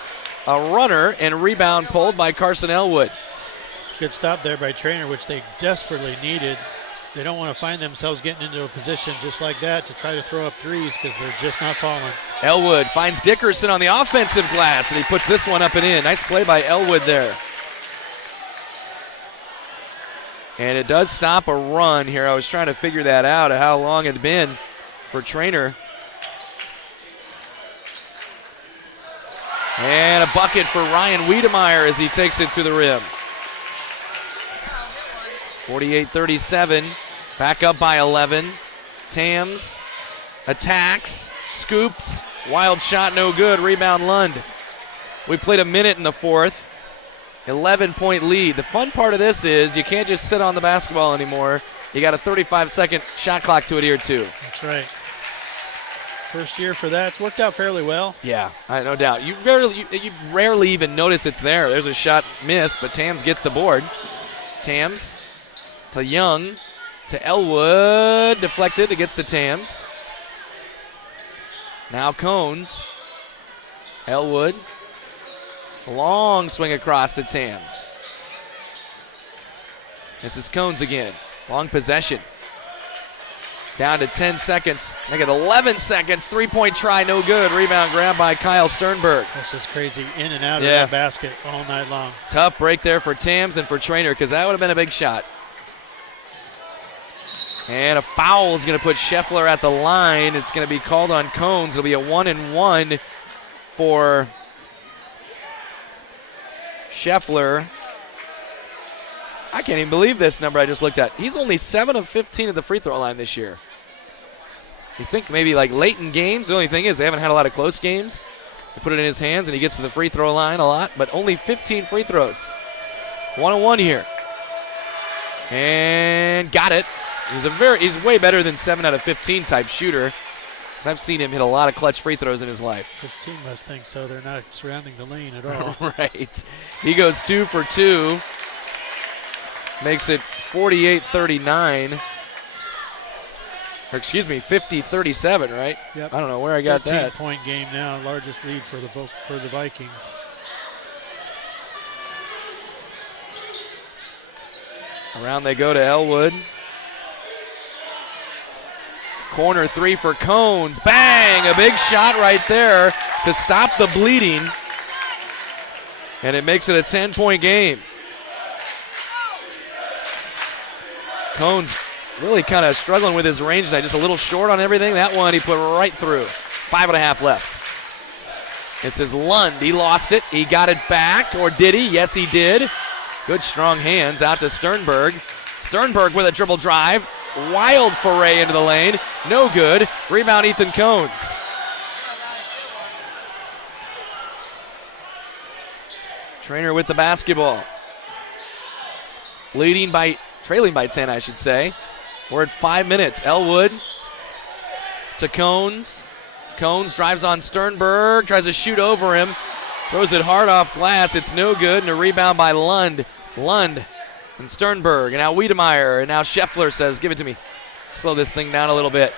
a runner, and rebound pulled by Carson Elwood. Good stop there by Treynor, which they desperately needed. They don't want to find themselves getting into a position just like that to try to throw up threes because they're just not falling. Elwood finds Dickerson on the offensive glass, and he puts this one up and in. Nice play by Elwood there. And it does stop a run here. I was trying to figure that out, how long it had been for Treynor. And a bucket for Ryan Wiedemeyer as he takes it to the rim. 48-37. Back up by 11. Tams attacks, scoops, wild shot, no good. Rebound Lund. We played a minute in the fourth. 11-point lead. The fun part of this is you can't just sit on the basketball anymore. You got a 35-second shot clock to adhere to. That's right. First year for that. It's worked out fairly well. Yeah, no doubt. You rarely even notice it's there. There's a shot missed, but Tams gets the board. Tams to Young to Elwood. Deflected. It gets to Tams. Now Cones. Elwood. Long swing across to Tams. This is Cones again. Long possession. Down to 10 seconds. Make it 11 seconds. 3-point try, no good. Rebound grab by Kyle Sternberg. This is crazy. In and out of that basket all night long. Tough break there for Tams and for Treynor because that would have been a big shot. And a foul is going to put Scheffler at the line. It's going to be called on Cones. It'll be a 1-and-1 for Scheffler. I can't even believe this number I just looked at. He's only 7 of 15 at the free throw line this year. You think maybe like late in games, the only thing is they haven't had a lot of close games. They put it in his hands and he gets to the free throw line a lot, but only 15 free throws. 1-on-1 here. And got it. He's way better than 7 out of 15 type shooter. Because I've seen him hit a lot of clutch free throws in his life. His team must think so. They're not surrounding the lane at all. Right. He goes 2 for 2. Makes it 48-39. Or excuse me, 50-37, right? Yep. I don't know where I got that. 13-point game now, largest lead for the Vikings. Around they go to Elwood. Corner 3 for Cones. Bang! A big shot right there to stop the bleeding. And it makes it a 10-point game. Cones really kind of struggling with his range tonight, just a little short on everything. That one he put right through. 5.5 left. This is Lund. He lost it. He got it back, or did he? Yes, he did. Good strong hands out to Sternberg. Sternberg with a dribble drive. Wild foray into the lane. No good. Rebound Ethan Cones. Treynor with the basketball. Trailing by 10, I should say. We're at 5 minutes. Elwood to Cones. Cones drives on Sternberg, tries to shoot over him. Throws it hard off glass. It's no good. And a rebound by Lund. Lund and Sternberg. And now Wiedemeyer. And now Scheffler says, give it to me. Slow this thing down a little bit.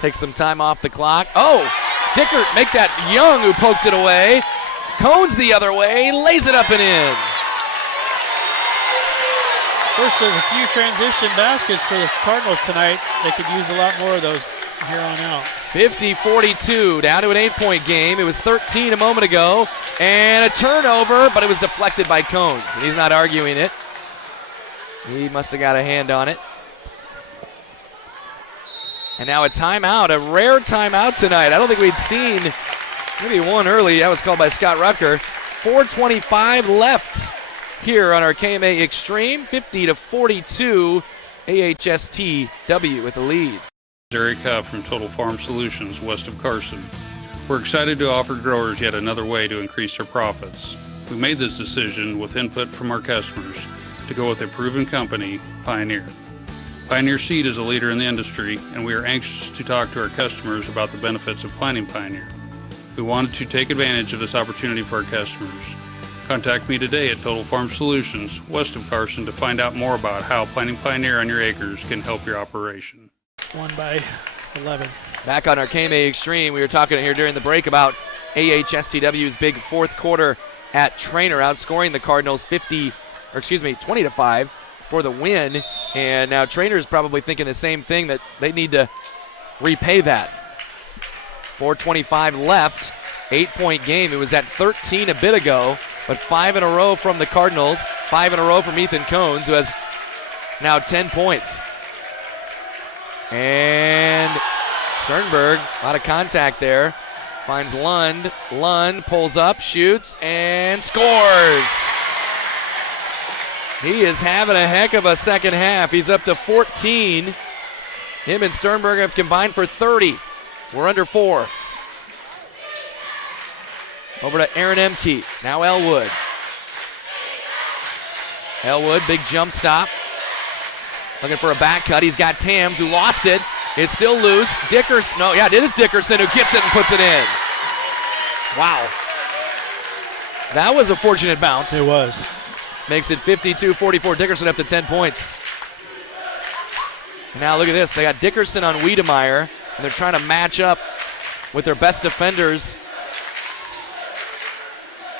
Takes some time off the clock. Oh, Dickert make that Young who poked it away. Cones the other way. Lays it up and in. First of a few transition baskets for the Cardinals tonight. They could use a lot more of those here on out. 50-42, down to an 8-point game. It was 13 a moment ago. And a turnover, but it was deflected by Cones. And he's not arguing it. He must have got a hand on it. And now a timeout, a rare timeout tonight. I don't think we'd seen, maybe one early. That was called by Scott Rucker. 4:25 left here on our KMA Extreme. 50-42, AHSTW with the lead. Eric Huff from Total Farm Solutions west of Carson. We're excited to offer growers yet another way to increase their profits. We made this decision with input from our customers to go with a proven company, Pioneer. Pioneer Seed is a leader in the industry, and we are anxious to talk to our customers about the benefits of planting Pioneer. We wanted to take advantage of this opportunity for our customers. Contact me today at Total Farm Solutions west of Carson to find out more about how planting Pioneer on your acres can help your operation. 1-11. Back on our KMA Extreme, we were talking here during the break about AHSTW's big fourth quarter at Treynor, outscoring the Cardinals 20-5 for the win. And now Treynor's probably thinking the same thing, that they need to repay that. 4:25 left, 8-point game. It was at 13 a bit ago, but 5 in a row from the Cardinals, 5 in a row from Ethan Cones, who has now 10 points. And Sternberg, a lot of contact there. Finds Lund. Lund pulls up, shoots, and scores. He is having a heck of a second half. He's up to 14. Him and Sternberg have combined for 30. We're under 4. Over to Aaron Emke. Now Elwood. Elwood, big jump stop. Looking for a back cut. He's got Tams, who lost it. It's still loose. Dickerson, no, yeah, it is Dickerson who gets it and puts it in. Wow. That was a fortunate bounce. It was. Makes it 52-44. Dickerson up to 10 points. Now look at this. They got Dickerson on Wiedemeyer, and they're trying to match up with their best defenders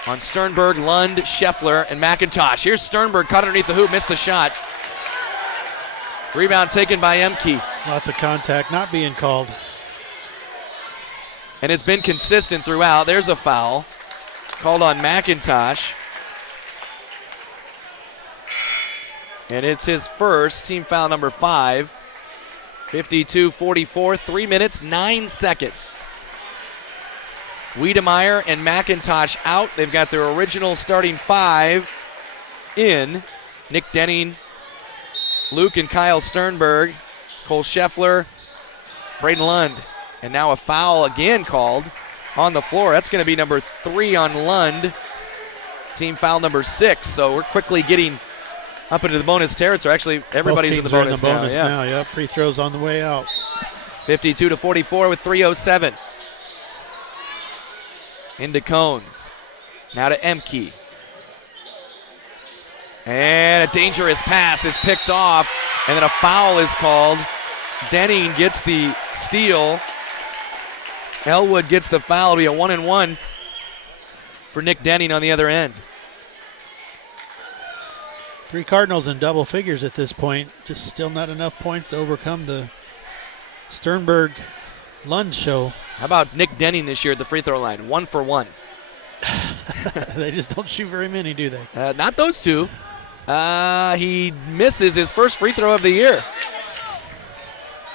on Sternberg, Lund, Scheffler, and McIntosh. Here's Sternberg, caught underneath the hoop, missed the shot. Rebound taken by Emke. Lots of contact not being called. And it's been consistent throughout. There's a foul called on McIntosh. And it's his first, team foul number 5. 52-44, 3 minutes, 9 seconds. Wiedemeyer and McIntosh out. They've got their original starting 5 in. Nick Denning, Luke and Kyle Sternberg, Cole Scheffler, Braden Lund. And now a foul again called on the floor. That's going to be number 3 on Lund. Team foul number 6. So we're quickly getting up into the bonus territory. Actually, everybody's in the bonus, now. Yep, free throws on the way out. 52-44 with 3:07. Into Cones. Now to Emke. And a dangerous pass is picked off, and then a foul is called. Denning gets the steal. Elwood gets the foul. It'll be a 1-and-1 for Nick Denning on the other end. 3 Cardinals in double figures at this point. Just still not enough points to overcome the Sternberg-Lund show. How about Nick Denning this year at the free throw line? 1 for 1. They just don't shoot very many, do they? Not those two. He misses his first free throw of the year.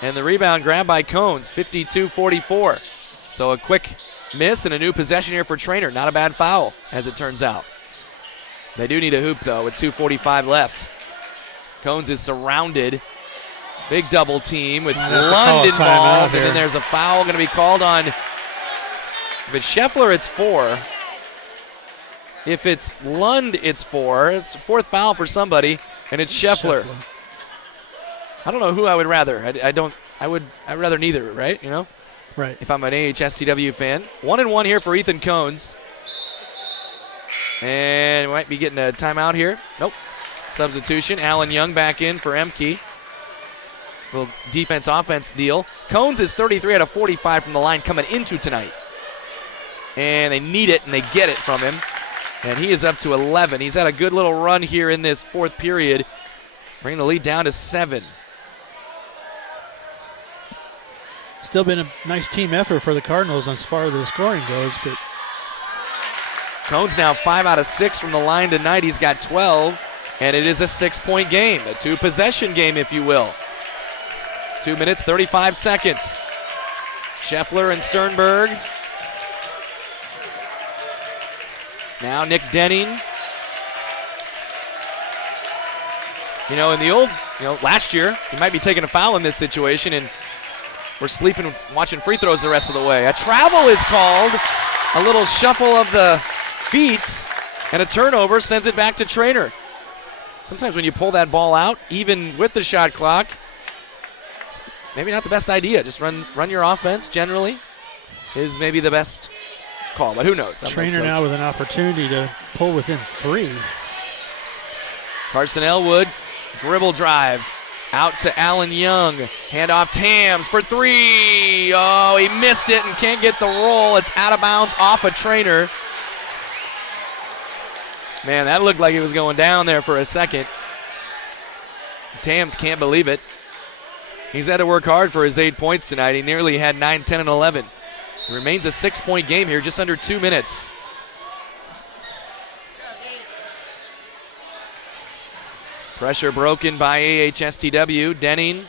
And the rebound grabbed by Cones, 52-44. So a quick miss and a new possession here for Treynor. Not a bad foul, as it turns out. They do need a hoop, though, with 2:45 left. Cones is surrounded. Big double team with Lund involved. And then there's a foul going to be called on. If it's Scheffler, it's 4. If it's Lund, it's 4. It's a 4th foul for somebody, and it's Scheffler. I don't know who I would rather. I'd rather neither, right? You know? Right. If I'm an AHSTW fan. 1-and-1 here for Ethan Cones. And we might be getting a timeout here. Nope. Substitution. Alan Young back in for Emke. Little defense-offense deal. Cones is 33 out of 45 from the line coming into tonight. And they need it, and they get it from him. And he is up to 11. He's had a good little run here in this 4th period, bringing the lead down to 7. Still been a nice team effort for the Cardinals as far as the scoring goes, but Cones now 5 out of 6 from the line tonight. He's got 12, and it is a 6-point game, a 2-possession game, if you will. 2 minutes, 35 seconds. Scheffler and Sternberg. Now Nick Denning. You know, in the old, last year, he might be taking a foul in this situation, and we're sleeping, watching free throws the rest of the way. A travel is called. A little shuffle of the feet, and a turnover sends it back to Treynor. Sometimes when you pull that ball out, even with the shot clock, it's maybe not the best idea. Just run your offense generally is maybe the best call, but who knows? Treynor now with an opportunity to pull within 3. Carson Elwood, dribble drive. Out to Alan Young. Handoff Tams for 3. Oh, he missed it and can't get the roll. It's out of bounds off of Treynor. Man, that looked like it was going down there for a second. Tams can't believe it. He's had to work hard for his 8 points tonight. He nearly had 9, 10, and 11. It remains a 6-point game here, just under 2 minutes. Pressure broken by AHSTW. Denning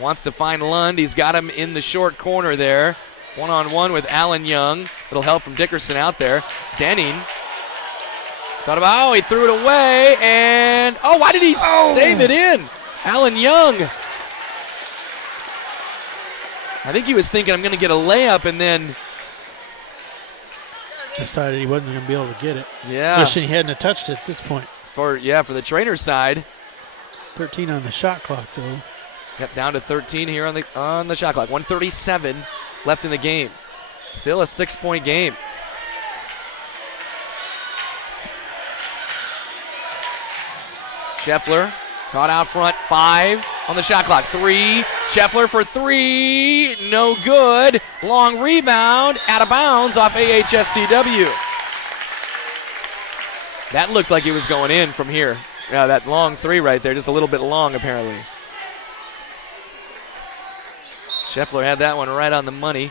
wants to find Lund. He's got him in the short corner there. One-on-one with Alan Young. Little help from Dickerson out there. Denning thought about, he threw it away, and why did he save it in? Alan Young. I think he was thinking, I'm going to get a layup, and then decided he wasn't going to be able to get it. Yeah. Wishing he hadn't touched it at this point. For the Treynor side. 13 on the shot clock, though. Yep, down to 13 here on the shot clock. 1:37 left in the game. Still a 6-point game. Scheffler caught out front. 5 on the shot clock. 3. Scheffler for 3. No good. Long rebound. Out of bounds off AHSTW. That looked like it was going in from here. Yeah, that long 3 right there, just a little bit long apparently. Scheffler had that one right on the money.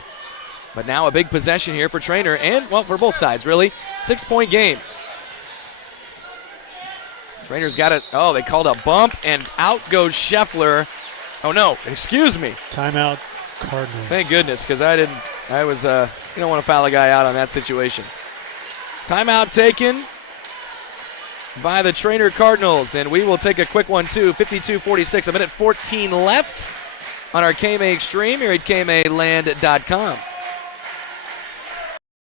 But now a big possession here for Treynor and, well, for both sides, really. 6-point game. Treynor's got it. Oh, they called a bump, and out goes Scheffler. Oh, no, excuse me. Timeout, Cardinals. Thank goodness, because you don't want to foul a guy out on that situation. Timeout taken by the Treynor Cardinals, and we will take a quick one, too. 52-46, a minute 14 left on our KMA Extreme here at KMAland.com.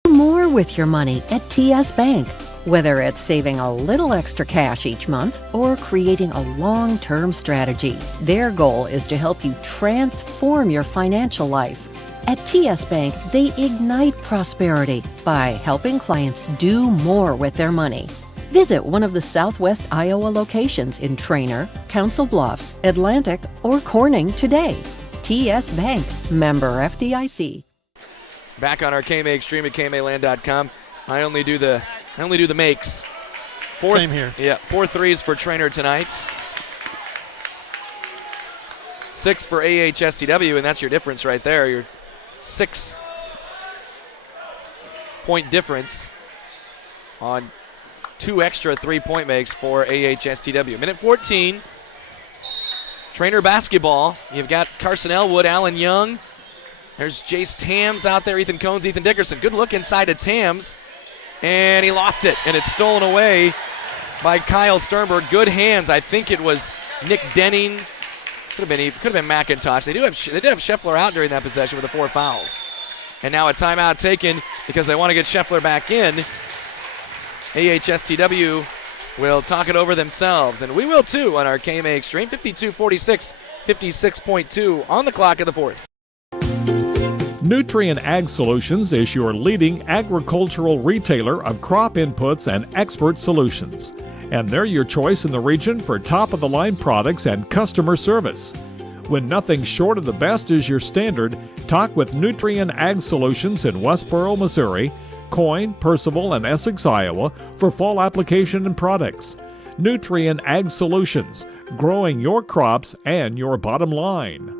More with your money at TS Bank. Whether it's saving a little extra cash each month or creating a long-term strategy, their goal is to help you transform your financial life. At TS Bank, they ignite prosperity by helping clients do more with their money. Visit one of the Southwest Iowa locations in Treynor, Council Bluffs, Atlantic, or Corning today. TS Bank, member FDIC. Back on our KMA Extreme at KMAland.com. I only do the makes. Same here. Yeah, 4 threes for Treynor tonight. 6 for AHSTW, and that's your difference right there. Your 6-point difference on 2 extra 3-point makes for AHSTW. Minute 14. Treynor basketball. You've got Carson Elwood, Alan Young. There's Jace Tams out there, Ethan Cones, Ethan Dickerson. Good look inside of Tams. And he lost it, and it's stolen away by Kyle Sternberg. Good hands. I think it was Nick Denning. Could have been McIntosh. They did have Scheffler out during that possession with the 4 fouls. And now a timeout taken because they want to get Scheffler back in. AHSTW will talk it over themselves, and we will too on our KMA Extreme. 52-46, 56.2 on the clock of the 4th. Nutrien Ag Solutions is your leading agricultural retailer of crop inputs and expert solutions. And they're your choice in the region for top-of-the-line products and customer service. When nothing short of the best is your standard, talk with Nutrien Ag Solutions in Westboro, Missouri, Coyne, Percival, and Essex, Iowa for fall application and products. Nutrien Ag Solutions, growing your crops and your bottom line.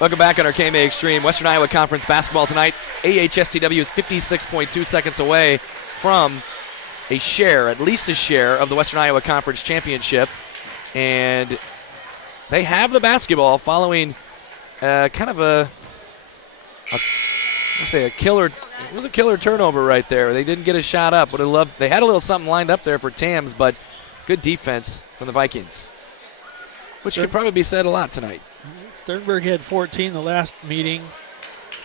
Welcome back on our KMA Extreme. Western Iowa Conference basketball tonight. AHSTW is 56.2 seconds away from a share, at least a share, of the Western Iowa Conference Championship. And they have the basketball following kind of a killer. It was a killer turnover right there. They didn't get a shot up. They had a little something lined up there for Tams, but good defense from the Vikings, which could probably be said a lot tonight. Sternberg had 14 the last meeting.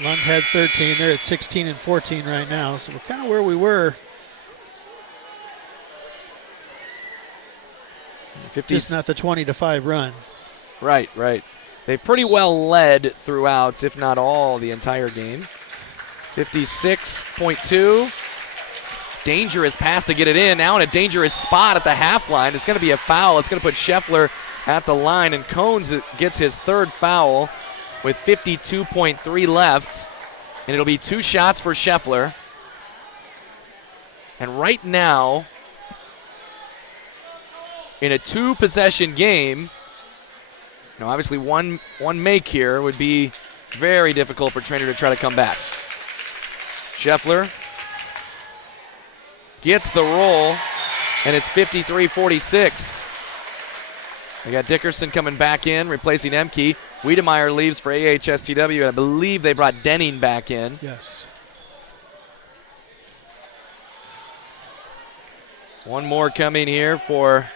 Lund had 13. They're at 16 and 14 right now, so we're kind of where we were. 50s. Just not the 20-5 run. Right. They pretty well led throughout, if not all, the entire game. 56.2. Dangerous pass to get it in. Now in a dangerous spot at the half line. It's going to be a foul. It's going to put Scheffler at the line, and Cones gets his 3rd foul with 52.3 left. And it'll be 2 shots for Scheffler. And right now, in a 2-possession game, obviously one make here would be very difficult for Treynor to try to come back. Scheffler gets the roll, and it's 53-46. We got Dickerson coming back in, replacing Emke. Wiedemeyer leaves for AHSTW. I believe they brought Denning back in. Yes. One more coming here for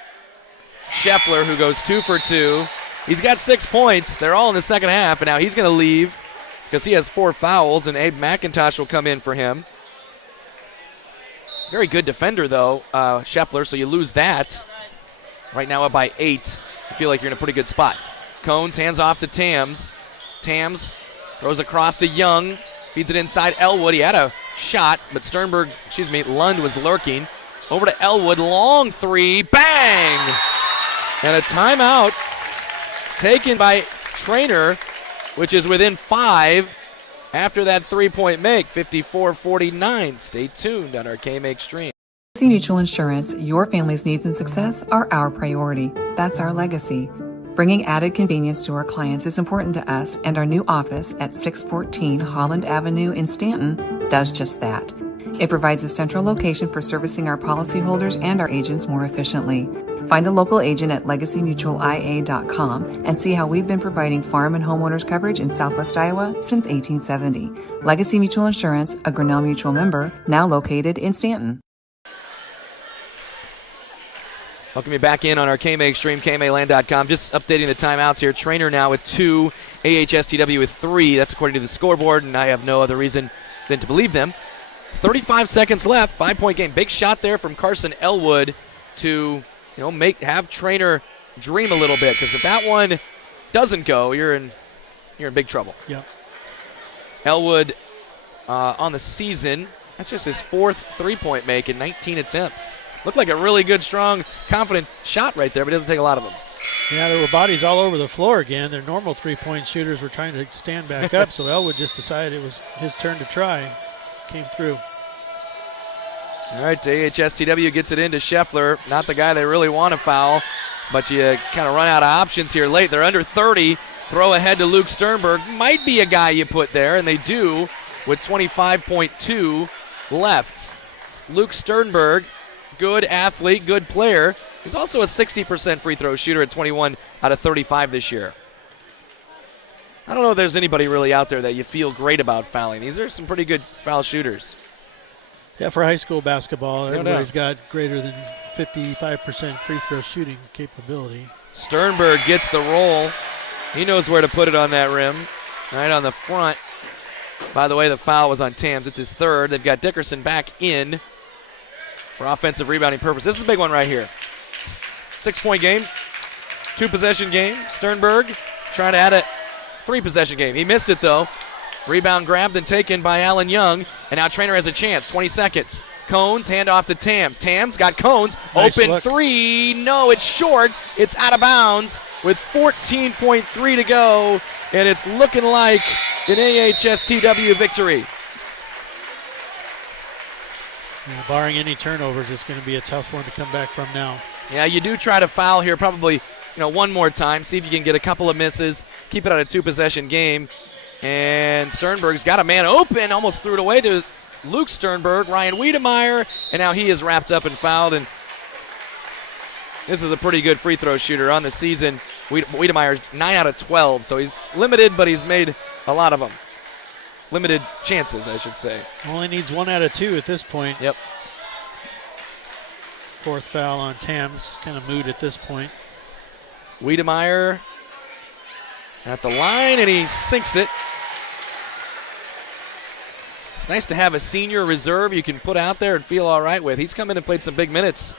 Scheffler, who goes 2 for 2. He's got 6 points. They're all in the second half, and now he's going to leave because he has 4 fouls, and Abe McIntosh will come in for him. Very good defender, though, Scheffler, so you lose that. Right now up by 8. You feel like you're in a pretty good spot. Cones hands off to Tams. Tams throws across to Young. Feeds it inside Elwood. He had a shot, but Lund was lurking. Over to Elwood. Long three. Bang! And a timeout taken by Treynor, which is within 5 after that three-point make. 54-49. Stay tuned on our KMA Extreme. Legacy Mutual Insurance, your family's needs and success are our priority. That's our legacy. Bringing added convenience to our clients is important to us, and our new office at 614 Holland Avenue in Stanton does just that. It provides a central location for servicing our policyholders and our agents more efficiently. Find a local agent at legacymutualia.com and see how we've been providing farm and homeowners coverage in Southwest Iowa since 1870. Legacy Mutual Insurance, a Grinnell Mutual member, now located in Stanton. Welcome you back in on our KMA Extreme, KMAland.com. Just updating the timeouts here. Treynor now with 2, AHSTW with 3. That's according to the scoreboard, and I have no other reason than to believe them. 35 seconds left, 5-point game. Big shot there from Carson Elwood to have Treynor dream a little bit, because if that one doesn't go, you're in big trouble. Yep. Elwood on the season, that's just his 4th three-point make in 19 attempts. Looked like a really good, strong, confident shot right there, but it doesn't take a lot of them. Yeah, there were bodies all over the floor again. Their normal three-point shooters were trying to stand back up, so Elwood just decided it was his turn to try. Came through. All right, AHSTW gets it into Scheffler. Not the guy they really want to foul, but you kind of run out of options here late. They're under 30. Throw ahead to Luke Sternberg. Might be a guy you put there, and they do with 25.2 left. Luke Sternberg, good athlete, good player. He's also a 60% free throw shooter at 21 out of 35 this year. I don't know if there's anybody really out there that you feel great about fouling. These are some pretty good foul shooters. Yeah, for high school basketball, No everybody's doubt. got greater than 55% free throw shooting capability. Sternberg gets the roll. He knows where to put it on that rim. Right on the front. By the way, the foul was on Tams. It's his 3rd. They've got Dickerson back in for offensive rebounding purpose. This is a big one right here. 6-point game. 2-possession game. Sternberg trying to add a 3-possession game. He missed it, though. Rebound grabbed and taken by Allen Young. And now Treynor has a chance. 20 seconds. Cones, hand off to Tams. Tams got Cones. Nice Open look. 3. No, it's short. It's out of bounds with 14.3 to go. And it's looking like an AHSTW victory. Yeah, barring any turnovers, it's going to be a tough one to come back from now. Yeah, you do try to foul here probably one more time. See if you can get a couple of misses. Keep it on a 2-possession game. And Sternberg's got a man open. Almost threw it away to Luke Sternberg. Ryan Wiedemeyer. And now he is wrapped up and fouled. And this is a pretty good free throw shooter on the season. Wiedemeyer's 9 out of 12. So he's limited, but he's made a lot of them. Limited chances, I should say. Only needs 1 out of 2 at this point. Yep. 4th foul on Tams. Kind of mood at this point. Wiedemeyer at the line, and he sinks it. It's nice to have a senior reserve you can put out there and feel all right with. He's come in and played some big minutes.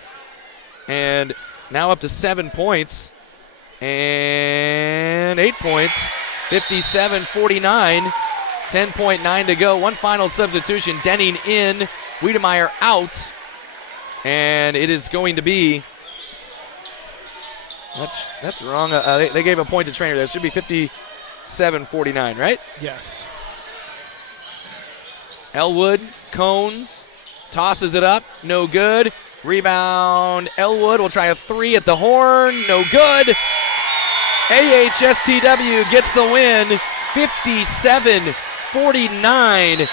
And now up to 7 points. And 8 points. 57-49. 10.9 to go. One final substitution. Denning in. Wiedemeyer out. And it is going to be... That's wrong. They gave a point to Treynor there. It should be 57-49, right? Yes. Elwood, Cones, tosses it up. No good. Rebound, Elwood will try a 3 at the horn. No good. AHSTW gets the win. 57-49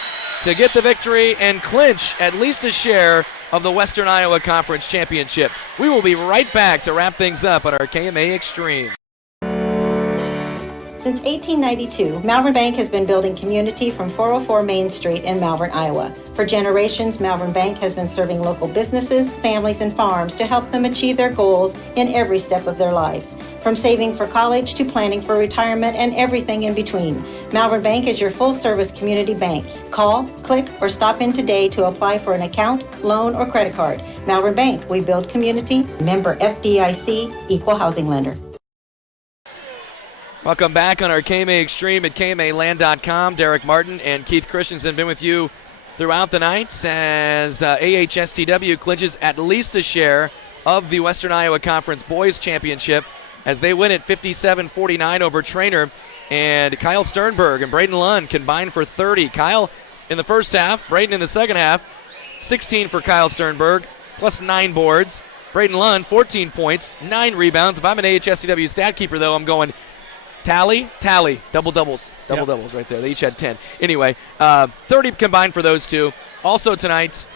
to get the victory and clinch at least a share of the Western Iowa Conference Championship. We will be right back to wrap things up on our KMA Extreme. Since 1892, Malvern Bank has been building community from 404 Main Street in Malvern, Iowa. For generations, Malvern Bank has been serving local businesses, families, and farms to help them achieve their goals in every step of their lives. From saving for college to planning for retirement and everything in between, Malvern Bank is your full-service community bank. Call, click, or stop in today to apply for an account, loan, or credit card. Malvern Bank, we build community. Member FDIC, Equal Housing Lender. Welcome back on our KMA Extreme at KMAland.com. Derek Martin and Keith Christensen have been with you throughout the night as AHSTW clinches at least a share of the Western Iowa Conference Boys Championship as they win it 57-49 over Treynor. And Kyle Sternberg and Braden Lund combined for 30. Kyle in the first half, Braden in the second half. 16 for Kyle Sternberg, plus 9 boards. Braden Lund, 14 points, 9 rebounds. If I'm an AHSTW stat keeper, though, I'm going tally, double-doubles right there. They each had 10. Anyway, 30 combined for those two. Also tonight,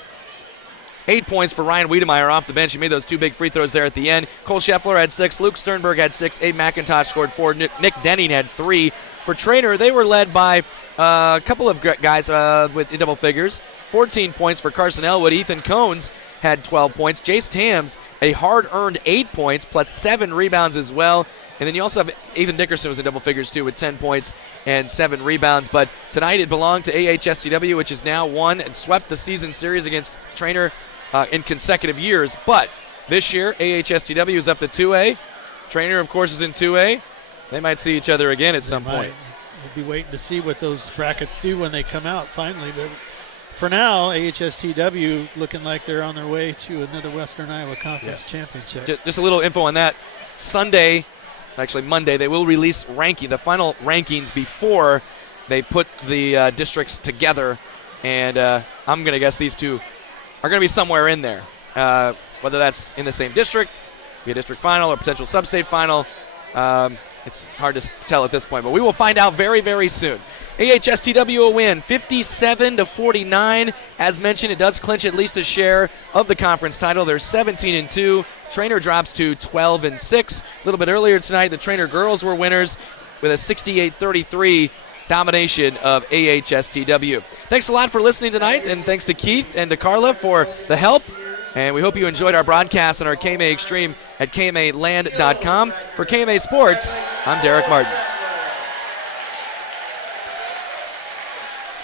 8 points for Ryan Wiedemeyer off the bench. He made those 2 big free throws there at the end. Cole Scheffler had 6. Luke Sternberg had 6. Abe McIntosh scored 4. Nick Denning had 3. For Treynor, they were led by a couple of guys in double figures. 14 points for Carson Elwood. Ethan Cones had 12 points. Jace Tams, a hard-earned 8 points, plus 7 rebounds as well. And then you also have Ethan Dickerson was in double figures too with 10 points and 7 rebounds. But tonight it belonged to AHSTW, which has now won and swept the season series against Treynor in consecutive years. But this year, AHSTW is up to 2A. Treynor, of course, is in 2A. They might see each other again at some point. We'll be waiting to see what those brackets do when they come out finally. But for now, AHSTW looking like they're on their way to another Western Iowa Conference Championship. Just a little info on that. Monday, they will release the final rankings before they put the districts together. And I'm going to guess these two are going to be somewhere in there. Whether that's in the same district, be a district final or potential sub-state final. It's hard to tell at this point, but we will find out very, very soon. AHSTW a win, 57-49. As mentioned, it does clinch at least a share of the conference title. They're 17-2. Treynor drops to 12-6. A little bit earlier tonight, the Treynor girls were winners with a 68-33 domination of AHSTW. Thanks a lot for listening tonight, and thanks to Keith and to Carla for the help. And we hope you enjoyed our broadcast on our KMA Extreme at KMAland.com. For KMA Sports, I'm Derek Martin.